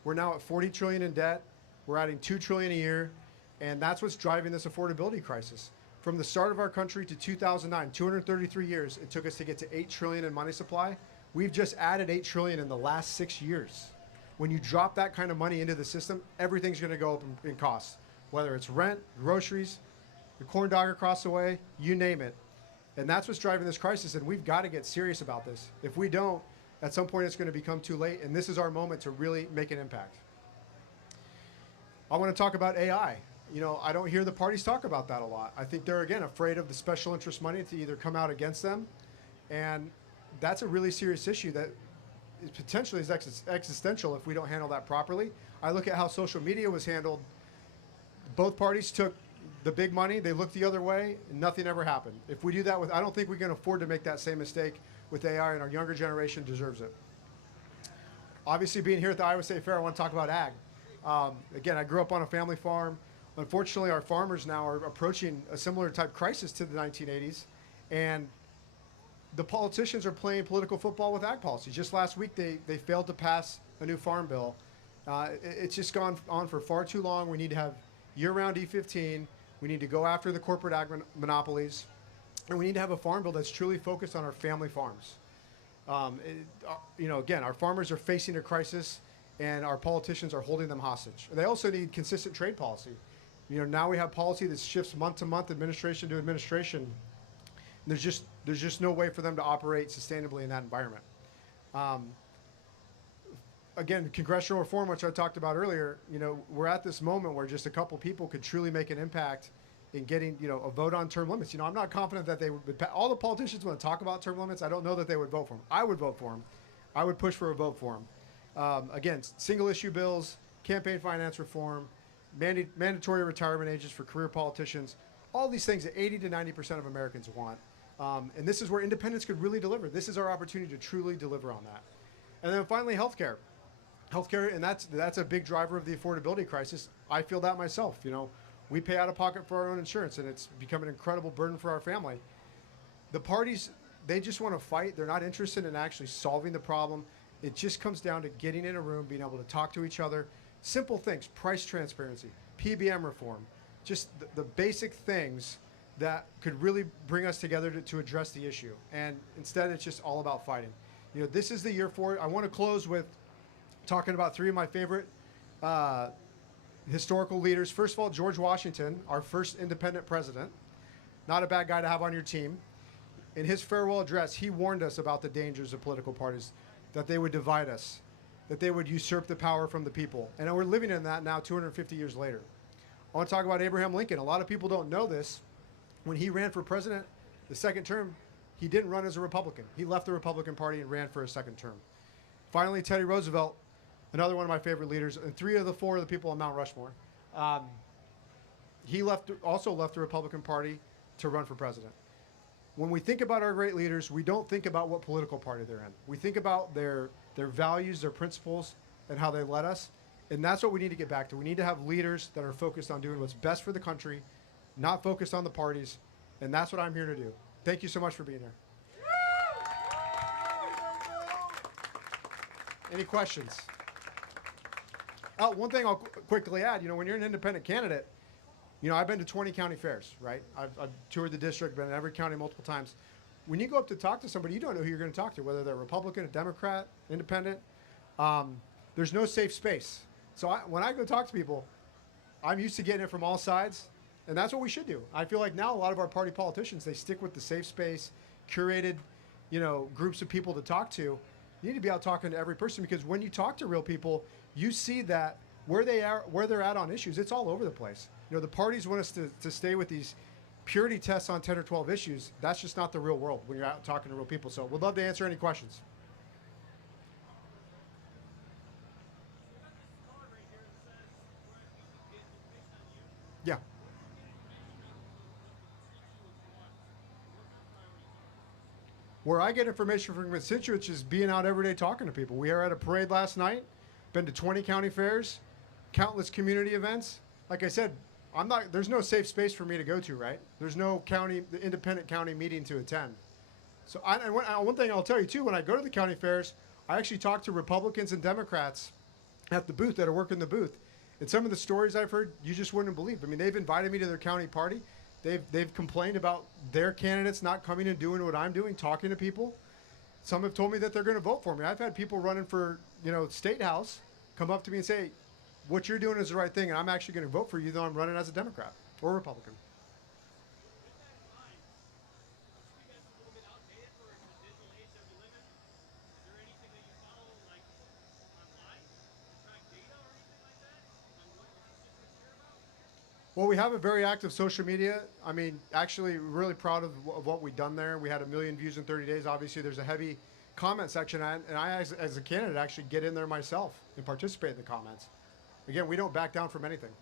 We're now at $40 trillion in debt. We're adding $2 trillion a year. And that's what's driving this affordability crisis. From the start of our country to 2009, 233 years, it took us to get to $8 trillion in money supply. We've just added $8 trillion in the last 6 years. When you drop that kind of money into the system, everything's going to go up in cost, whether it's rent, groceries, the corn dog across the way, you name it. And that's what's driving this crisis, and we've got to get serious about this. If we don't, at some point it's going to become too late, and this is our moment to really make an impact. I want to talk about AI. You know, I don't hear the parties talk about that a lot. I think they're, again, afraid of the special interest money to either come out against them, and that's a really serious issue that potentially is existential if we don't handle that properly. I look at how social media was handled. Both parties took the big money, they looked the other way, and nothing ever happened. If we do that with, I don't think we can afford to make that same mistake with AI, and our younger generation deserves it. Obviously, being here at the Iowa State Fair, I want to talk about ag. Again, I grew up on a family farm. Unfortunately, our farmers now are approaching a similar type crisis to the 1980s, and the politicians are playing political football with ag policy. Just last week, they failed to pass a new farm bill. It's just gone on for far too long. We need to have year-round E15. We need to go after the corporate ag monopolies. And we need to have a farm bill that's truly focused on our family farms. You know, again, our farmers are facing a crisis, and our politicians are holding them hostage. They also need consistent trade policy. You know, now we have policy that shifts month to month, administration to administration. And there's just no way for them to operate sustainably in that environment. Again, congressional reform, which I talked about earlier, you know, we're at this moment where just a couple people could truly make an impact in getting, you know, a vote on term limits. You know, I'm not confident that they would, all the politicians want to talk about term limits. I don't know that they would vote for them. I would vote for them. I would push for a vote for them. Again, single issue bills, campaign finance reform, mandatory retirement ages for career politicians, all these things that 80 to 90% of Americans want. And this is where independence could really deliver. This is our opportunity to truly deliver on that. And then finally, healthcare. Healthcare, and that's a big driver of the affordability crisis. I feel that myself. You know, we pay out of pocket for our own insurance, and it's become an incredible burden for our family. The parties, they just want to fight. They're not interested in actually solving the problem. It just comes down to getting in a room, being able to talk to each other. Simple things, price transparency, PBM reform, just the basic things that could really bring us together to address the issue. And instead, it's just all about fighting. You know, this is the year for it. I want to close with talking about three of my favorite historical leaders. First of all, George Washington, our first independent president. Not a bad guy to have on your team. In his farewell address, he warned us about the dangers of political parties, that they would divide us, that they would usurp the power from the people. And we're living in that now 250 years later. I want to talk about Abraham Lincoln. A lot of people don't know this. When he ran for president, the second term, he didn't run as a Republican. He left the Republican Party and ran for a second term. Finally, Teddy Roosevelt, another one of my favorite leaders, and three of the four of the people on Mount Rushmore. He also left the Republican Party to run for president. When we think about our great leaders, we don't think about what political party they're in. We think about their values, their principles, and how they led us. And that's what we need to get back to. We need to have leaders that are focused on doing what's best for the country, not focused on the parties. And that's what I'm here to do. Thank you so much for being here. Any questions? Oh, one thing I'll quickly add, you know, when you're an independent candidate, you know, I've been to 20 county fairs, right? I've toured the district, been in every county multiple times. When you go up to talk to somebody, you don't know who you're going to talk to, whether they're Republican, a Democrat, independent. There's no safe space. So when I go talk to people, I'm used to getting it from all sides, and that's what we should do. I feel like now a lot of our party politicians, they stick with the safe space, curated, you know, groups of people to talk to. You need to be out talking to every person, because when you talk to real people, you see that where they're at on issues, it's all over the place. You know, the parties want us to stay with these purity tests on 10 or 12 issues. That's just not the real world when you're out talking to real people. So we'd love to answer any questions. Yeah. Where I get information from constituents is being out every day talking to people. We were at a parade last night, been to 20 county fairs, countless community events. Like I said, there's no safe space for me to go to, right? There's no independent county meeting to attend. So one thing I'll tell you too, when I go to the county fairs, I actually talk to Republicans and Democrats at the booth that are working the booth. And some of the stories I've heard, you just wouldn't believe. I mean, they've invited me to their county party. They've complained about their candidates not coming and doing what I'm doing, talking to people. Some have told me that they're going to vote for me. I've had people running for, you know, state house come up to me and say, what you're doing is the right thing, and I'm actually going to vote for you, though I'm running as a Democrat or Republican. Well, we have a very active social media. I mean, actually, we're really proud of what we've done there. We had 1 million views in 30 days. Obviously, there's a heavy comment section, and I, as a candidate, actually get in there myself and participate in the comments. Again, we don't back down from anything.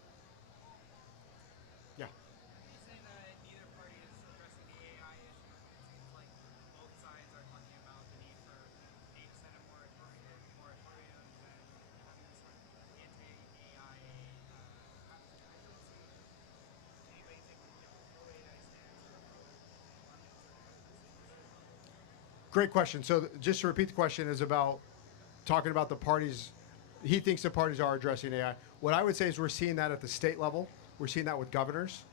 Yeah. You're saying that neither party is addressing the AI issue. It seems like both sides are talking about the need for data center moratoriums and having this sort of anti-AI. I don't see anybody taking pro-AI stance or pro-funding certain. Great question. So just to repeat the question is about talking about the parties. He thinks the parties are addressing AI. What I would say is we're seeing that at the state level. We're seeing that with governors.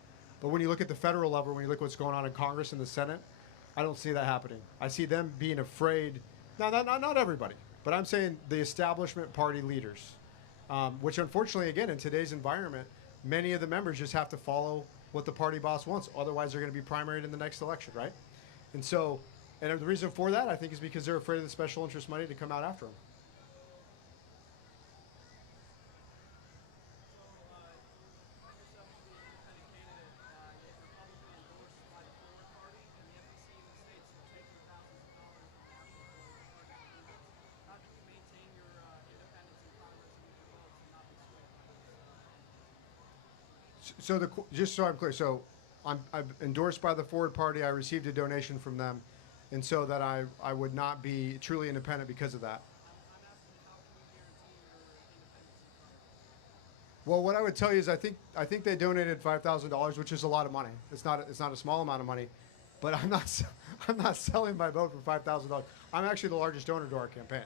But when you look at the federal level, when you look at what's going on in Congress and the Senate, I don't see that happening. I see them being afraid. Now, not everybody, but I'm saying the establishment party leaders, which unfortunately, again, in today's environment, many of the members just have to follow what the party boss wants. Otherwise, they're going to be primaried in the next election, right? And so, and the reason for that, I think, is because they're afraid of the special interest money to come out after them. So just so I'm clear, so I'm endorsed by the Ford Party. I received a donation from them, and so that I would not be truly independent because of that. Well, what I would tell you is I think they donated $5,000, which is a lot of money. It's not a small amount of money, but I'm not selling my vote for $5,000. I'm actually the largest donor to our campaign,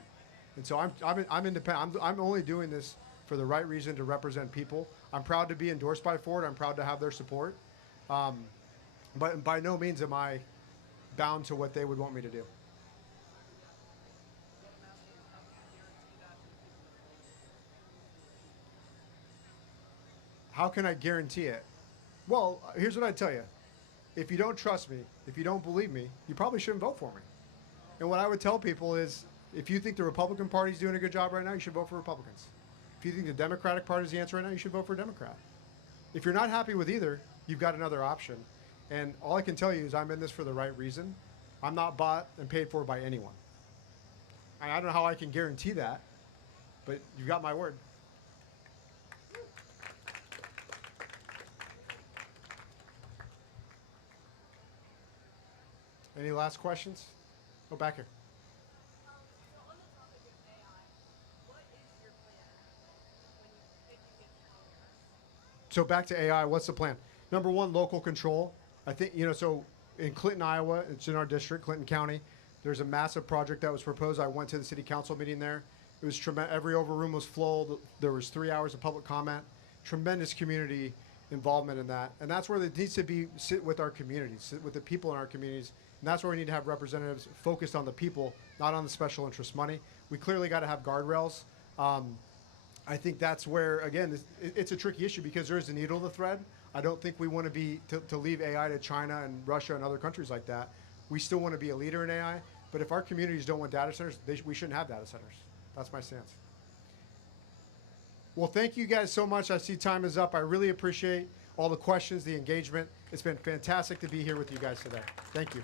and so I'm independent. I'm only doing this for the right reason, to represent people. I'm proud to be endorsed by Ford. I'm proud to have their support, but by no means am I bound to what they would want me to do. How can I guarantee it? Well, here's what I tell you. If you don't trust me, if you don't believe me, you probably shouldn't vote for me. And what I would tell people is, if you think the Republican Party is doing a good job right now, you should vote for Republicans. If you think the Democratic Party is the answer right now, you should vote for a Democrat. If you're not happy with either, you've got another option. And all I can tell you is I'm in this for the right reason. I'm not bought and paid for by anyone. And I don't know how I can guarantee that, but you've got my word. Any last questions? Go back here. So on the topic of AI, what is your plan if you get to Congress? So back to AI, what's the plan? Number one, local control. I think, so in Clinton, Iowa, it's in our district, Clinton County, there's a massive project that was proposed. I went to the city council meeting there. It was tremendous. Every room was full. There was 3 hours of public comment. Tremendous community involvement in that. And that's where it needs to sit with our communities, sit with the people in our communities. And that's where we need to have representatives focused on the people, not on the special interest money. We clearly got to have guardrails. I think that's where, again, it's a tricky issue because there is a needle to thread. I don't think we want to leave AI to China and Russia and other countries like that. We still want to be a leader in AI. But if our communities don't want data centers, we shouldn't have data centers. That's my stance. Well, thank you guys so much. I see time is up. I really appreciate all the questions, the engagement. It's been fantastic to be here with you guys today. Thank you.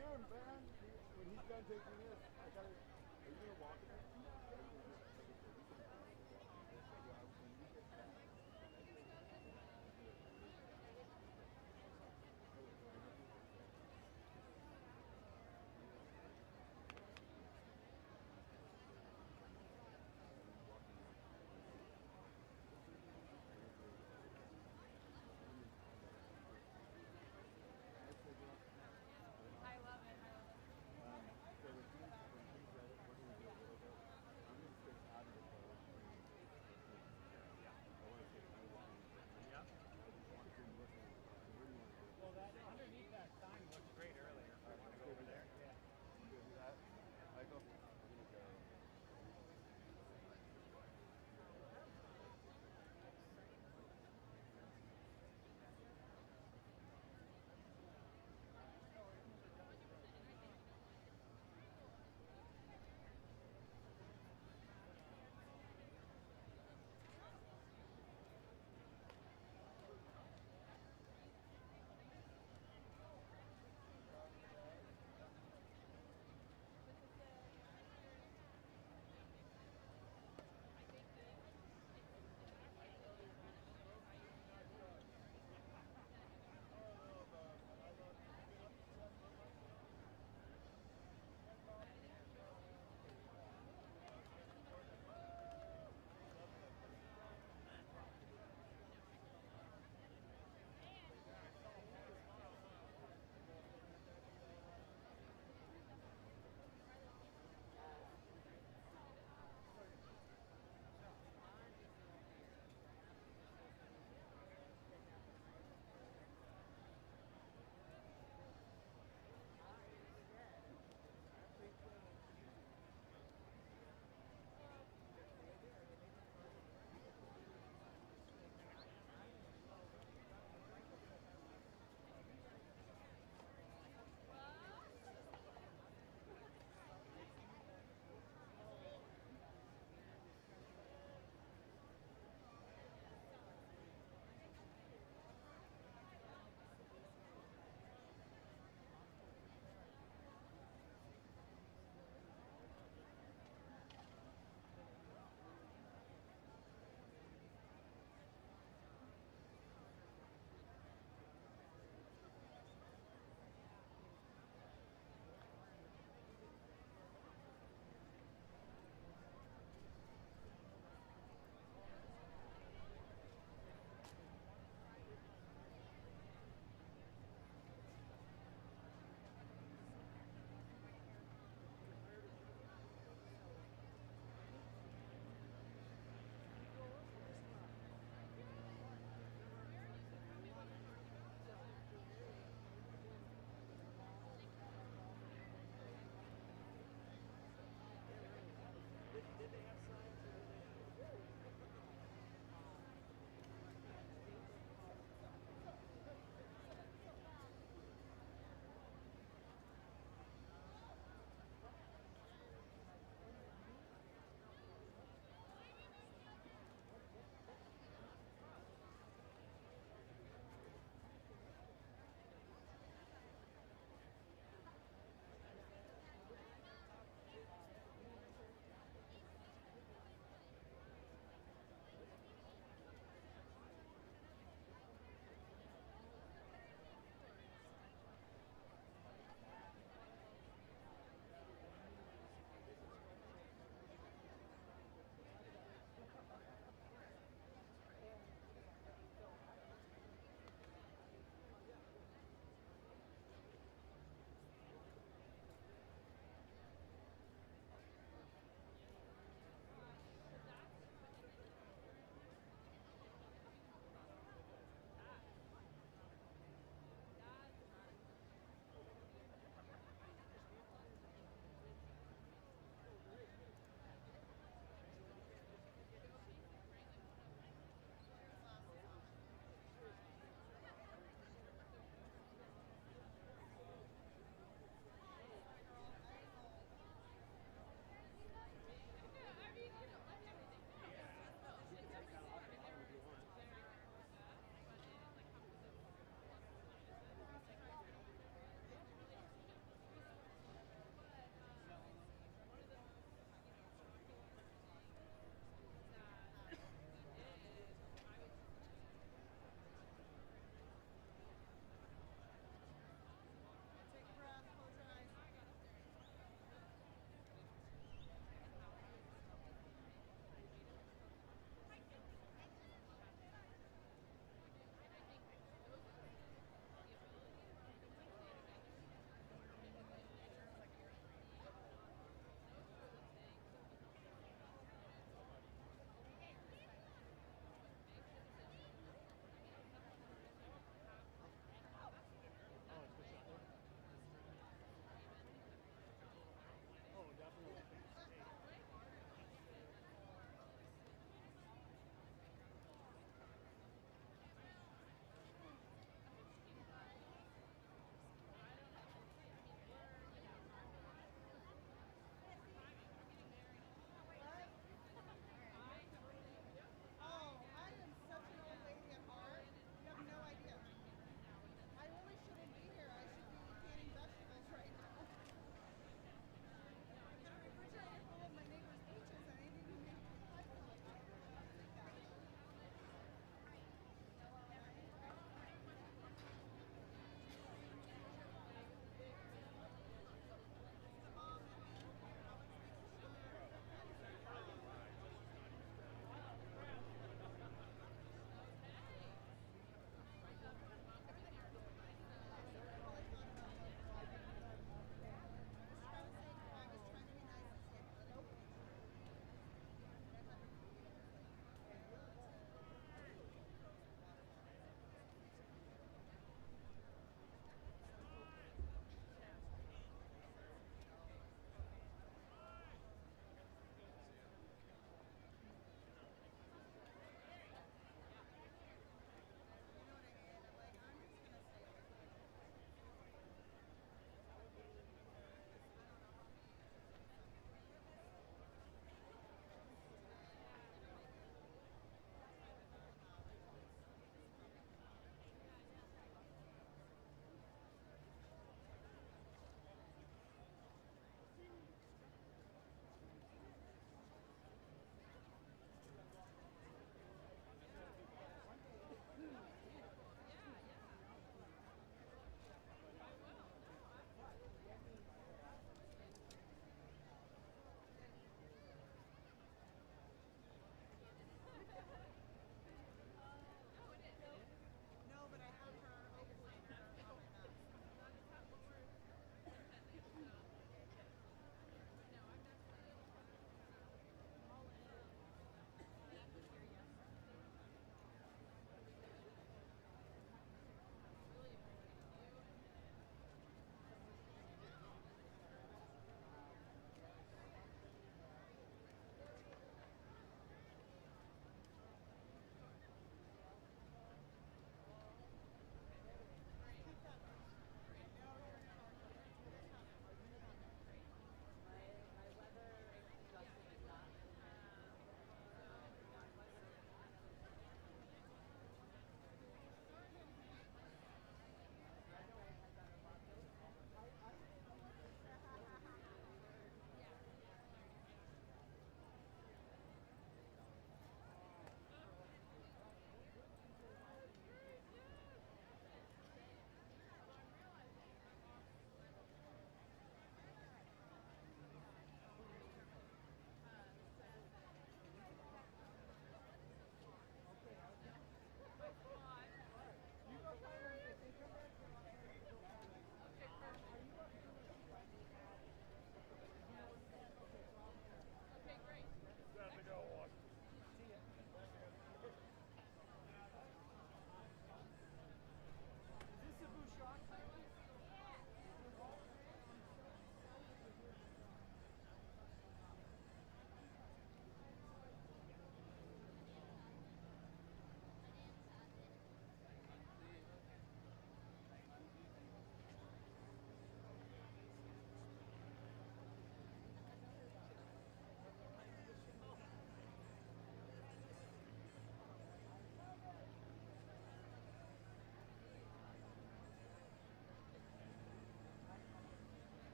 him, man. When he's done taking this, I gotta. Are you gonna walk it? I love it. I love it.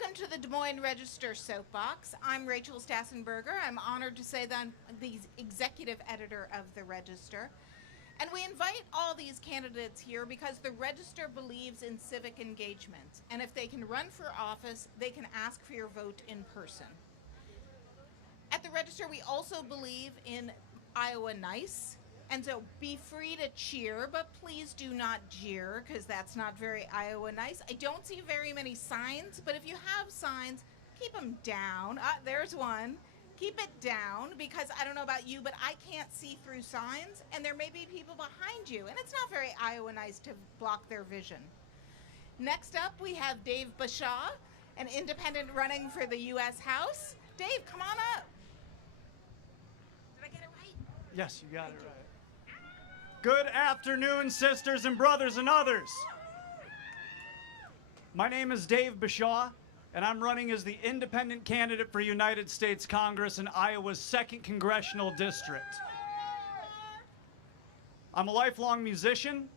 Welcome to the Des Moines Register Soapbox. I'm Rachel Stassenberger. I'm honored to say that I'm the executive editor of the Register. And we invite all these candidates here because the Register believes in civic engagement. And if they can run for office, they can ask for your vote in person. At the Register, we also believe in Iowa Nice. And so be free to cheer, but please do not jeer, because that's not very Iowa nice. I don't see very many signs, but if you have signs, keep them down. There's one. Keep it down, because I don't know about you, but I can't see through signs, and there may be people behind you, and it's not very Iowa nice to block their vision. Next up, we have Dave Bushaw, an independent running for the U.S. House. Dave, come on up. Did I get it right? Yes, you got it right. Good afternoon, sisters and brothers and others. My name is Dave Bushaw, and I'm running as the independent candidate for United States Congress in Iowa's 2nd Congressional District. I'm a lifelong musician.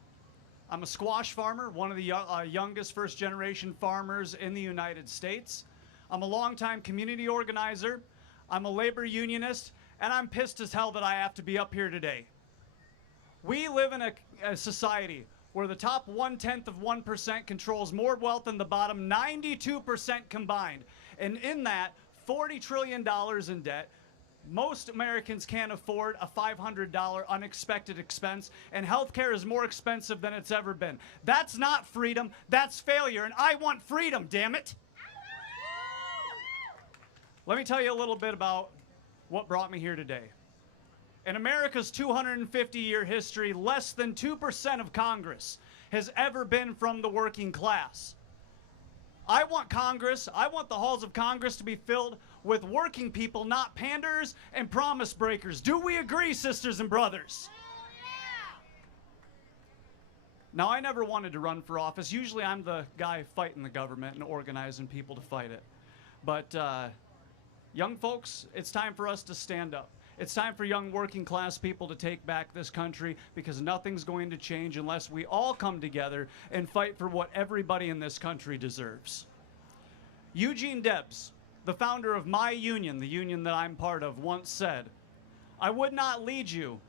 I'm a squash farmer, one of the youngest first-generation farmers in the United States. I'm a longtime community organizer. I'm a labor unionist, and I'm pissed as hell that I have to be up here today. We live in a society where the top 0.1% controls more wealth than the bottom 92% combined. And in that, $40 trillion in debt. Most Americans can't afford a $500 unexpected expense, and healthcare is more expensive than it's ever been. That's not freedom, that's failure, and I want freedom, damn it! Let me tell you a little bit about what brought me here today. In America's 250-year history, less than 2% of Congress has ever been from the working class. I want Congress, I want the halls of Congress to be filled with working people, not panders and promise breakers. Do we agree, sisters and brothers? Now, I never wanted to run for office. Usually I'm the guy fighting the government and organizing people to fight it. But young folks, it's time for us to stand up. It's time for young working class people to take back this country, because nothing's going to change unless we all come together and fight for what everybody in this country deserves. Eugene Debs, the founder of my union, the union that I'm part of, once said, "I would not lead you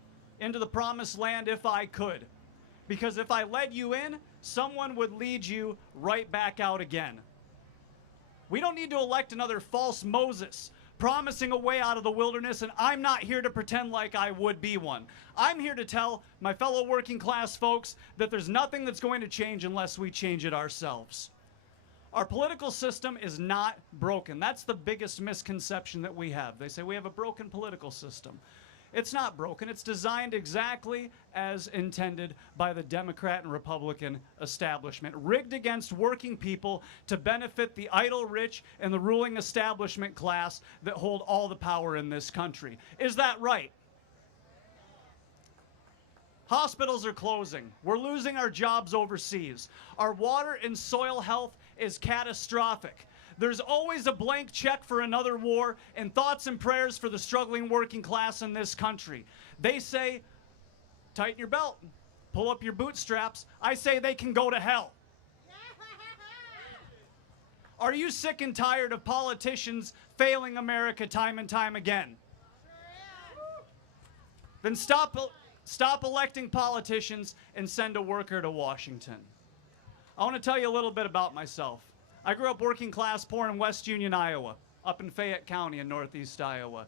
into the promised land if I could, because if I led you in, someone would lead you right back out again." We don't need to elect another false Moses promising a way out of the wilderness, and I'm not here to pretend like I would be one. I'm here to tell my fellow working class folks that there's nothing that's going to change unless we change it ourselves. Our political system is not broken. That's the biggest misconception that we have. They say we have a broken political system. It's not broken. It's designed exactly as intended by the Democrat and Republican establishment, rigged against working people to benefit the idle rich and the ruling establishment class that hold all the power in this country. Is that right? Hospitals are closing. We're losing our jobs overseas. Our water and soil health is catastrophic. There's always a blank check for another war, and thoughts and prayers for the struggling working class in this country. They say, tighten your belt, pull up your bootstraps. I say they can go to hell. Are you sick and tired of politicians failing America time and time again? Then stop electing politicians and send a worker to Washington. I want to tell you a little bit about myself. I grew up working class poor in West Union, Iowa, up in Fayette County in northeast Iowa.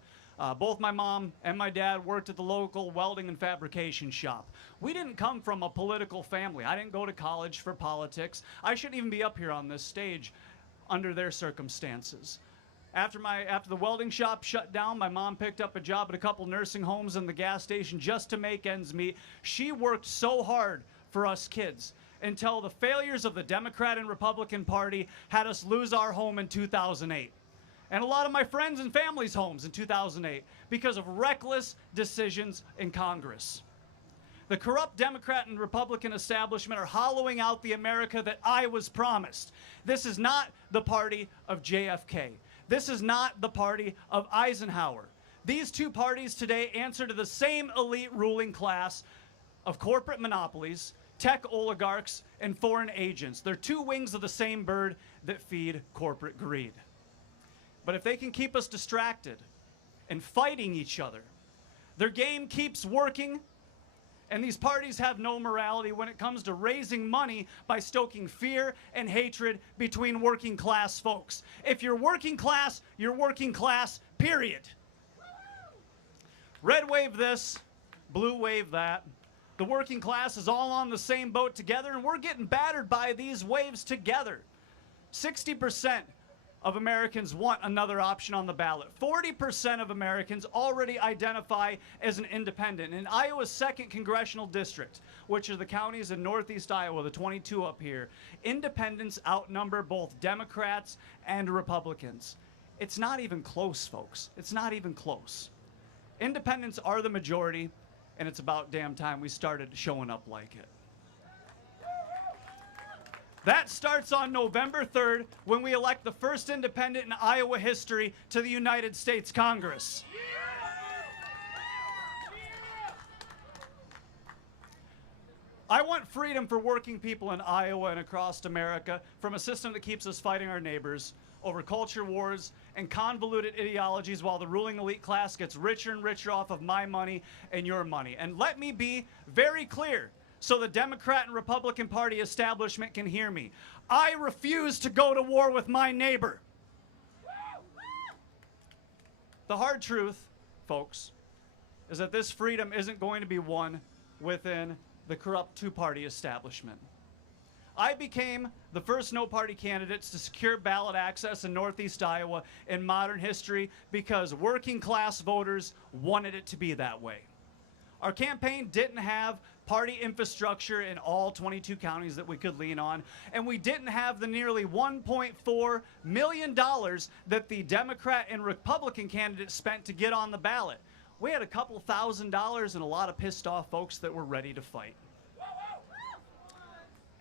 Both my mom and my dad worked at the local welding and fabrication shop. We didn't come from a political family. I didn't go to college for politics. I shouldn't even be up here on this stage under their circumstances. After the welding shop shut down, my mom picked up a job at a couple nursing homes and the gas station just to make ends meet. She worked so hard for us kids until the failures of the Democrat and Republican Party had us lose our home in 2008. And a lot of my friends and family's homes in 2008 because of reckless decisions in Congress. The corrupt Democrat and Republican establishment are hollowing out the America that I was promised. This is not the party of JFK. This is not the party of Eisenhower. These two parties today answer to the same elite ruling class of corporate monopolies, tech oligarchs, and foreign agents. They're two wings of the same bird that feed corporate greed. But if they can keep us distracted and fighting each other, their game keeps working, and these parties have no morality when it comes to raising money by stoking fear and hatred between working class folks. If you're working class, period. Red wave this, blue wave that. The working class is all on the same boat together, and we're getting battered by these waves together. 60% of Americans want another option on the ballot. 40% of Americans already identify as an independent. In Iowa's 2nd Congressional District, which are the counties in northeast Iowa, the 22 up here, independents outnumber both Democrats and Republicans. It's not even close, folks. It's not even close. Independents are the majority, and it's about damn time we started showing up like it. That starts on November 3rd when we elect the first independent in Iowa history to the United States Congress. I want freedom for working people in Iowa and across America from a system that keeps us fighting our neighbors over culture wars and convoluted ideologies while the ruling elite class gets richer and richer off of my money and your money. And let me be very clear, so the Democrat and Republican Party establishment can hear me. I refuse to go to war with my neighbor. The hard truth, folks, is that this freedom isn't going to be won within the corrupt two-party establishment. I became the first no-party candidates to secure ballot access in northeast Iowa in modern history because working-class voters wanted it to be that way. Our campaign didn't have party infrastructure in all 22 counties that we could lean on, and we didn't have the nearly $1.4 million that the Democrat and Republican candidates spent to get on the ballot. We had a couple $1,000s and a lot of pissed off folks that were ready to fight.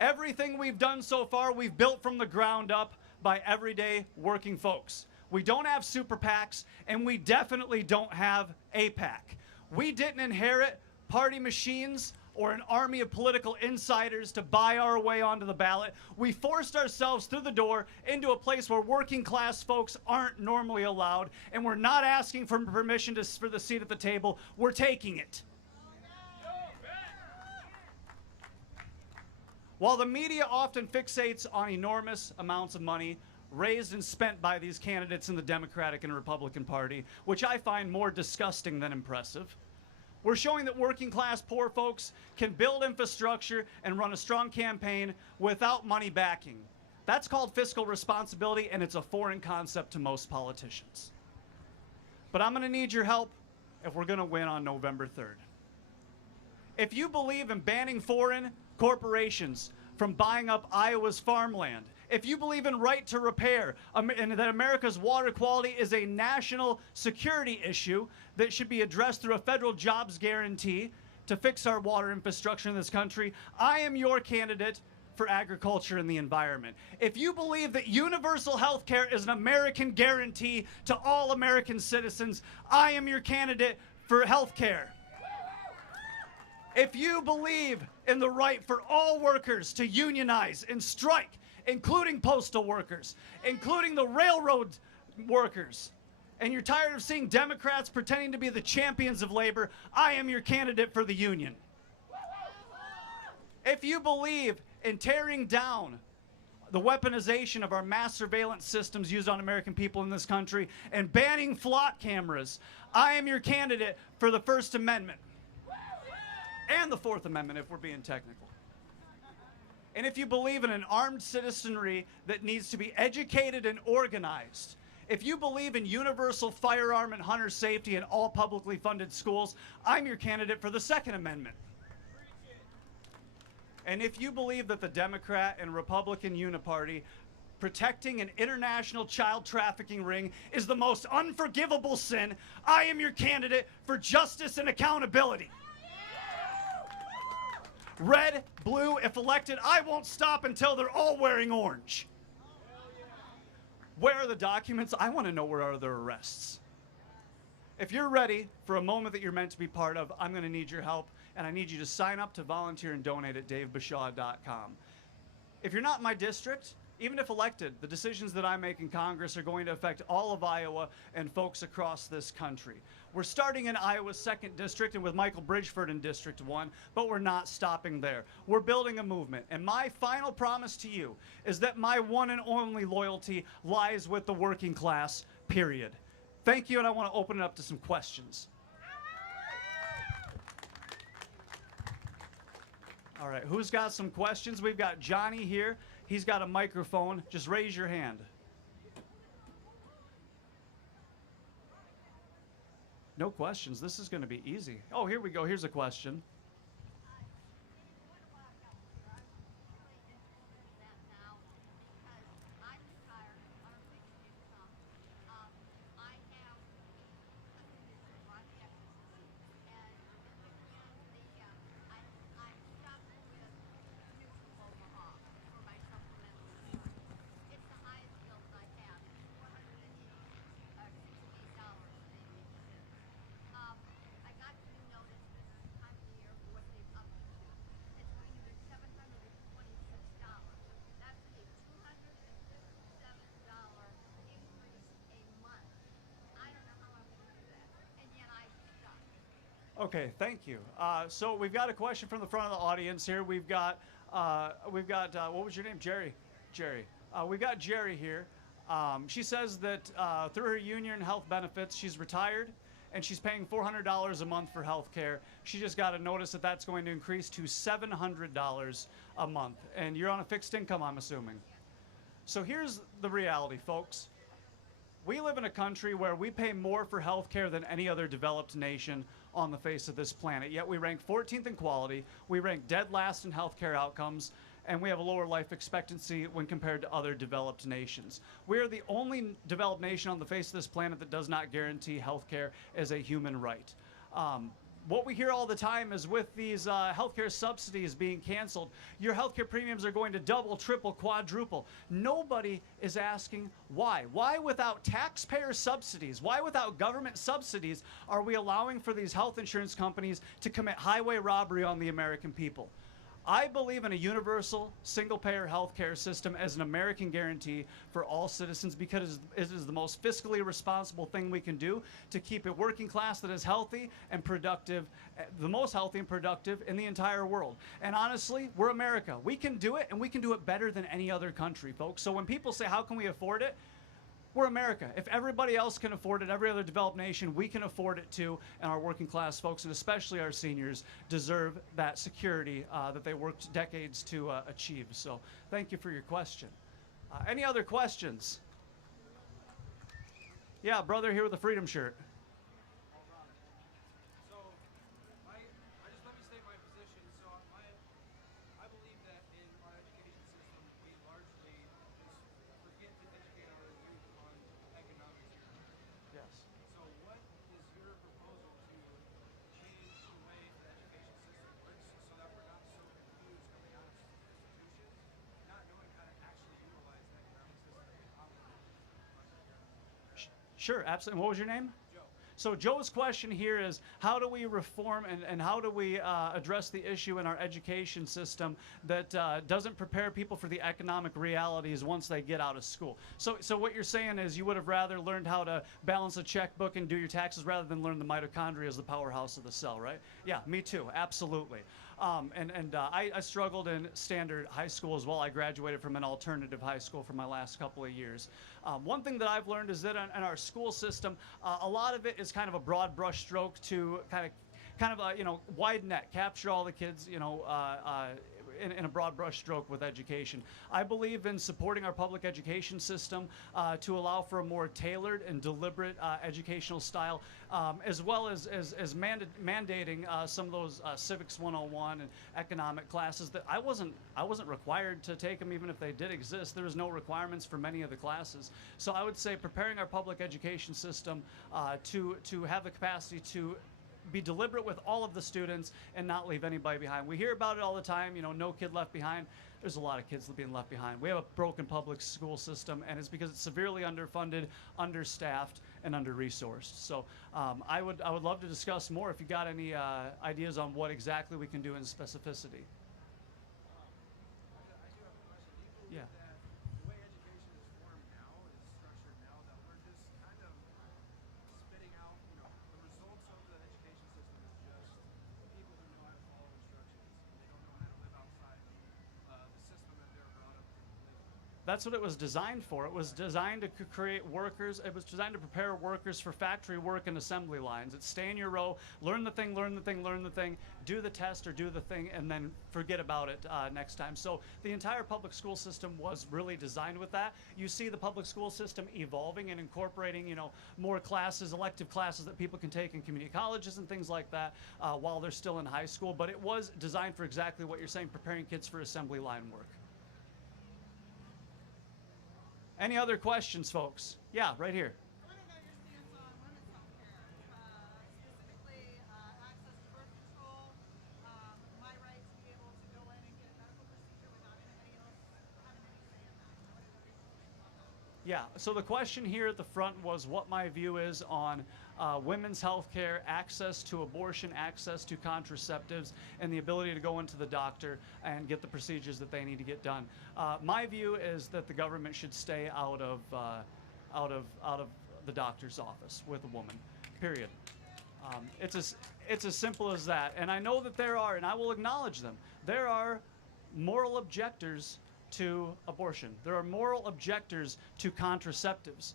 Everything we've done so far, we've built from the ground up by everyday working folks. We don't have super PACs, and we definitely don't have a PAC. We didn't inherit party machines or an army of political insiders to buy our way onto the ballot. We forced ourselves through the door into a place where working class folks aren't normally allowed, and we're not asking for permission for the seat at the table. We're taking it. While the media often fixates on enormous amounts of money raised and spent by these candidates in the Democratic and Republican Party, which I find more disgusting than impressive, we're showing that working class poor folks can build infrastructure and run a strong campaign without money backing. That's called fiscal responsibility, and it's a foreign concept to most politicians. But I'm going to need your help if we're going to win on November 3rd. If you believe in banning foreign corporations from buying up Iowa's farmland, if you believe in right to repair and that America's water quality is a national security issue that should be addressed through a federal jobs guarantee to fix our water infrastructure in this country, I am your candidate for agriculture and the environment. If you believe that universal health care is an American guarantee to all American citizens, I am your candidate for health care. If you believe in the right for all workers to unionize and strike, including postal workers, including the railroad workers, and you're tired of seeing Democrats pretending to be the champions of labor, I am your candidate for the union. If you believe in tearing down the weaponization of our mass surveillance systems used on American people in this country and banning flock cameras, I am your candidate for the First Amendment. And the Fourth Amendment, if we're being technical. And if you believe in an armed citizenry that needs to be educated and organized, if you believe in universal firearm and hunter safety in all publicly funded schools, I'm your candidate for the Second Amendment. And if you believe that the Democrat and Republican uniparty protecting an international child trafficking ring is the most unforgivable sin, I am your candidate for justice and accountability. Red, blue, if elected, I won't stop until they're all wearing orange. Where are the documents? I want to know where are their arrests. if you're ready for a moment that you're meant to be part of, I'm going to need your help, and I need you to sign up to volunteer and donate at davebushaw.com. If you're not in my district, even if elected, the decisions that I make in Congress are going to affect all of Iowa and folks across this country. We're starting in Iowa's 2nd District and with Michael Bridgford in District 1, but we're not stopping there. We're building a movement, and my final promise to you is that my one and only loyalty lies with the working class, period. Thank you, and I want to open it up to some questions. All right, who's got some questions? We've got Johnny here. He's got a microphone. Just raise your hand. No questions. This is going to be easy. Oh, here we go. Here's a question. Okay, thank you. So we've got a question from the front of the audience here. We've got what was your name? Jerry. Jerry. We've got Jerry here. She says that through her union health benefits, she's retired and she's paying $400 a month for health care. She just got a notice that that's going to increase to $700 a month. And you're on a fixed income, I'm assuming. So here's the reality, folks. We live in a country where we pay more for health care than any other developed nation on the face of this planet. Yet we rank 14th in quality, we rank dead last in healthcare outcomes, and we have a lower life expectancy when compared to other developed nations. We are the only developed nation on the face of this planet that does not guarantee healthcare as a human right. What we hear all the time is with these healthcare subsidies being canceled, your healthcare premiums are going to double, triple, quadruple. Nobody is asking why. Why without taxpayer subsidies, why without government subsidies are we allowing for these health insurance companies to commit highway robbery on the American people? I believe in a universal, single-payer healthcare system as an American guarantee for all citizens because it is the most fiscally responsible thing we can do to keep a working class that is healthy and productive, the most healthy and productive in the entire world. And honestly, we're America. We can do it, and we can do it better than any other country, folks. So when people say, how can we afford it? We're America. If everybody else can afford it, every other developed nation, we can afford it too. And our working class folks, and especially our seniors, deserve that security that they worked decades to achieve. So thank you for your question. Any other questions? Yeah, brother here with the Freedom shirt. So, I just let me state my position. So, I believe that in our education system, we largely just forget to educate our youth on economics. Yes. So, what is your proposal to change the way the education system works so that we're not so confused coming out of institutions, not knowing how to actually utilize the economic system and operate? Sure, absolutely. What was your name? Joe. So Joe's question here is, how do we reform and how do we address the issue in our education system that doesn't prepare people for the economic realities once they get out of school? So what you're saying is you would have rather learned how to balance a checkbook and do your taxes rather than learn the mitochondria as the powerhouse of the cell, right? Yeah, me too, absolutely. I struggled in standard high school as well. I graduated from an alternative high school for my last couple of years. One thing that I've learned is that in our school system, a lot of it is kind of a broad brush stroke to kind of a wide net, capture all the kids, in a broad brush stroke with education. I believe in supporting our public education system to allow for a more tailored and deliberate educational style, as well as mandating some of those civics 101 and economic classes that I wasn't required to take them, even if they did exist. There was no requirements for many of the classes. So I would say preparing our public education system to have the capacity to be deliberate with all of the students and not leave anybody behind. We hear about it all the time, no kid left behind. There's a lot of kids being left behind. We have a broken public school system, and it's because it's severely underfunded, understaffed, and under-resourced. So I would love to discuss more if you got any ideas on what exactly we can do in specificity. I do have a question. Do you believe Yeah. that the way education is formed now, is structured now, that we're just kind of spitting out, you know, the results of the education system is just people who know how to follow instructions, and they don't know how to live outside the system that they're brought up to live in? That's what it was designed for. It was designed to create workers. It was designed to prepare workers for factory work and assembly lines. It's stay in your row, learn the thing, learn the thing, learn the thing, do the test or do the thing, and then forget about it next time. So the entire public school system was really designed with that. You see the public school system evolving and incorporating, you know, more classes, elective classes that people can take in community colleges and things like that while they're still in high school. But it was designed for exactly what you're saying, preparing kids for assembly line work. Any other questions, folks? Yeah, right here. I want to know your stance on women's health care, specifically access to birth control, my right to be able to go in and get a medical procedure without anybody else having any say in that. I want to know your stance on that. Yeah, so the question here at the front was what my view is on women's health care, access to abortion, access to contraceptives, and the ability to go into the doctor and get the procedures that they need to get done. My view is that the government should stay out of the doctor's office with a woman, period. It's as simple as that. And I know that there are, and I will acknowledge them, there are moral objectors to abortion. There are moral objectors to contraceptives.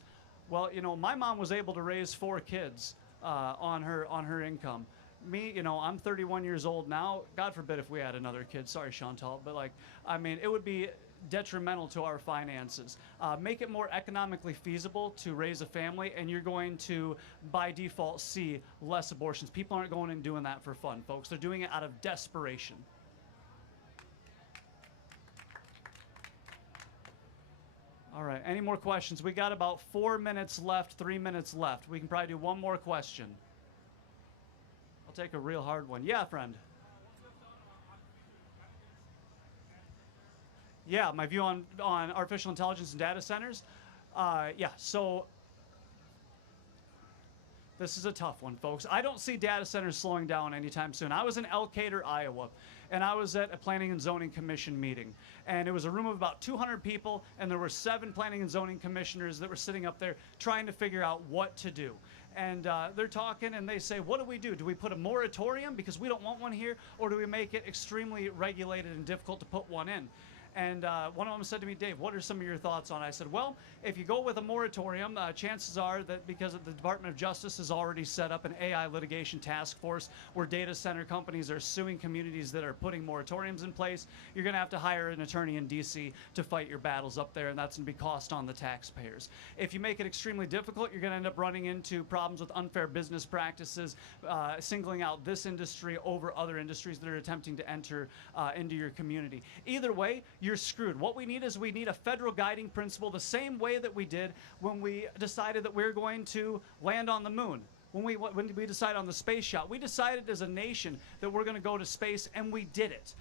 Well, you know, my mom was able to raise 4 kids on her income. Me, you know, I'm 31 years old now. God forbid if we had another kid. Sorry, Chantal, but like, I mean, it would be detrimental to our finances. Make it more economically feasible to raise a family, and you're going to, by default, see less abortions. People aren't going and doing that for fun, folks. They're doing it out of desperation. All right, any more questions? We got about 4 minutes left, 3 minutes left. We can probably do one more question. I'll take a real hard one. Yeah, friend. Yeah, my view on artificial intelligence and data centers. Yeah, so this is a tough one, folks. I don't see data centers slowing down anytime soon. I was in Elkader, Iowa, and I was at a Planning and Zoning Commission meeting. And it was a room of about 200 people, and there were 7 Planning and Zoning Commissioners that were sitting up there trying to figure out what to do. And they're talking, and they say, what do we do? Do we put a moratorium because we don't want one here, or do we make it extremely regulated and difficult to put one in? And one of them said to me, Dave, what are some of your thoughts on it? I said, well, if you go with a moratorium, chances are that because the Department of Justice has already set up an AI litigation task force where data center companies are suing communities that are putting moratoriums in place, you're going to have to hire an attorney in D.C. to fight your battles up there, and that's going to be cost on the taxpayers. If you make it extremely difficult, you're going to end up running into problems with unfair business practices, singling out this industry over other industries that are attempting to enter into your community. Either way, you're screwed. What we need is we need a federal guiding principle the same way that we did when we decided that we're going to land on the moon. When we decided on the space shot, we decided as a nation that we're going to go to space, and we did it.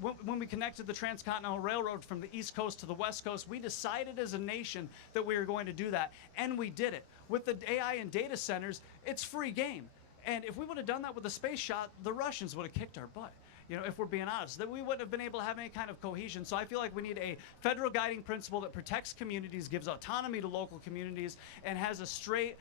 When we connected the Transcontinental Railroad from the East Coast to the West Coast, we decided as a nation that we were going to do that, and we did it. With the AI and data centers, it's free game. And if we would have done that with the space shot, the Russians would have kicked our butt. You know, if we're being honest, that we wouldn't have been able to have any kind of cohesion. So I feel like we need a federal guiding principle that protects communities, gives autonomy to local communities, and has a straight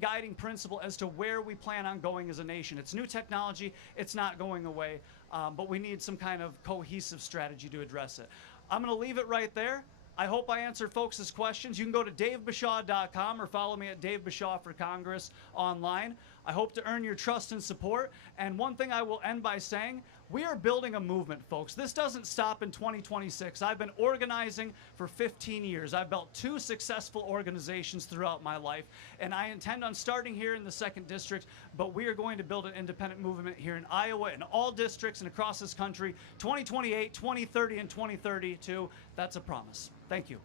guiding principle as to where we plan on going as a nation. It's new technology. It's not going away. But we need some kind of cohesive strategy to address it. I'm going to leave it right there. I hope I answered folks' questions. You can go to davebushaw.com or follow me at Dave Bushaw for Congress online. I hope to earn your trust and support. And one thing I will end by saying, we are building a movement, folks. This doesn't stop in 2026. I've been organizing for 15 years. I've built 2 successful organizations throughout my life, and I intend on starting here in the 2nd District, but we are going to build an independent movement here in Iowa, in all districts and across this country, 2028, 2030, and 2032. That's a promise. Thank you.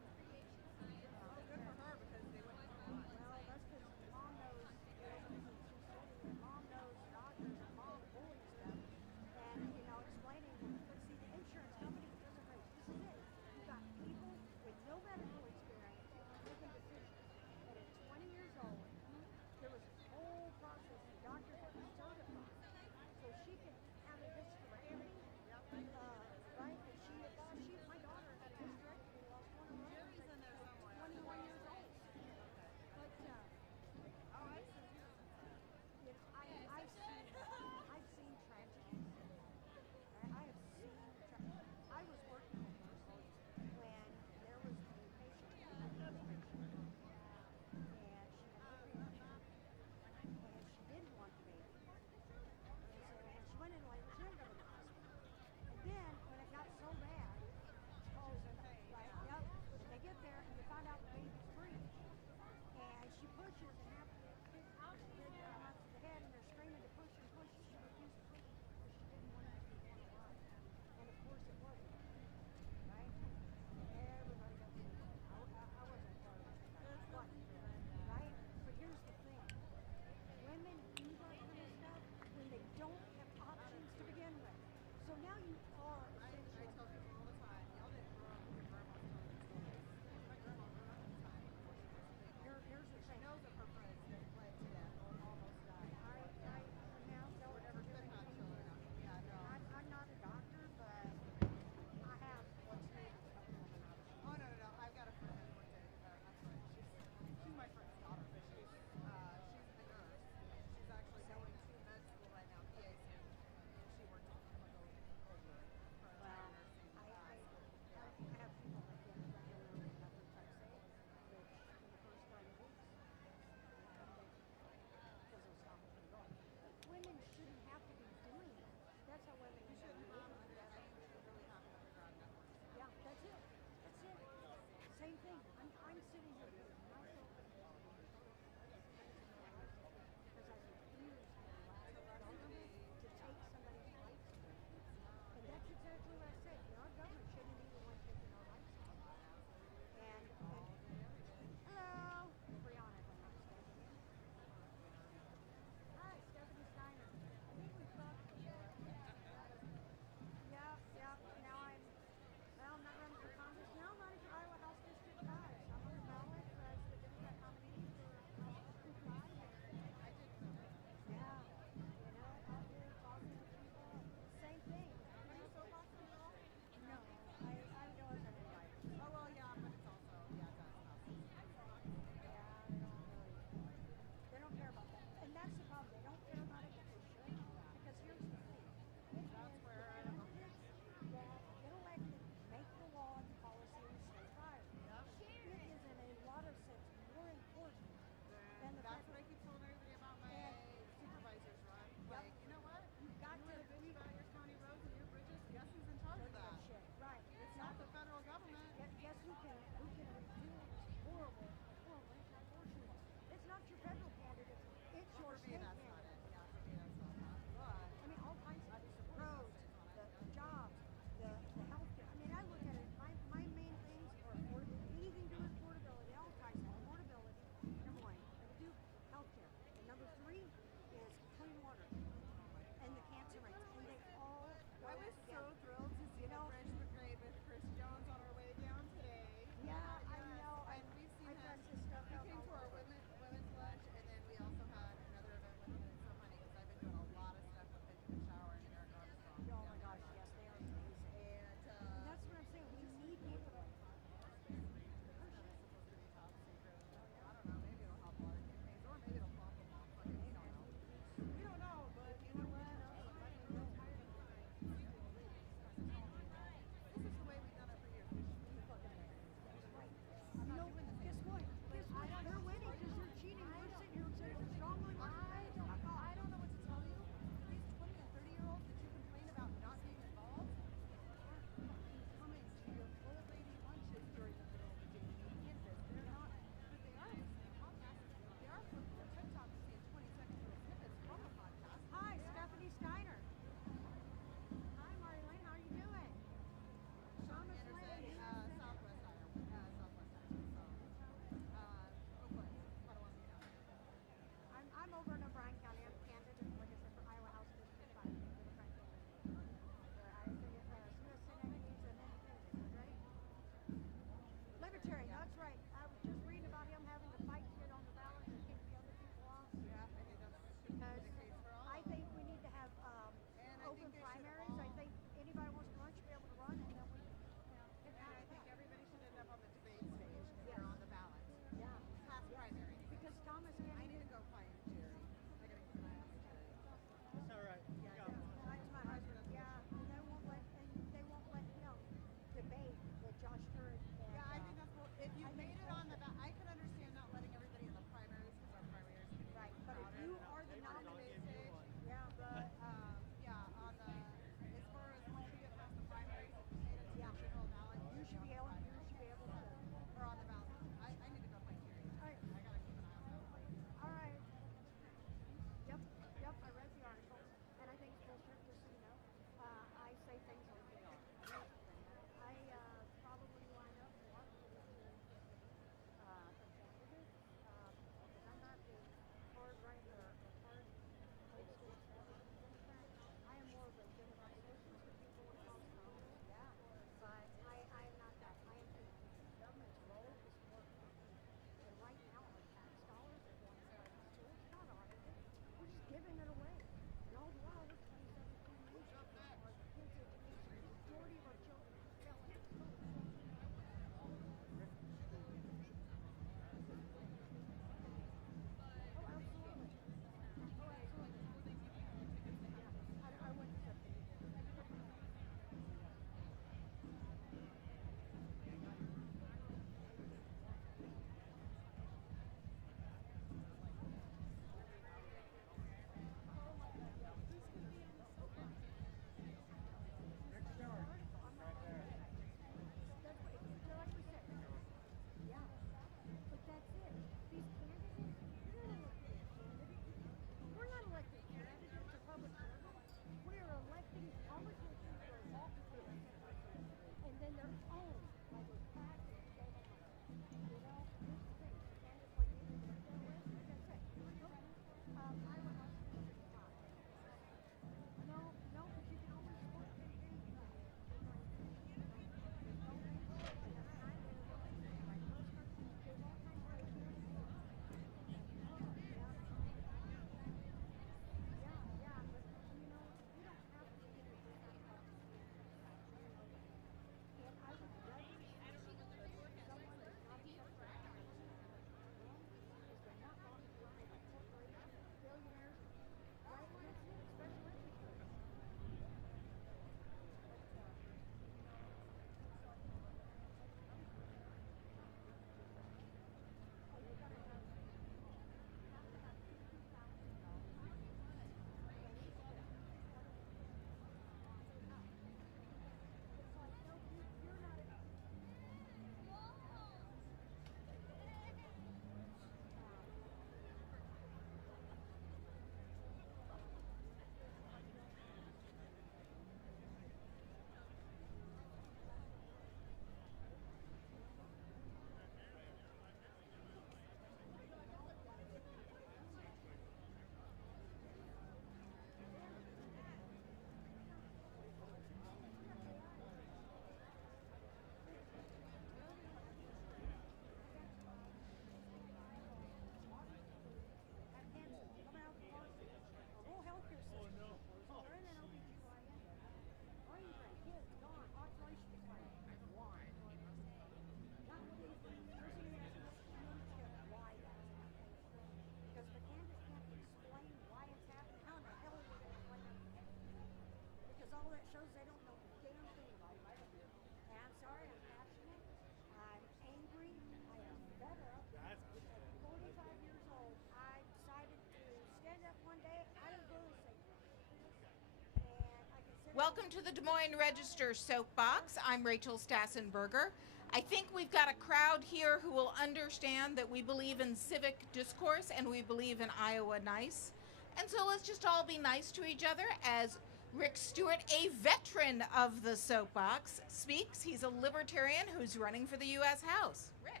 Welcome to the Des Moines Register Soapbox. I'm Rachel Stassenberger. I think we've got a crowd here who will understand that we believe in civic discourse and we believe in Iowa nice. And so let's just all be nice to each other as Rick Stewart, a veteran of the Soapbox, speaks. He's a Libertarian who's running for the U.S. House. Rick.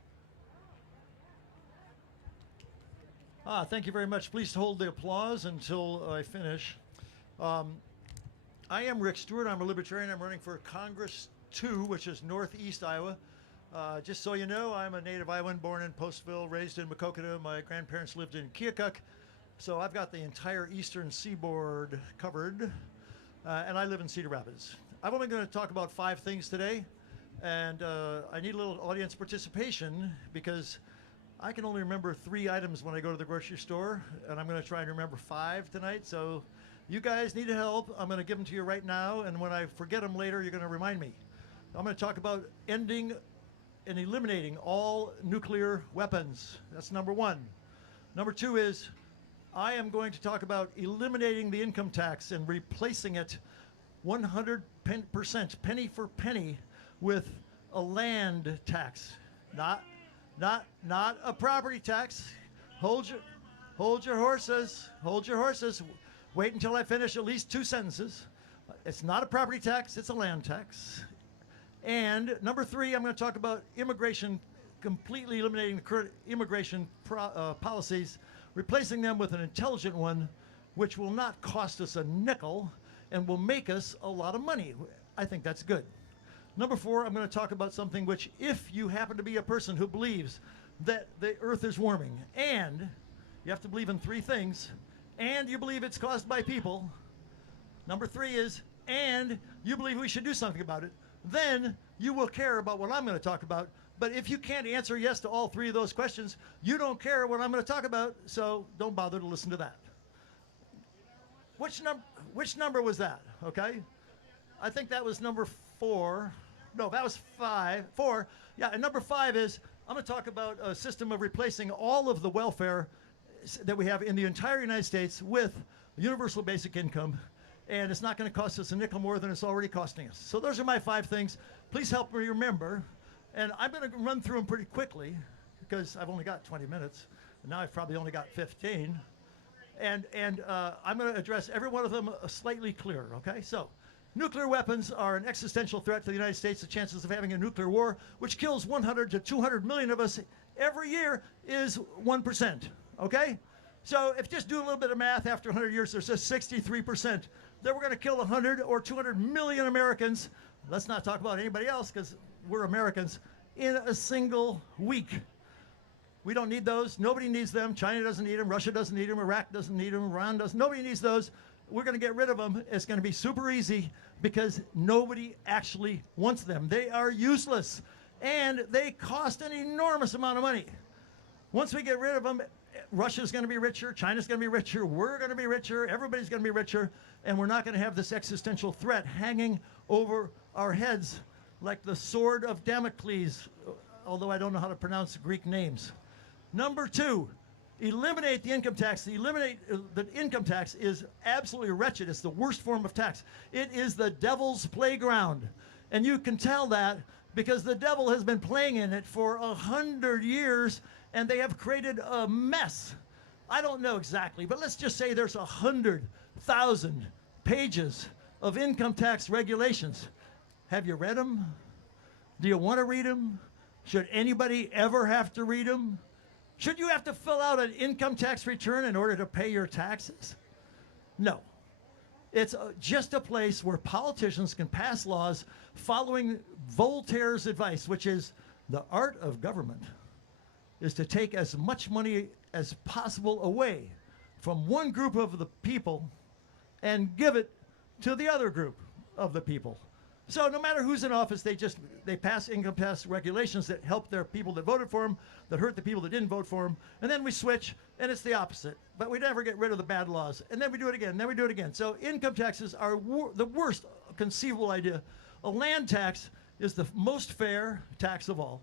Thank you very much. Please hold the applause until I finish. I am Rick Stewart. I'm a Libertarian. I'm running for Congress 2, which is Northeast Iowa. Just so you know, I'm a native Iowan, born in Postville, raised in Maquoketa. My grandparents lived in Keokuk. So I've got the entire eastern seaboard covered. And I live in Cedar Rapids. I'm only going to talk about 5 things today. And I need a little audience participation because I can only remember 3 items when I go to the grocery store. And I'm going to try and remember 5 tonight. So you guys need help. I'm going to give them to you right now, and when I forget them later, you're going to remind me. I'm going to talk about ending and eliminating all nuclear weapons. That's number 1. Number 2 is I am going to talk about eliminating the income tax and replacing it 100% penny for penny with a land tax, not a property tax. Hold your horses. Hold your horses. Wait until I finish at least 2 sentences. It's not a property tax, it's a land tax. And number 3, I'm going to talk about immigration, completely eliminating the current immigration policies, replacing them with an intelligent one, which will not cost us a nickel and will make us a lot of money. I think that's good. Number 4, I'm going to talk about something which, if you happen to be a person who believes that the earth is warming, and you have to believe in 3 things, and you believe it's caused by people. Number 3 is, and you believe we should do something about it, then you will care about what I'm going to talk about. But if you can't answer yes to all 3 of those questions, you don't care what I'm going to talk about, so don't bother to listen to that. Which number was that? Okay? I think that was number 4. No, that was 5. 4. Yeah, and number 5 is I'm going to talk about a system of replacing all of the welfare that we have in the entire United States with universal basic income, and it's not going to cost us a nickel more than it's already costing us. So those are my 5 things. Please help me remember, and I'm going to run through them pretty quickly because I've only got 20 minutes, and now I've probably only got 15, and I'm going to address every one of them slightly clearer, okay? So nuclear weapons are an existential threat to the United States. The chances of having a nuclear war, which kills 100 to 200 million of us every year, is 1%. Okay? So if you just do a little bit of math, after 100 years, there's just 63% that we're going to kill 100 or 200 million Americans. Let's not talk about anybody else because we're Americans in a single week. We don't need those. Nobody needs them. China doesn't need them. Russia doesn't need them. Iraq doesn't need them. Iran doesn't. Nobody needs those. We're going to get rid of them. It's going to be super easy because nobody actually wants them. They are useless, and they cost an enormous amount of money. Once we get rid of them, Russia's going to be richer, China's going to be richer, we're going to be richer, everybody's going to be richer, and we're not going to have this existential threat hanging over our heads like the sword of Damocles, although I don't know how to pronounce Greek names. Number 2, eliminate the income tax. The income tax is absolutely wretched. It's the worst form of tax. It is the devil's playground, and you can tell that because the devil has been playing in it for 100 years, and they have created a mess. I don't know exactly, but let's just say there's 100,000 pages of income tax regulations. Have you read them? Do you want to read them? Should anybody ever have to read them? Should you have to fill out an income tax return in order to pay your taxes? No. It's just a place where politicians can pass laws following Voltaire's advice, which is the art of government is to take as much money as possible away from one group of the people and give it to the other group of the people. So no matter who's in office, they pass income tax regulations that help their people that voted for them, that hurt the people that didn't vote for them, and then we switch, and it's the opposite. But we never get rid of the bad laws, and then we do it again, and then we do it again. So income taxes are the worst conceivable idea. A land tax is the most fair tax of all.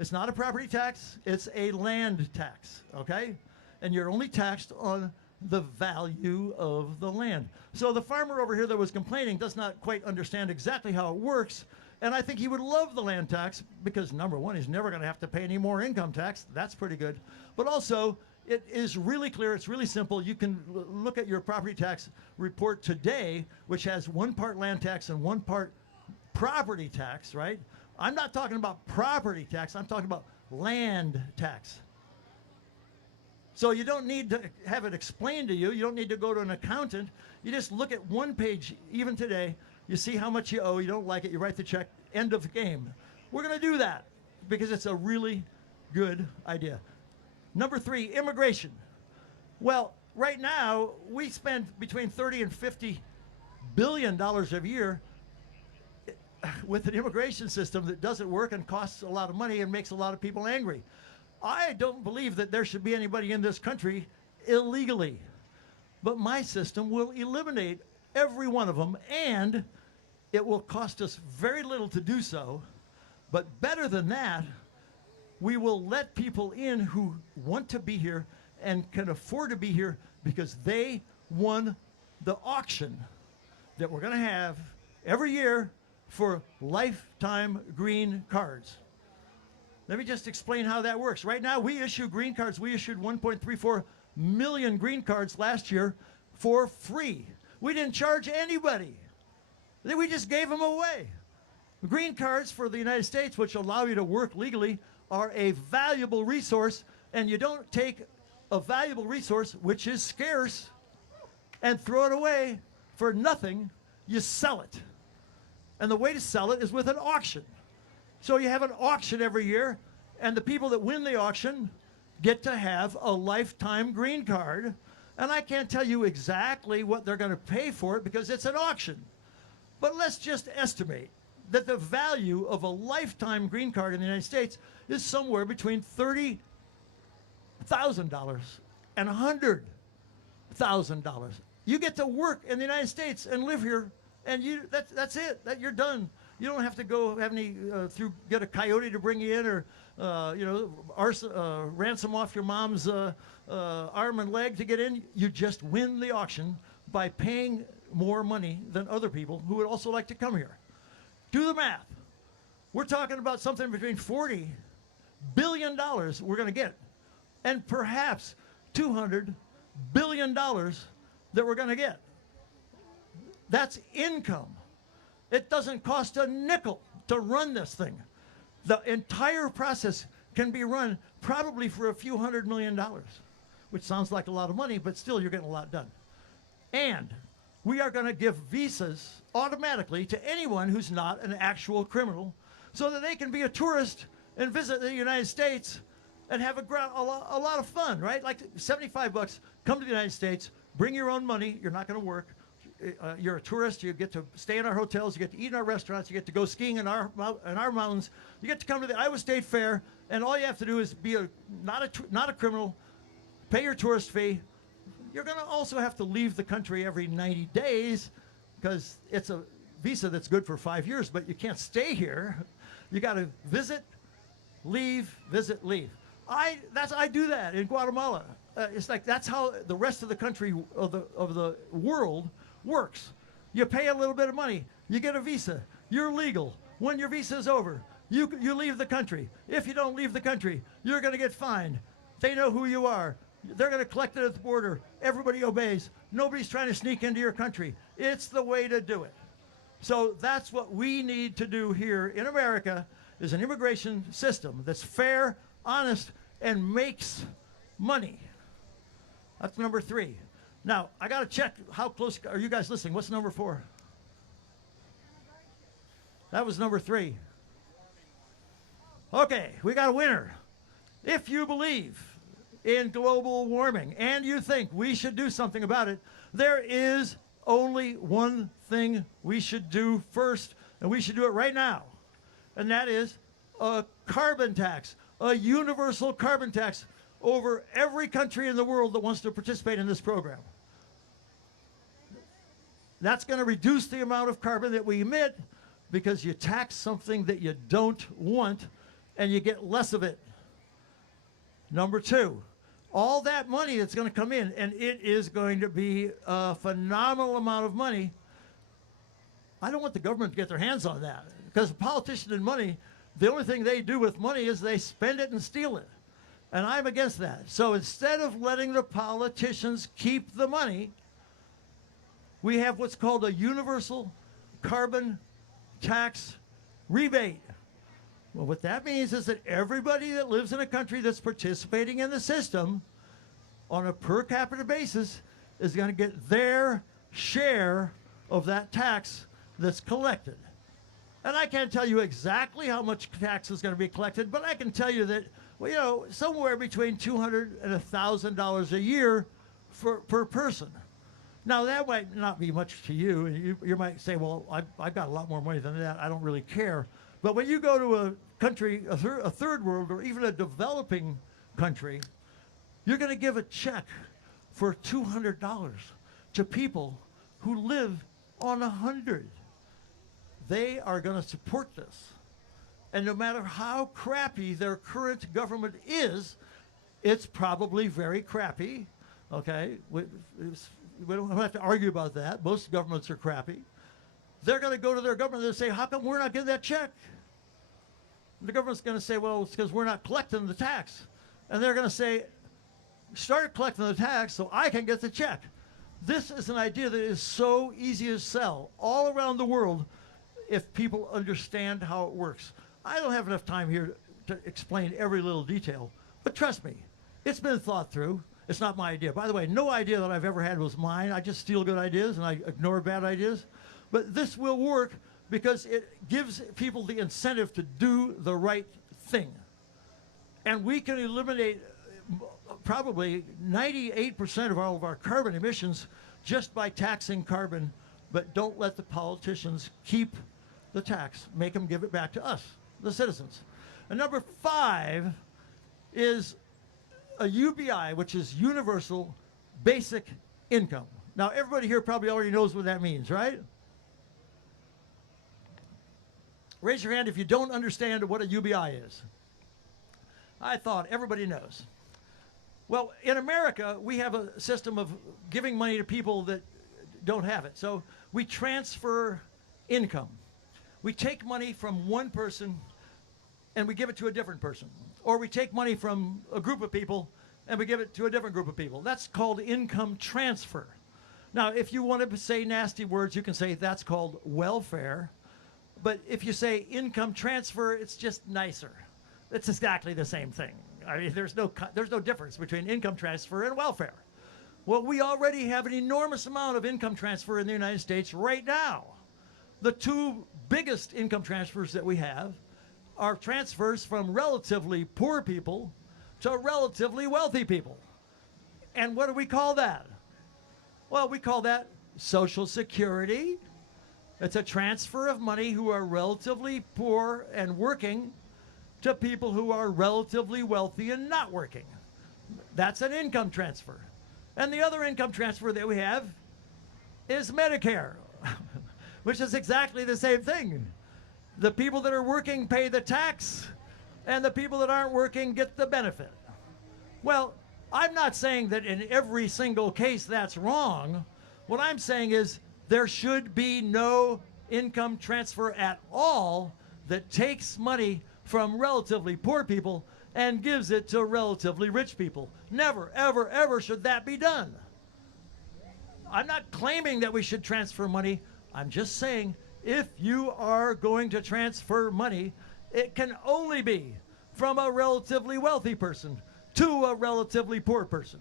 It's not a property tax, it's a land tax, okay? And you're only taxed on the value of the land. So the farmer over here that was complaining does not quite understand exactly how it works. And I think he would love the land tax because, number one, he's never going to have to pay any more income tax. That's pretty good. But also, it is really clear. It's really simple. You can look at your property tax report today, which has one part land tax and one part property tax, right? I'm not talking about property tax. I'm talking about land tax. So you don't need to have it explained to you. You don't need to go to an accountant. You just look at one page, even today. You see how much you owe. You don't like it. You write the check. End of the game. We're going to do that because it's a really good idea. Number 3, immigration. Well, right now, we spend between 30 and $50 billion a year with an immigration system that doesn't work and costs a lot of money and makes a lot of people angry. I don't believe that there should be anybody in this country illegally. But my system will eliminate every one of them, and it will cost us very little to do so. But better than that, we will let people in who want to be here and can afford to be here because they won the auction that we're going to have every year for lifetime green cards. Let me just explain how that works. Right now, we issue green cards. We issued 1.34 million green cards last year for free. We didn't charge anybody. We just gave them away. Green cards for the United States, which allow you to work legally, are a valuable resource, and you don't take a valuable resource, which is scarce, and throw it away for nothing. You sell it. And the way to sell it is with an auction. So you have an auction every year, and the people that win the auction get to have a lifetime green card. And I can't tell you exactly what they're going to pay for it because it's an auction. But let's just estimate that the value of a lifetime green card in the United States is somewhere between $30,000 and $100,000. You get to work in the United States and live here, and that's it. You're done. You don't have to go have any get a coyote to bring you in, or ransom off your mom's arm and leg to get in. You just win the auction by paying more money than other people who would also like to come here. Do the math. We're talking about something between $40 billion we're going to get, and perhaps $200 billion that we're going to get. That's income. It doesn't cost a nickel to run this thing. The entire process can be run probably for a few $100 million, which sounds like a lot of money, but still you're getting a lot done. And we are going to give visas automatically to anyone who's not an actual criminal so that they can be a tourist and visit the United States and have a lot of fun, right? Like $75, come to the United States, bring your own money, you're not going to work. You're a tourist, you get to stay in our hotels, you get to eat in our restaurants, you get to go skiing in our mountains, you get to come to the Iowa State Fair, and all you have to do is be not a criminal, pay your tourist fee. You're going to also have to leave the country every 90 days because it's a visa that's good for 5 years, but you can't stay here. You got to visit, leave, visit, leave. I do that in Guatemala. It's like that's how the rest of the country of the world works. You pay a little bit of money, you get a visa, you're legal. When your visa is over, you leave the country. If you don't leave the country, you're going to get fined. They know who you are. They're going to collect it at the border. Everybody obeys. Nobody's trying to sneak into your country. It's the way to do it. So that's what we need to do here in America, is an immigration system that's fair, honest, and makes money. That's number 3. Now, I got to check how close are you guys listening. What's number 4? That was number 3. Okay, we got a winner. If you believe in global warming and you think we should do something about it, there is only one thing we should do first, and we should do it right now. And that is a carbon tax, a universal carbon tax over every country in the world that wants to participate in this program. That's going to reduce the amount of carbon that we emit because you tax something that you don't want and you get less of it. Number 2, All that money that's going to come in, and it is going to be a phenomenal amount of money. I don't want the government to get their hands on that, because politicians and money, the only thing they do with money is they spend it and steal it. And I'm against that. So instead of letting the politicians keep the money, we have what's called a universal carbon tax rebate. Well, what that means is that everybody that lives in a country that's participating in the system on a per capita basis is going to get their share of that tax that's collected. And I can't tell you exactly how much tax is going to be collected, but I can tell you that, well, you know, somewhere between $200 and $1,000 a year per person. Now, that might not be much to you. You might say, well, I've got a lot more money than that. I don't really care. But when you go to a country, a third world, or even a developing country, you're going to give a check for $200 to people who live on 100. They are going to support this. And no matter how crappy their current government is, it's probably very crappy, okay? We don't have to argue about that. Most governments are crappy. They're going to go to their government and say, how come we're not getting that check? The government's going to say, well, it's because we're not collecting the tax. And they're going to say, start collecting the tax so I can get the check. This is an idea that is so easy to sell all around the world if people understand how it works. I don't have enough time here to explain every little detail, but trust me, it's been thought through. It's not my idea. By the way, no idea that I've ever had was mine. I just steal good ideas and I ignore bad ideas. But this will work because it gives people the incentive to do the right thing. And we can eliminate probably 98% of all of our carbon emissions just by taxing carbon, but don't let the politicians keep the tax. Make them give it back to us, the citizens. And number 5 is a UBI, which is Universal Basic Income. Now, everybody here probably already knows what that means, right? Raise your hand if you don't understand what a UBI is. I thought everybody knows. Well, in America, we have a system of giving money to people that don't have it. So we transfer income. We take money from one person and we give it to a different person. Or we take money from a group of people and we give it to a different group of people. That's called income transfer. Now, if you want to say nasty words, you can say that's called welfare. But if you say income transfer, it's just nicer. It's exactly the same thing. I mean, there's no difference between income transfer and welfare. Well, we already have an enormous amount of income transfer in the United States right now. The 2 biggest income transfers that we have are transfers from relatively poor people to relatively wealthy people. And what do we call that? Well, we call that Social Security. It's a transfer of money who are relatively poor and working to people who are relatively wealthy and not working. That's an income transfer. And the other income transfer that we have is Medicare, which is exactly the same thing. The people that are working pay the tax, and the people that aren't working get the benefit. Well, I'm not saying that in every single case that's wrong. What I'm saying is there should be no income transfer at all that takes money from relatively poor people and gives it to relatively rich people. Never, ever, ever should that be done. I'm not claiming that we should transfer money. I'm just saying if you are going to transfer money, it can only be from a relatively wealthy person to a relatively poor person.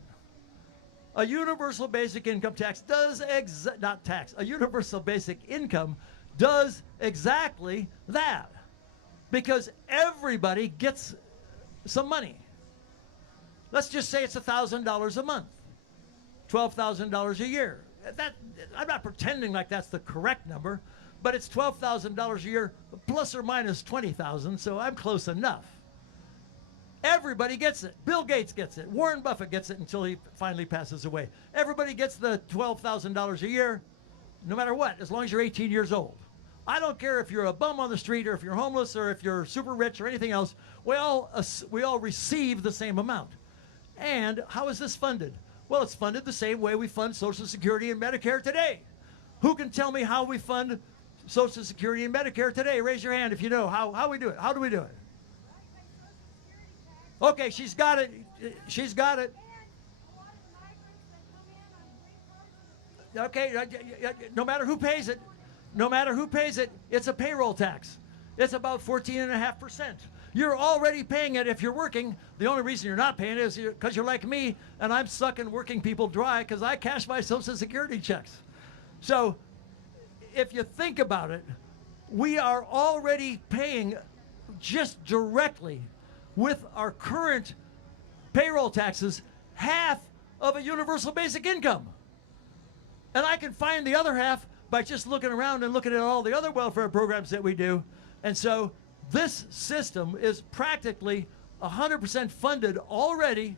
A universal basic income tax does a universal basic income does exactly that, because everybody gets some money. Let's just say it's $1,000 a month, $12,000 a year. I'm not pretending like that's the correct number, but it's $12,000 a year plus or minus 20,000, so I'm close enough. Everybody gets it. Bill Gates gets it. Warren Buffett gets it until he finally passes away. Everybody gets the $12,000 a year, no matter what, as long as you're 18 years old. I don't care if you're a bum on the street or if you're homeless or if you're super rich or anything else. We all receive the same amount. And how is this funded? Well, it's funded the same way we fund Social Security and Medicare today. Who can tell me how we fund Social Security and Medicare today? Raise your hand if you know how we do it. How do we do it? Okay, she's got it. She's got it. Okay, no matter who pays it, it's a payroll tax. It's about 14.5%. You're already paying it if you're working. The only reason you're not paying it is because you're like me, and I'm sucking working people dry because I cash my Social Security checks. So if you think about it, we are already paying just directly with our current payroll taxes half of a universal basic income. And I can find the other half by just looking around and looking at all the other welfare programs that we do. And so this system is practically 100% funded already,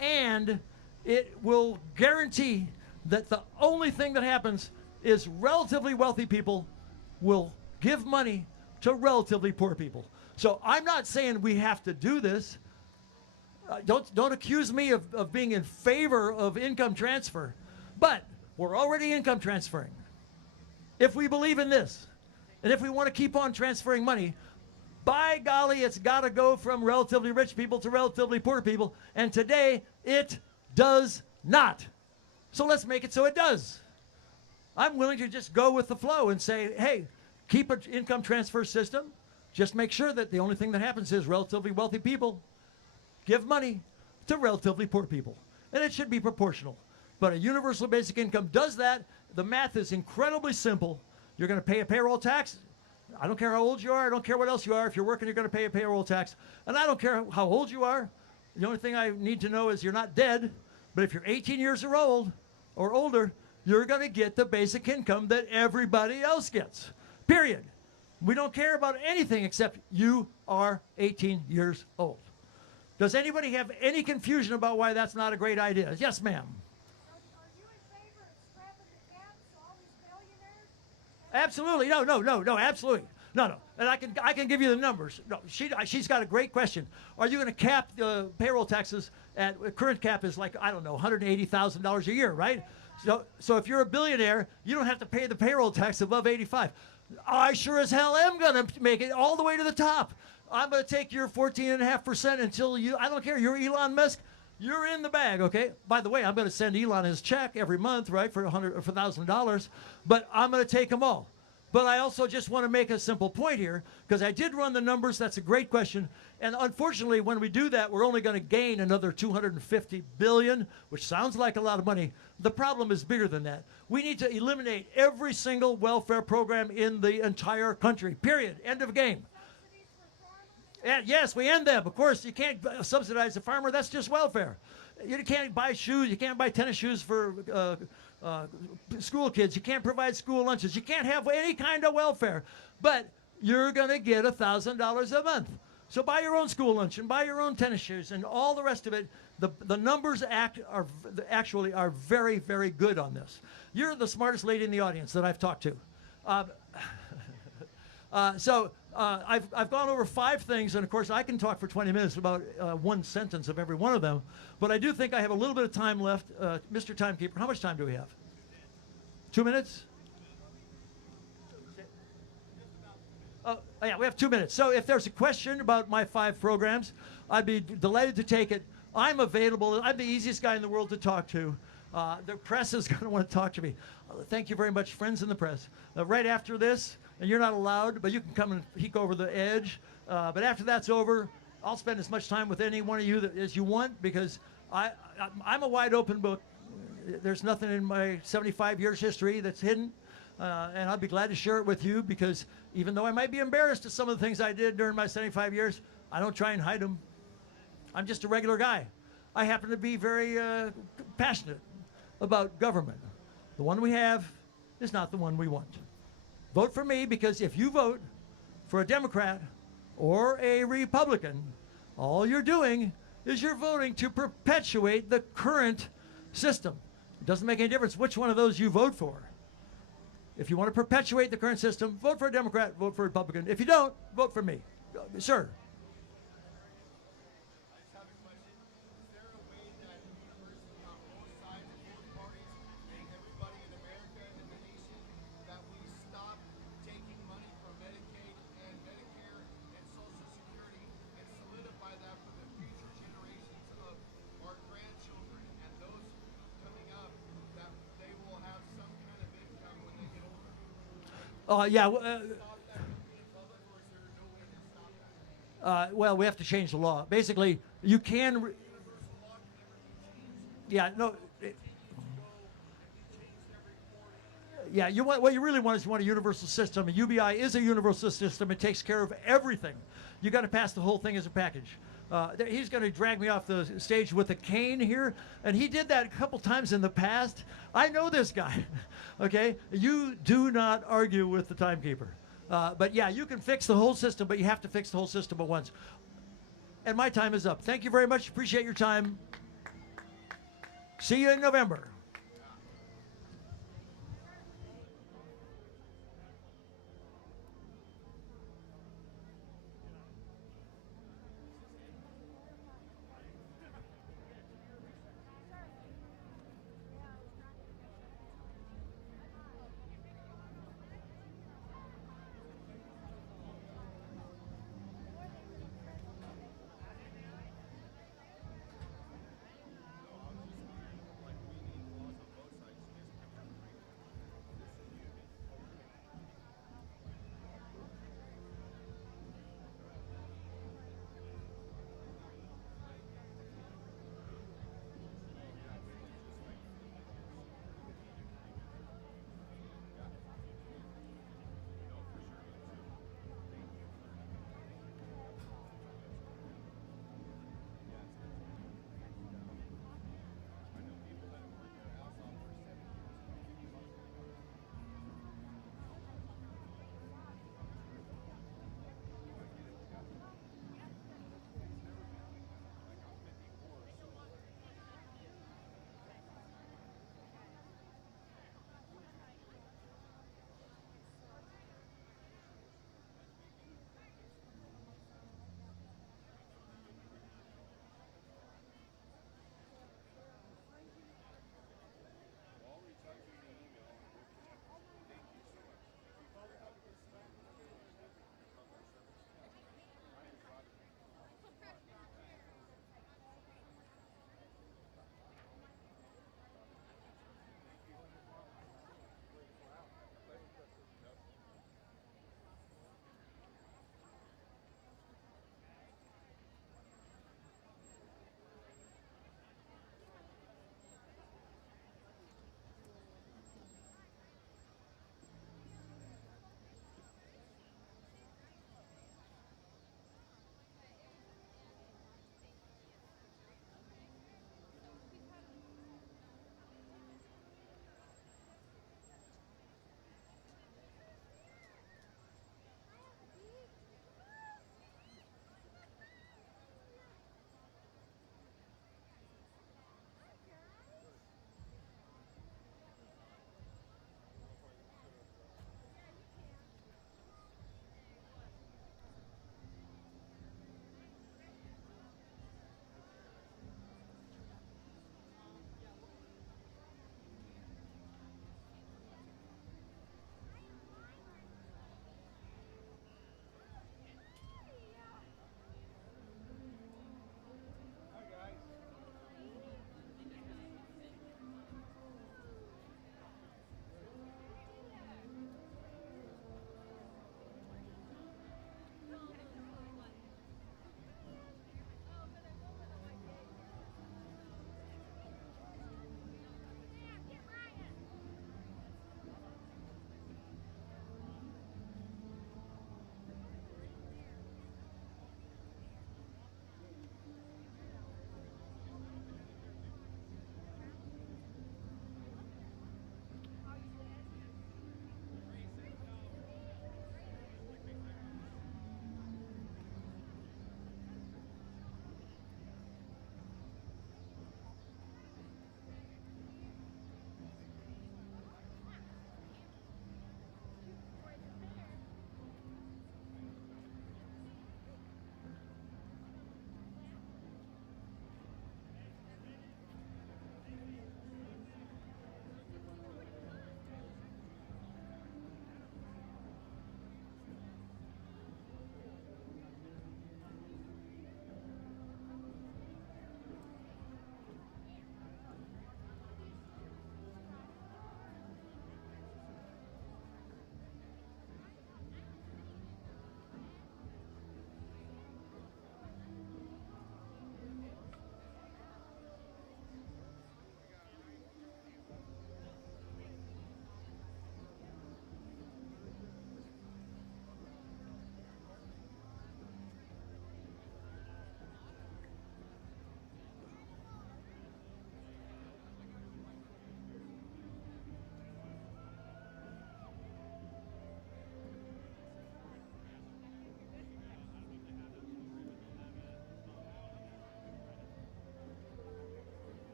and it will guarantee that the only thing that happens is relatively wealthy people will give money to relatively poor people. So I'm not saying we have to do this. Don't accuse me of being in favor of income transfer, but we're already income transferring. If we believe in this, and if we want to keep on transferring money, by golly, it's got to go from relatively rich people to relatively poor people, and today it does not. So let's make it so it does. I'm willing to just go with the flow and say, hey, keep an income transfer system. Just make sure that the only thing that happens is relatively wealthy people give money to relatively poor people. And it should be proportional. But a universal basic income does that. The math is incredibly simple. You're going to pay a payroll tax. I don't care how old you are. I don't care what else you are. If you're working, you're going to pay a payroll tax. And I don't care how old you are. The only thing I need to know is you're not dead. But if you're 18 years old or older, you're going to get the basic income that everybody else gets. Period. We don't care about anything except you are 18 years old. Does anybody have any confusion about why that's not a great idea? Yes, ma'am. Absolutely. No, absolutely. No. And I can give you the numbers. No, she's got a great question. Are you going to cap the payroll taxes at current cap is like, I don't know, $180,000 a year, right? So if you're a billionaire, you don't have to pay the payroll tax above 85. I sure as hell am going to make it all the way to the top. I'm going to take your 14.5% until I don't care, you're Elon Musk, you're in the bag, okay? By the way, I'm going to send Elon his check every month, right, for $1,000, but I'm going to take them all. But I also just want to make a simple point here, because I did run the numbers. That's a great question. And unfortunately, when we do that, we're only going to gain another $250 billion, which sounds like a lot of money. The problem is bigger than that. We need to eliminate every single welfare program in the entire country, period. End of game. And yes, we end them. Of course, you can't subsidize the farmer. That's just welfare. You can't buy shoes. You can't buy tennis shoes for school kids. You can't provide school lunches. You can't have any kind of welfare. But you're going to get $1,000 a month. So buy your own school lunch and buy your own tennis shoes and all the rest of it. The numbers actually are very, very good on this. You're the smartest lady in the audience that I've talked to. I've gone over 5 things, and of course I can talk for 20 minutes about one sentence of every one of them, but I do think I have a little bit of time left. Mr. Timekeeper, how much time do we have? 2 minutes? Yeah, we have 2 minutes. So if there's a question about my 5 programs, I'd be delighted to take it. I'm available. I'm the easiest guy in the world to talk to. The press is going to want to talk to me. Thank you very much, friends in the press. Right after this, and you're not allowed, but you can come and peek over the edge. But after that's over, I'll spend as much time with any one of you as you want, because I'm a wide open book. There's nothing in my 75 years history that's hidden. And I'll be glad to share it with you, because even though I might be embarrassed of some of the things I did during my 75 years, I don't try and hide them. I'm just a regular guy. I happen to be very passionate about government. The one we have is not the one we want. Vote for me, because if you vote for a Democrat or a Republican, all you're doing is you're voting to perpetuate the current system. It doesn't make any difference which one of those you vote for. If you want to perpetuate the current system, vote for a Democrat, vote for a Republican. If you don't, vote for me. Sir. I just have a question. Is there a way Yeah. Well, we have to change the law. Basically, you can. Yeah. No. Yeah, what you really want is you want a universal system. A UBI is a universal system. It takes care of everything. You got to pass the whole thing as a package. He's going to drag me off the stage with a cane here, and he did that a couple times in the past. I know this guy. Okay, you do not argue with the timekeeper. But yeah, you can fix the whole system, but you have to fix the whole system at once. And my time is up. Thank you very much. Appreciate your time. See you in November.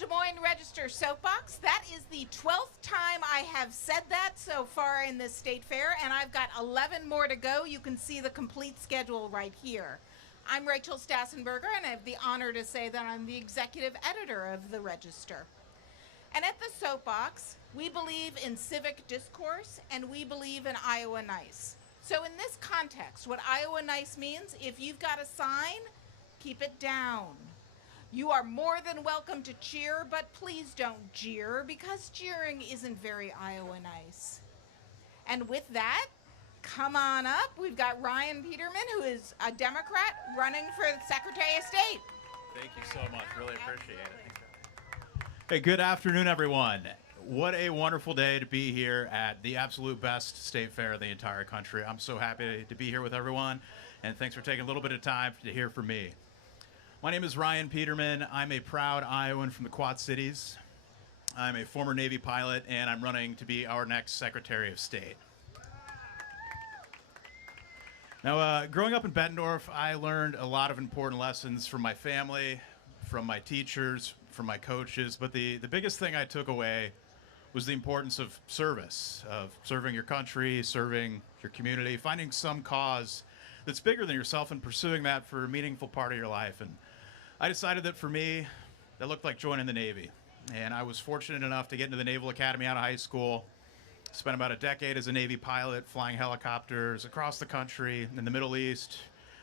Des Moines Register Soapbox. That is the 12th time I have said that so far in this state fair, and I've got 11 more to go. You can see the complete schedule right here. I'm Rachel Stassenberger, and I have the honor to say that I'm the executive editor of the Register. And at the Soapbox, we believe in civic discourse, and we believe in Iowa Nice. So in this context, what Iowa Nice means, if you've got a sign, keep it down. You are more than welcome to cheer, but please don't jeer, because jeering isn't very Iowa Nice. And with that, come on up. We've got Ryan Peterman, who is a Democrat running for Secretary of State. Thank you so much. Really appreciate it. Hey, good afternoon, everyone. What a wonderful day to be here at the absolute best state fair in the entire country. I'm so happy to be here with everyone, and thanks for taking a little bit of time to hear from me. My name is Ryan Peterman. I'm a proud Iowan from the Quad Cities. I'm a former Navy pilot, and I'm running to be our next Secretary of State. Now, growing up in Bettendorf, I learned a lot of important lessons from my family, from my teachers, from my coaches, but the biggest thing I took away was the importance of service, of serving your country, serving your community, finding some cause that's bigger than yourself and pursuing that for a meaningful part of your life. And I decided that for me, that looked like joining the Navy. And I was fortunate enough to get into the Naval Academy out of high school, spent about a decade as a Navy pilot, flying helicopters across the country, in the Middle East,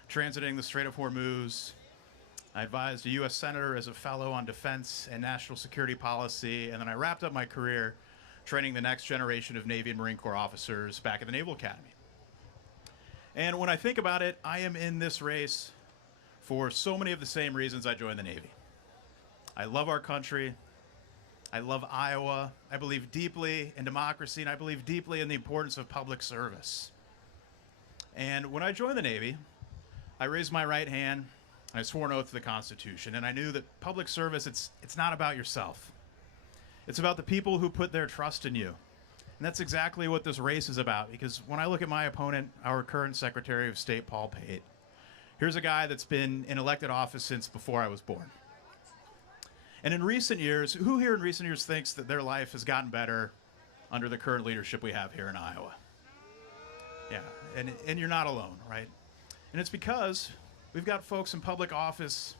transiting the Strait of Hormuz. I advised a U.S. Senator as a fellow on defense and national security policy, and then I wrapped up my career training the next generation of Navy and Marine Corps officers back at the Naval Academy. And when I think about it, I am in this race for so many of the same reasons I joined the Navy. I love our country. I love Iowa. I believe deeply in democracy, and I believe deeply in the importance of public service. And when I joined the Navy, I raised my right hand, and I swore an oath to the Constitution, and I knew that public service, it's not about yourself. It's about the people who put their trust in you. And that's exactly what this race is about, because when I look at my opponent, our current Secretary of State, Paul Pate, here's a guy that's been in elected office since before I was born. And in recent years, who here in recent years thinks that their life has gotten better under the current leadership we have here in Iowa? Yeah, and you're not alone, right? And it's because we've got folks in public office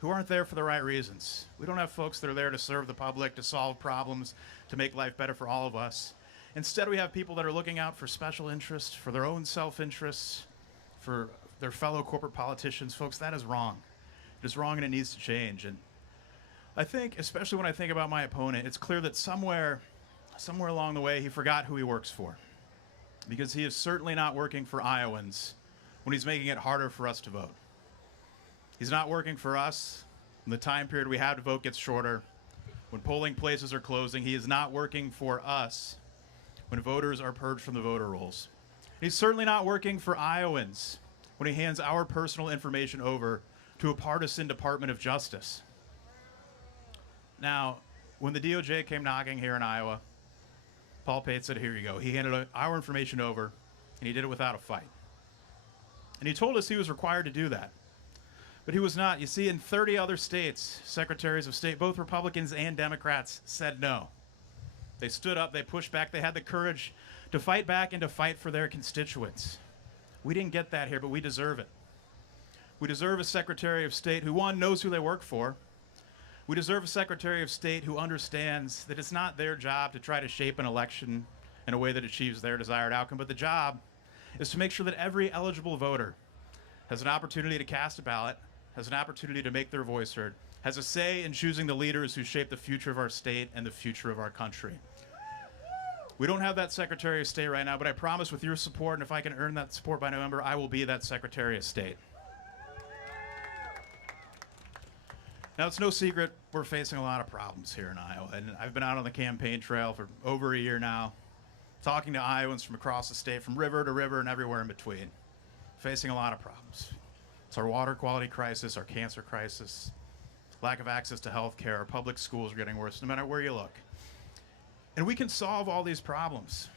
who aren't there for the right reasons. We don't have folks that are there to serve the public, to solve problems, to make life better for all of us. Instead, we have people that are looking out for special interests, for their own self-interests, for their fellow corporate politicians. Folks, that is wrong. It is wrong, and it needs to change. And I think, especially when I think about my opponent, it's clear that somewhere along the way, he forgot who he works for. Because he is certainly not working for Iowans when he's making it harder for us to vote. He's not working for us when the time period we have to vote gets shorter, when polling places are closing. He is not working for us when voters are purged from the voter rolls. He's certainly not working for Iowans when he hands our personal information over to a partisan Department of Justice. Now, when the DOJ came knocking here in Iowa, Paul Pate said, here you go. He handed our information over, and he did it without a fight. And he told us he was required to do that. But he was not. You see, in 30 other states, secretaries of state, both Republicans and Democrats, said no. They stood up, they pushed back, they had the courage to fight back and to fight for their constituents. We didn't get that here, but we deserve it. We deserve a Secretary of State who, one, knows who they work for. We deserve a Secretary of State who understands that it's not their job to try to shape an election in a way that achieves their desired outcome, but the job is to make sure that every eligible voter has an opportunity to cast a ballot, has an opportunity to make their voice heard, has a say in choosing the leaders who shape the future of our state and the future of our country. We don't have that Secretary of State right now, but I promise with your support, and if I can earn that support by November, I will be that Secretary of State. Now, it's no secret we're facing a lot of problems here in Iowa, and I've been out on the campaign trail for over a year now, talking to Iowans from across the state, from river to river and everywhere in between, facing a lot of problems. It's our water quality crisis, our cancer crisis, lack of access to health care, our public schools are getting worse no matter where you look. And we can solve all these problems,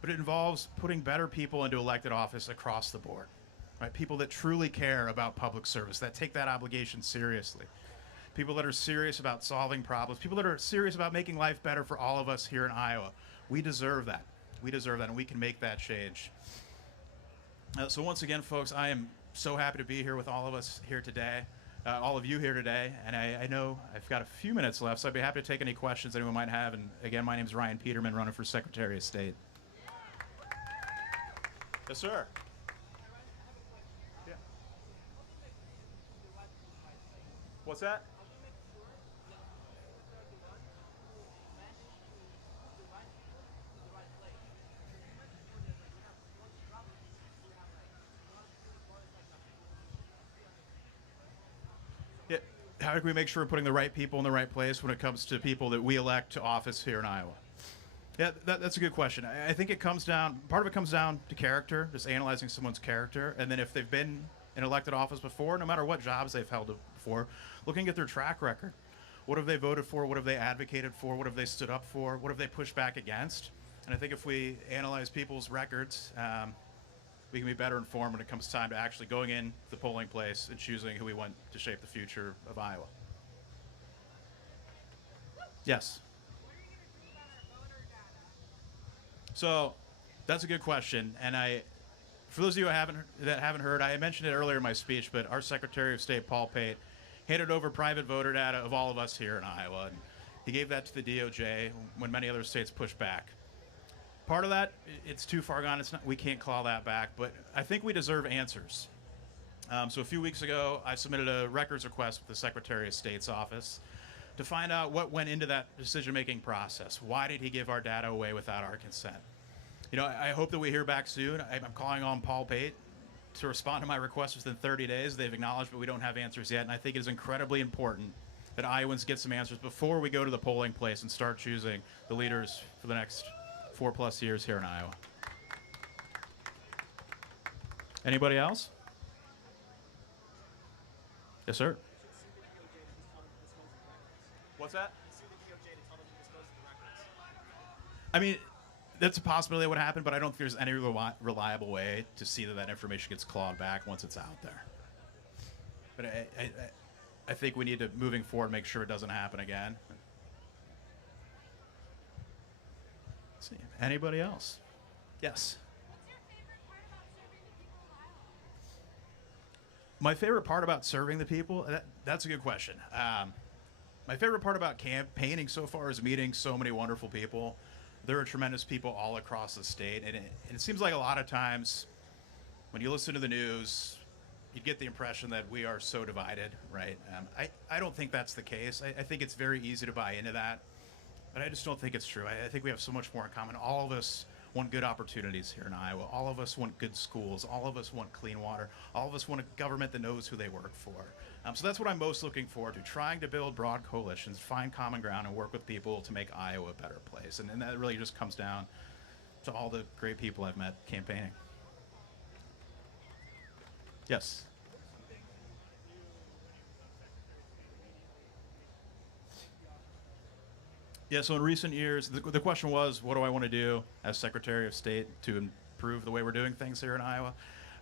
but it involves putting better people into elected office across the board, right? People that truly care about public service, that take that obligation seriously. people that are serious about solving problems, people that are serious about making life better for all of us here in Iowa. We deserve that. We deserve that, and we can make that change. So once again, folks, I am so happy to be here with all of us here today, all of you here today, and I know I've got a few minutes left, so I'd be happy to take any questions anyone might have. And again, my name is Ryan Peterman, running for Secretary of State. Yes, sir. Yeah. What's that? Yeah. How do we make sure we're putting the right people in the right place when it comes to people that we elect to office here in Iowa? Yeah, that's a good question. I think it comes down, part of it comes down to character, just analyzing someone's character. And then if they've been in elected office before, no matter what jobs they've held before, looking at their track record. What have they voted for? What have they advocated for? What have they stood up for? What have they pushed back against? And I think if we analyze people's records, we can be better informed when it comes time to actually going in the polling place and choosing who we want to shape the future of Iowa. Yes. So that's a good question, and for those of you that haven't heard, I mentioned it earlier in my speech, but our Secretary of State, Paul Pate, handed over private voter data of all of us here in Iowa, and he gave that to the DOJ when many other states pushed back. Part of that, it's too far gone. We can't claw that back, but I think we deserve answers. So a few weeks ago, I submitted a records request with the Secretary of State's office to find out what went into that decision-making process. Why did he give our data away without our consent? You know, I hope that we hear back soon. I'm calling on Paul Pate to respond to my request within 30 days. They've acknowledged, but we don't have answers yet, and I think it is incredibly important that Iowans get some answers before we go to the polling place and start choosing the leaders for the next 4+ years here in Iowa. Anybody else? Yes, sir. What's that? I mean, that's a possibility that would happen, but I don't think there's any reliable way to see that information gets clawed back once it's out there. But I think we need to, moving forward, make sure it doesn't happen again. Let's see. Anybody else? Yes. My favorite part about serving the people, that's a good question. My favorite part about campaigning so far is meeting so many wonderful people. There are tremendous people all across the state, and it seems like a lot of times when you listen to the news, you get the impression that we are so divided, right? I don't think that's the case. I think it's very easy to buy into that, but I just don't think it's true. I think we have so much more in common. All of us want good opportunities here in Iowa. All of us want good schools. All of us want clean water. All of us want a government that knows who they work for. So that's what I'm most looking forward to, trying to build broad coalitions, find common ground, and work with people to make Iowa a better place. And that really just comes down to all the great people I've met campaigning. Yes. Yeah, so in recent years, the question was, what do I want to do as Secretary of State to improve the way we're doing things here in Iowa?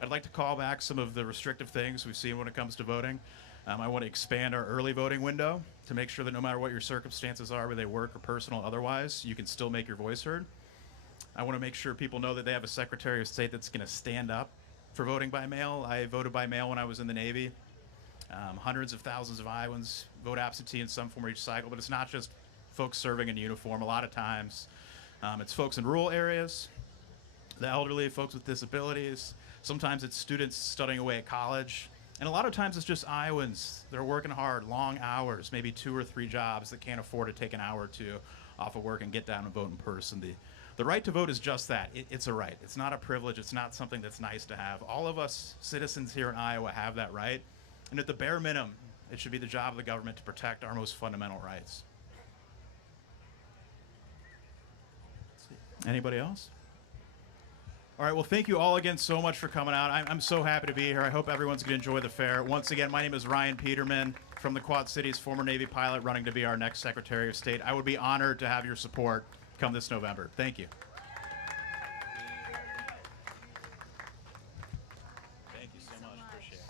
I'd like to call back some of the restrictive things we've seen when it comes to voting. I want to expand our early voting window to make sure that no matter what your circumstances are, whether they work or personal or otherwise, you can still make your voice heard. I want to make sure people know that they have a Secretary of State that's going to stand up for voting by mail. I voted by mail when I was in the Navy. Hundreds of thousands of Iowans vote absentee in some form each cycle, but it's not just folks serving in uniform. A lot of times it's folks in rural areas, the elderly, folks with disabilities. Sometimes it's students studying away at college. And a lot of times it's just Iowans that are working hard, long hours, maybe 2 or 3 jobs that can't afford to take an hour or two off of work and get down and vote in person. The right to vote is just that. It's a right. It's not a privilege. It's not something that's nice to have. All of us citizens here in Iowa have that right. And at the bare minimum, it should be the job of the government to protect our most fundamental rights. Anybody else? All right, well, thank you all again so much for coming out. I'm so happy to be here. I hope everyone's going to enjoy the fair. Once again, my name is Ryan Peterman from the Quad Cities, former Navy pilot, running to be our next Secretary of State. I would be honored to have your support come this November. Thank you. Thank you so much. Appreciate it.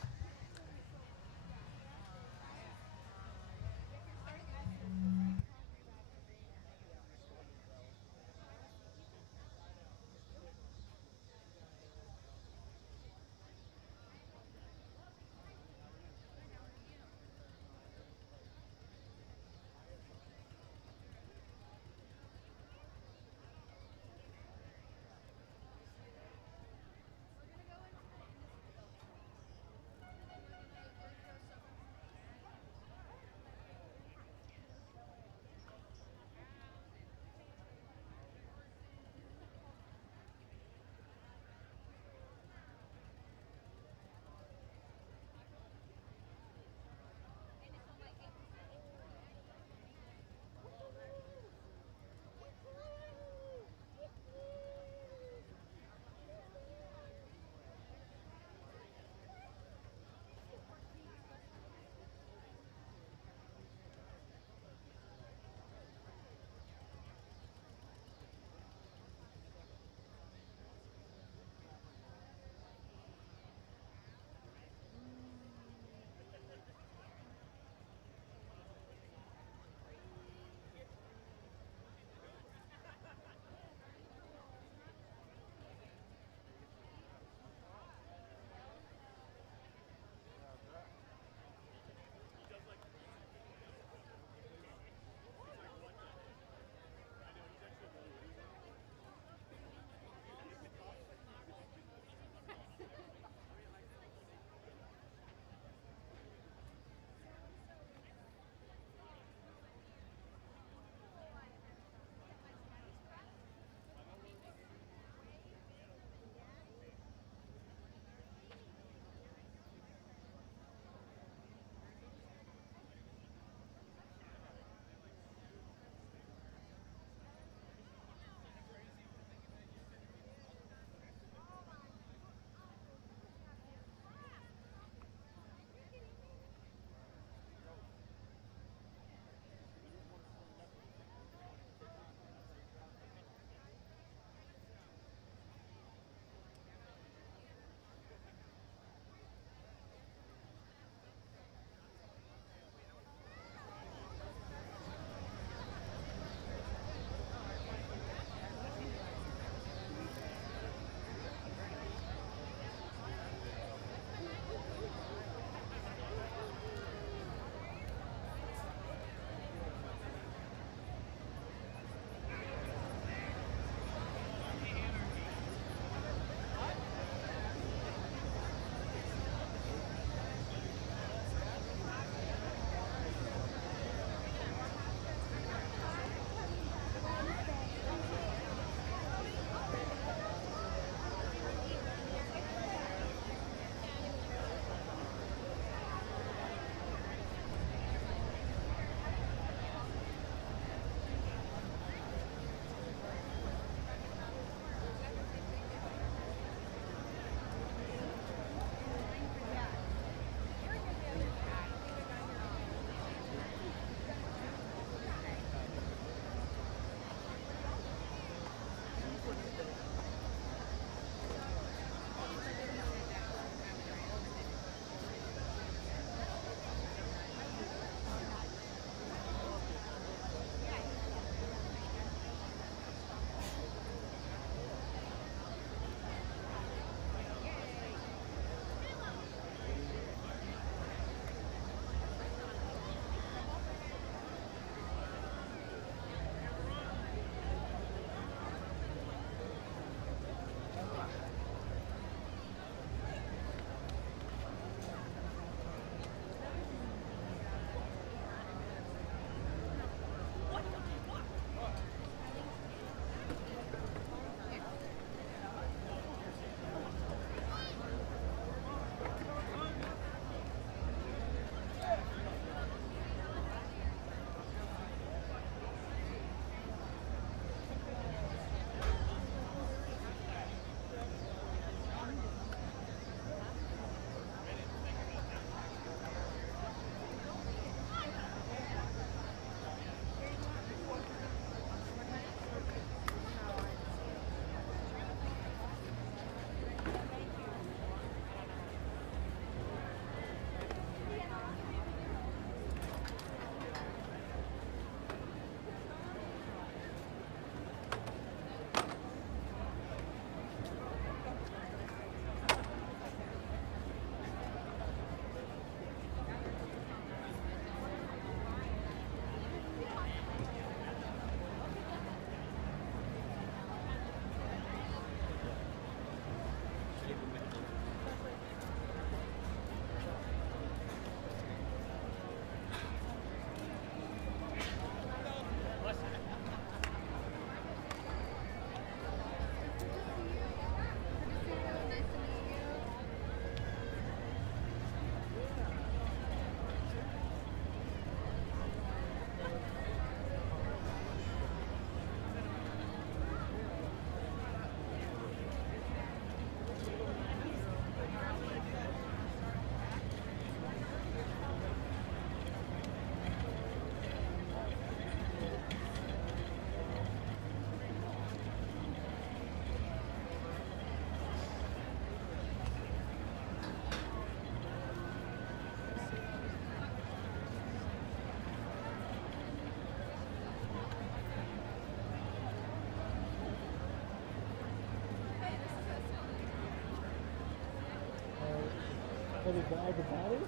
For the body?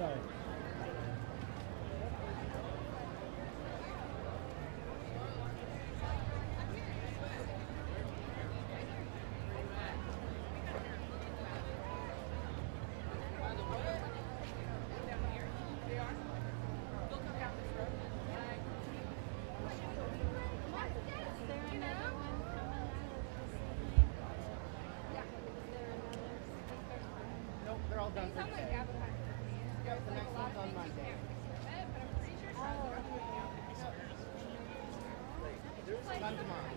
No. They're all done for today. Yeah, the next one's on Monday. None tomorrow.